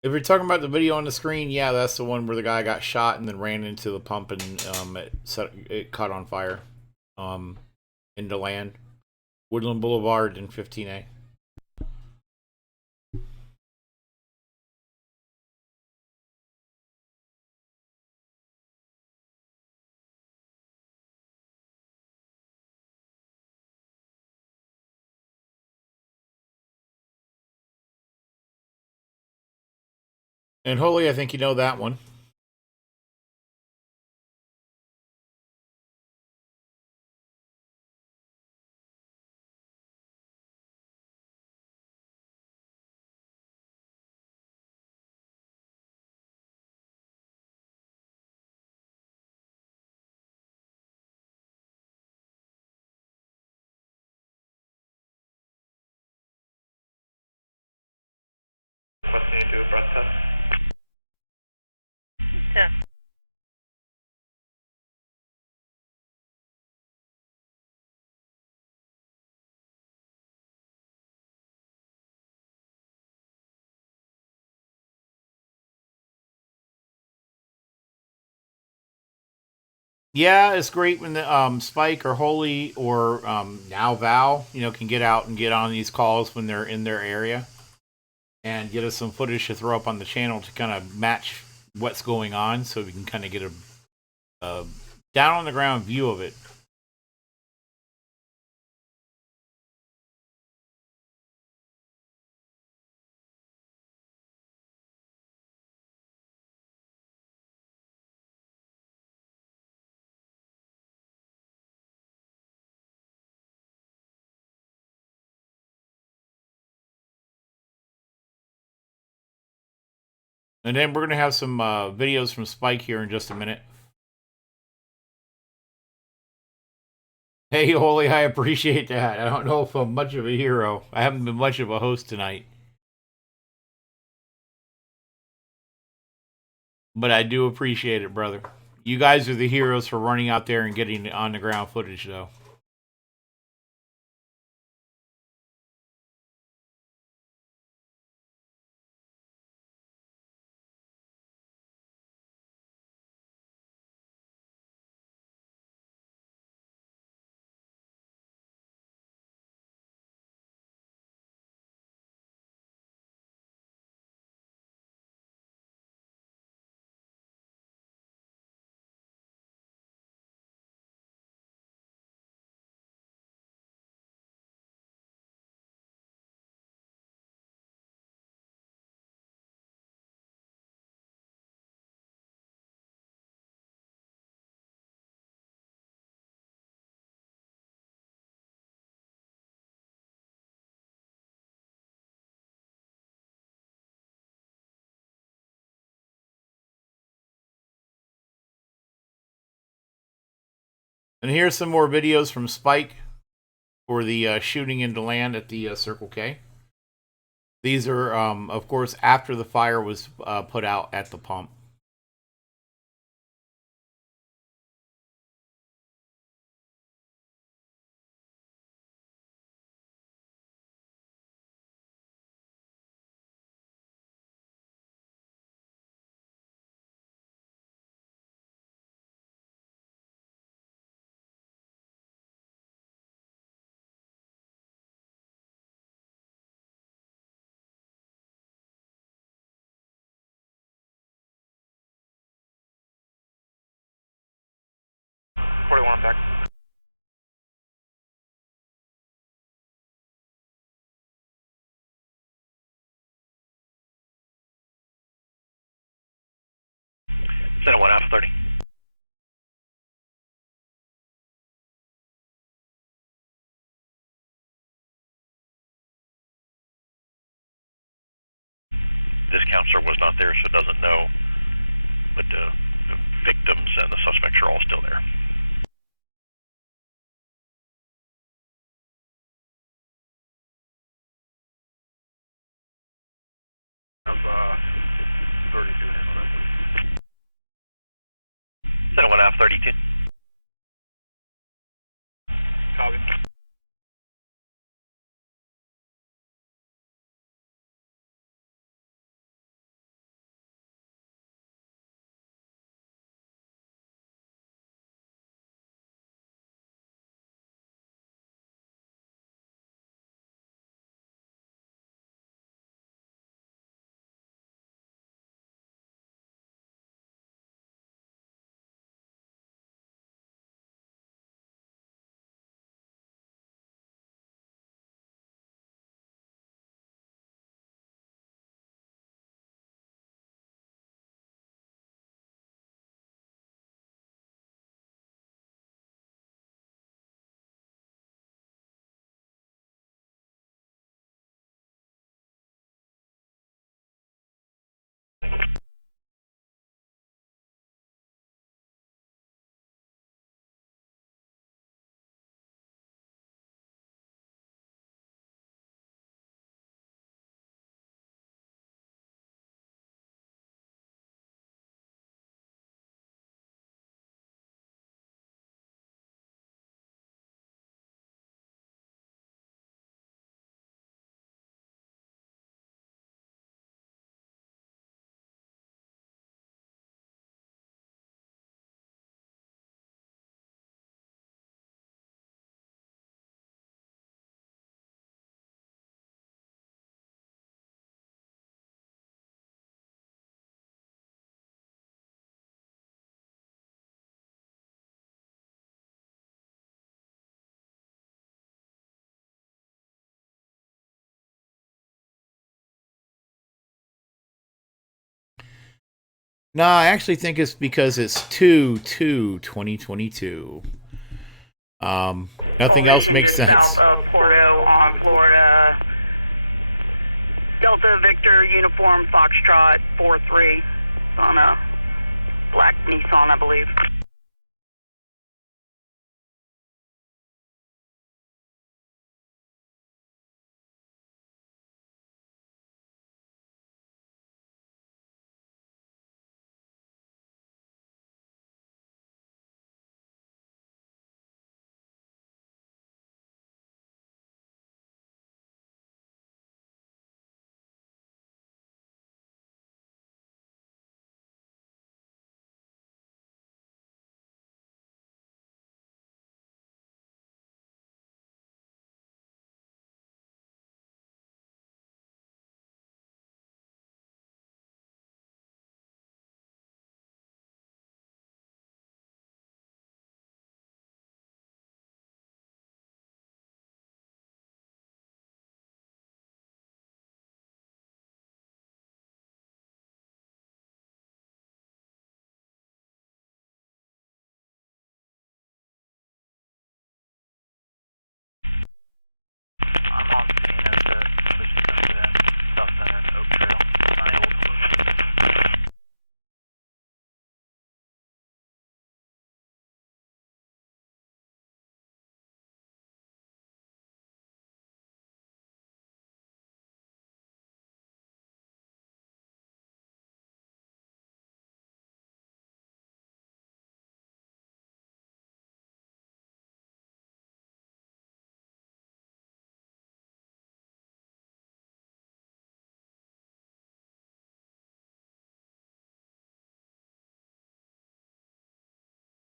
If you're talking about the video on the screen, yeah, that's the one where the guy got shot and then ran into the pump and it caught on fire into land. Woodland Boulevard in 15A. And Holy, I think you know that one. Requesting you do a breath test. Yeah. Yeah, it's great when the Spike or Holy or now Val, can get out and get on these calls when they're in their area and get us some footage to throw up on the channel to kind of match what's going on, so we can kind of get a down on the ground view of it. And then we're going to have some videos from Spike here in just a minute. Hey, Holy, I appreciate that. I don't know if I'm much of a hero. I haven't been much of a host tonight. But I do appreciate it, brother. You guys are the heroes for running out there and getting on-the-ground footage, though. And here's some more videos from Spike for the shooting into land at the Circle K. These are, of course, after the fire was put out at the pump. Back. Center 1 Alpha 30. This counselor was not there, so doesn't know, but the victims and the suspects are all still there. Have 32 handle that. Center 1 Alpha 32. Copy. No, I actually think it's because it's 2/2/2022. Nothing else Elevation makes just sense. south of Porto on Florida. Delta Victor Uniform Foxtrot 43. It's on a black Nissan, I believe. I'm on scene at the collision incident, South Center and Oak Trail, unable to locate.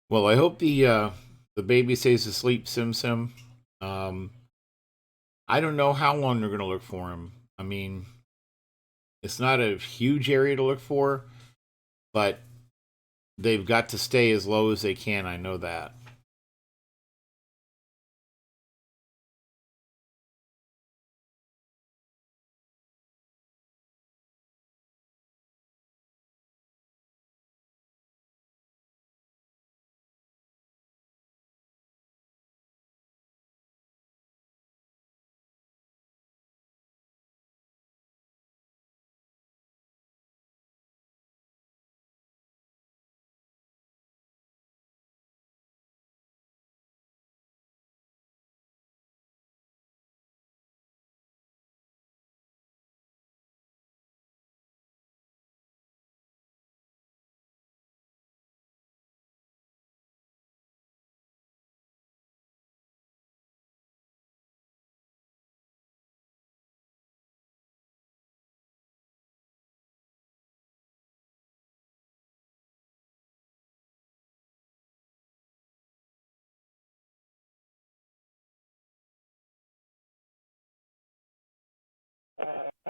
Well, I hope the baby stays asleep, Sim Sim. I don't know how long they're gonna look for him. I mean, it's not a huge area to look for, but they've got to stay as low as they can. I know that.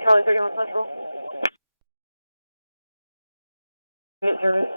Charlie 31 Central. Mid service.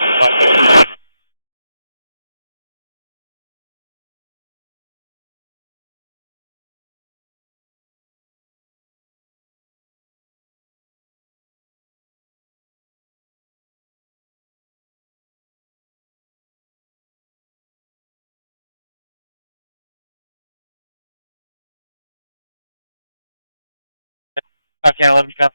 Okay, let me go.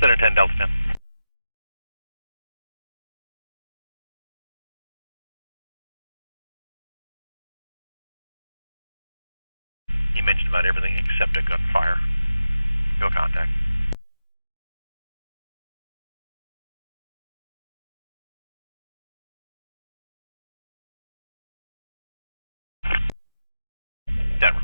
Center 10 Delta 10. He mentioned about everything except a gunfire. No contact. Denver.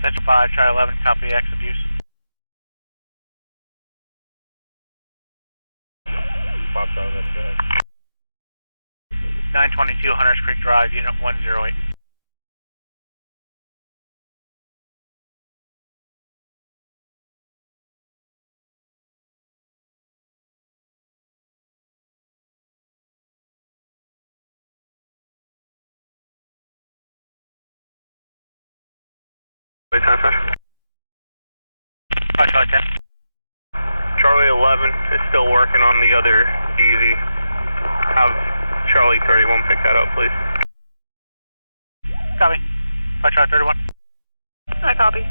Central 5, try 11, copy X abuse. Box out, that's good. 922 Hunters Creek Drive, Unit 108. Wait, time. Charlie 10. Charlie 11 is still working on the other DZ. Have Charlie 31 pick that up, please. Copy. Charlie 31. I copy.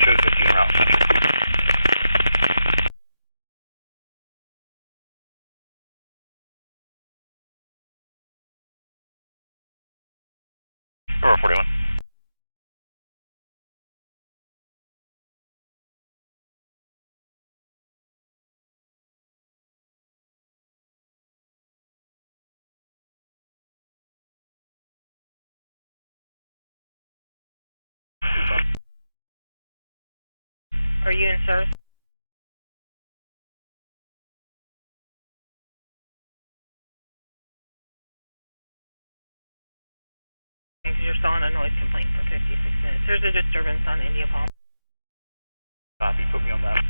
Shows 15 route central. Number 41. Are you in service? Because you're still on a noise complaint for 56 minutes. There's a disturbance on India Palm. Copy, put me on that.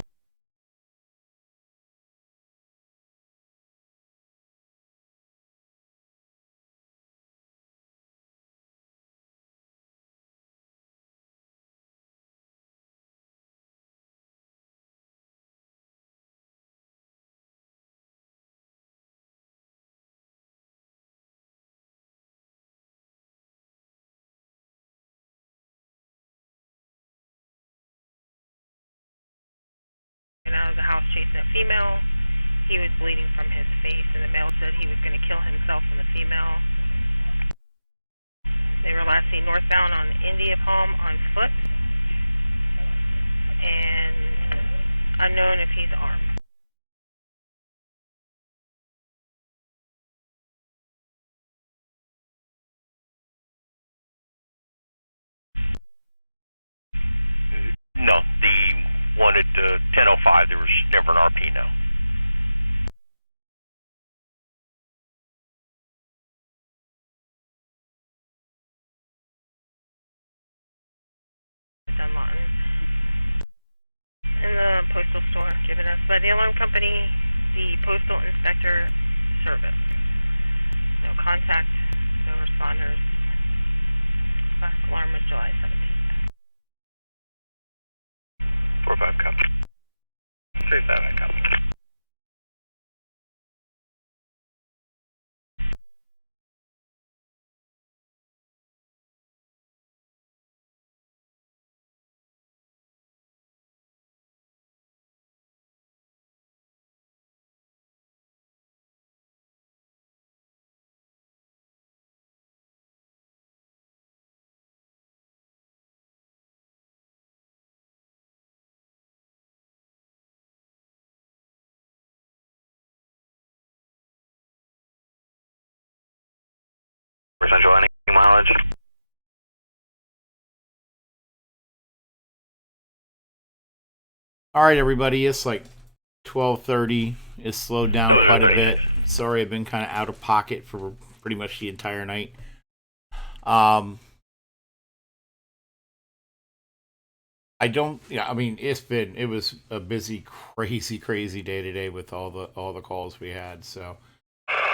And out of the house chasing a female. He was bleeding from his face, and the male said he was going to kill himself and the female. They were last seen northbound on India Palm on foot, and unknown if he's armed. No, the one at 10:05, there was never an RP, no. In the postal store, given us by the alarm company, the postal inspector service. No contact, no responders. Last alarm was July 17th. 4-5 copy. 3-7 copy. Central, any mileage? All right, everybody. It's like 12:30 is slowed down quite a bit. Sorry, I've been kind of out of pocket for pretty much the entire night. I mean, it was a busy, crazy day today with all the calls we had. So,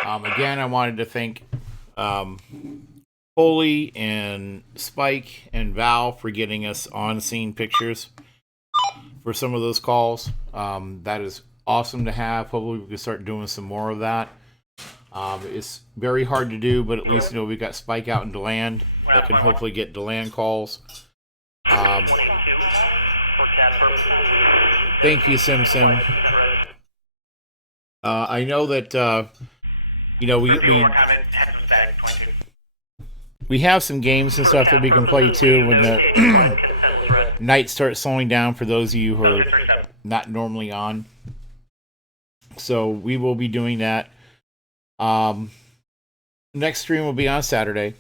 again, I wanted to thank Foley and Spike and Val for getting us on-scene pictures for some of those calls. That is awesome to have. Hopefully we can start doing some more of that. It's very hard to do, but at least we got Spike out in DeLand. I can hopefully get DeLand calls. 22 for CAD purposes. Thank you, Simpson. I know that we one more comment. Had some static. 22. We have some games and stuff that we can play too. When implied consent was read. Night starts slowing down for those of you who are not normally on. So we will be doing that. Next stream will be on Saturday.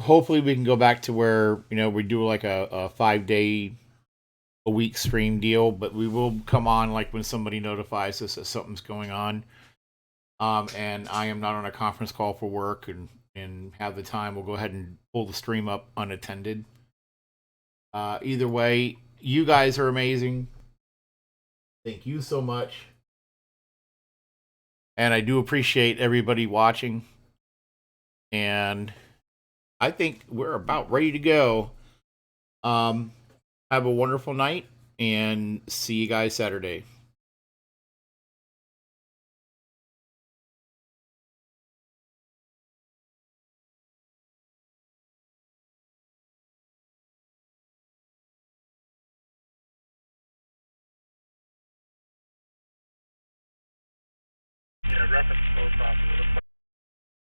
Hopefully we can go back to where we do like a 5-day-a-week stream deal, but we will come on like when somebody notifies us that something's going on. And I am not on a conference call for work and have the time. We'll go ahead and pull the stream up unattended. Either way, you guys are amazing. Thank you so much. And I do appreciate everybody watching. And I think we're about ready to go. Have a wonderful night and see you guys Saturday. Yeah, reference post office.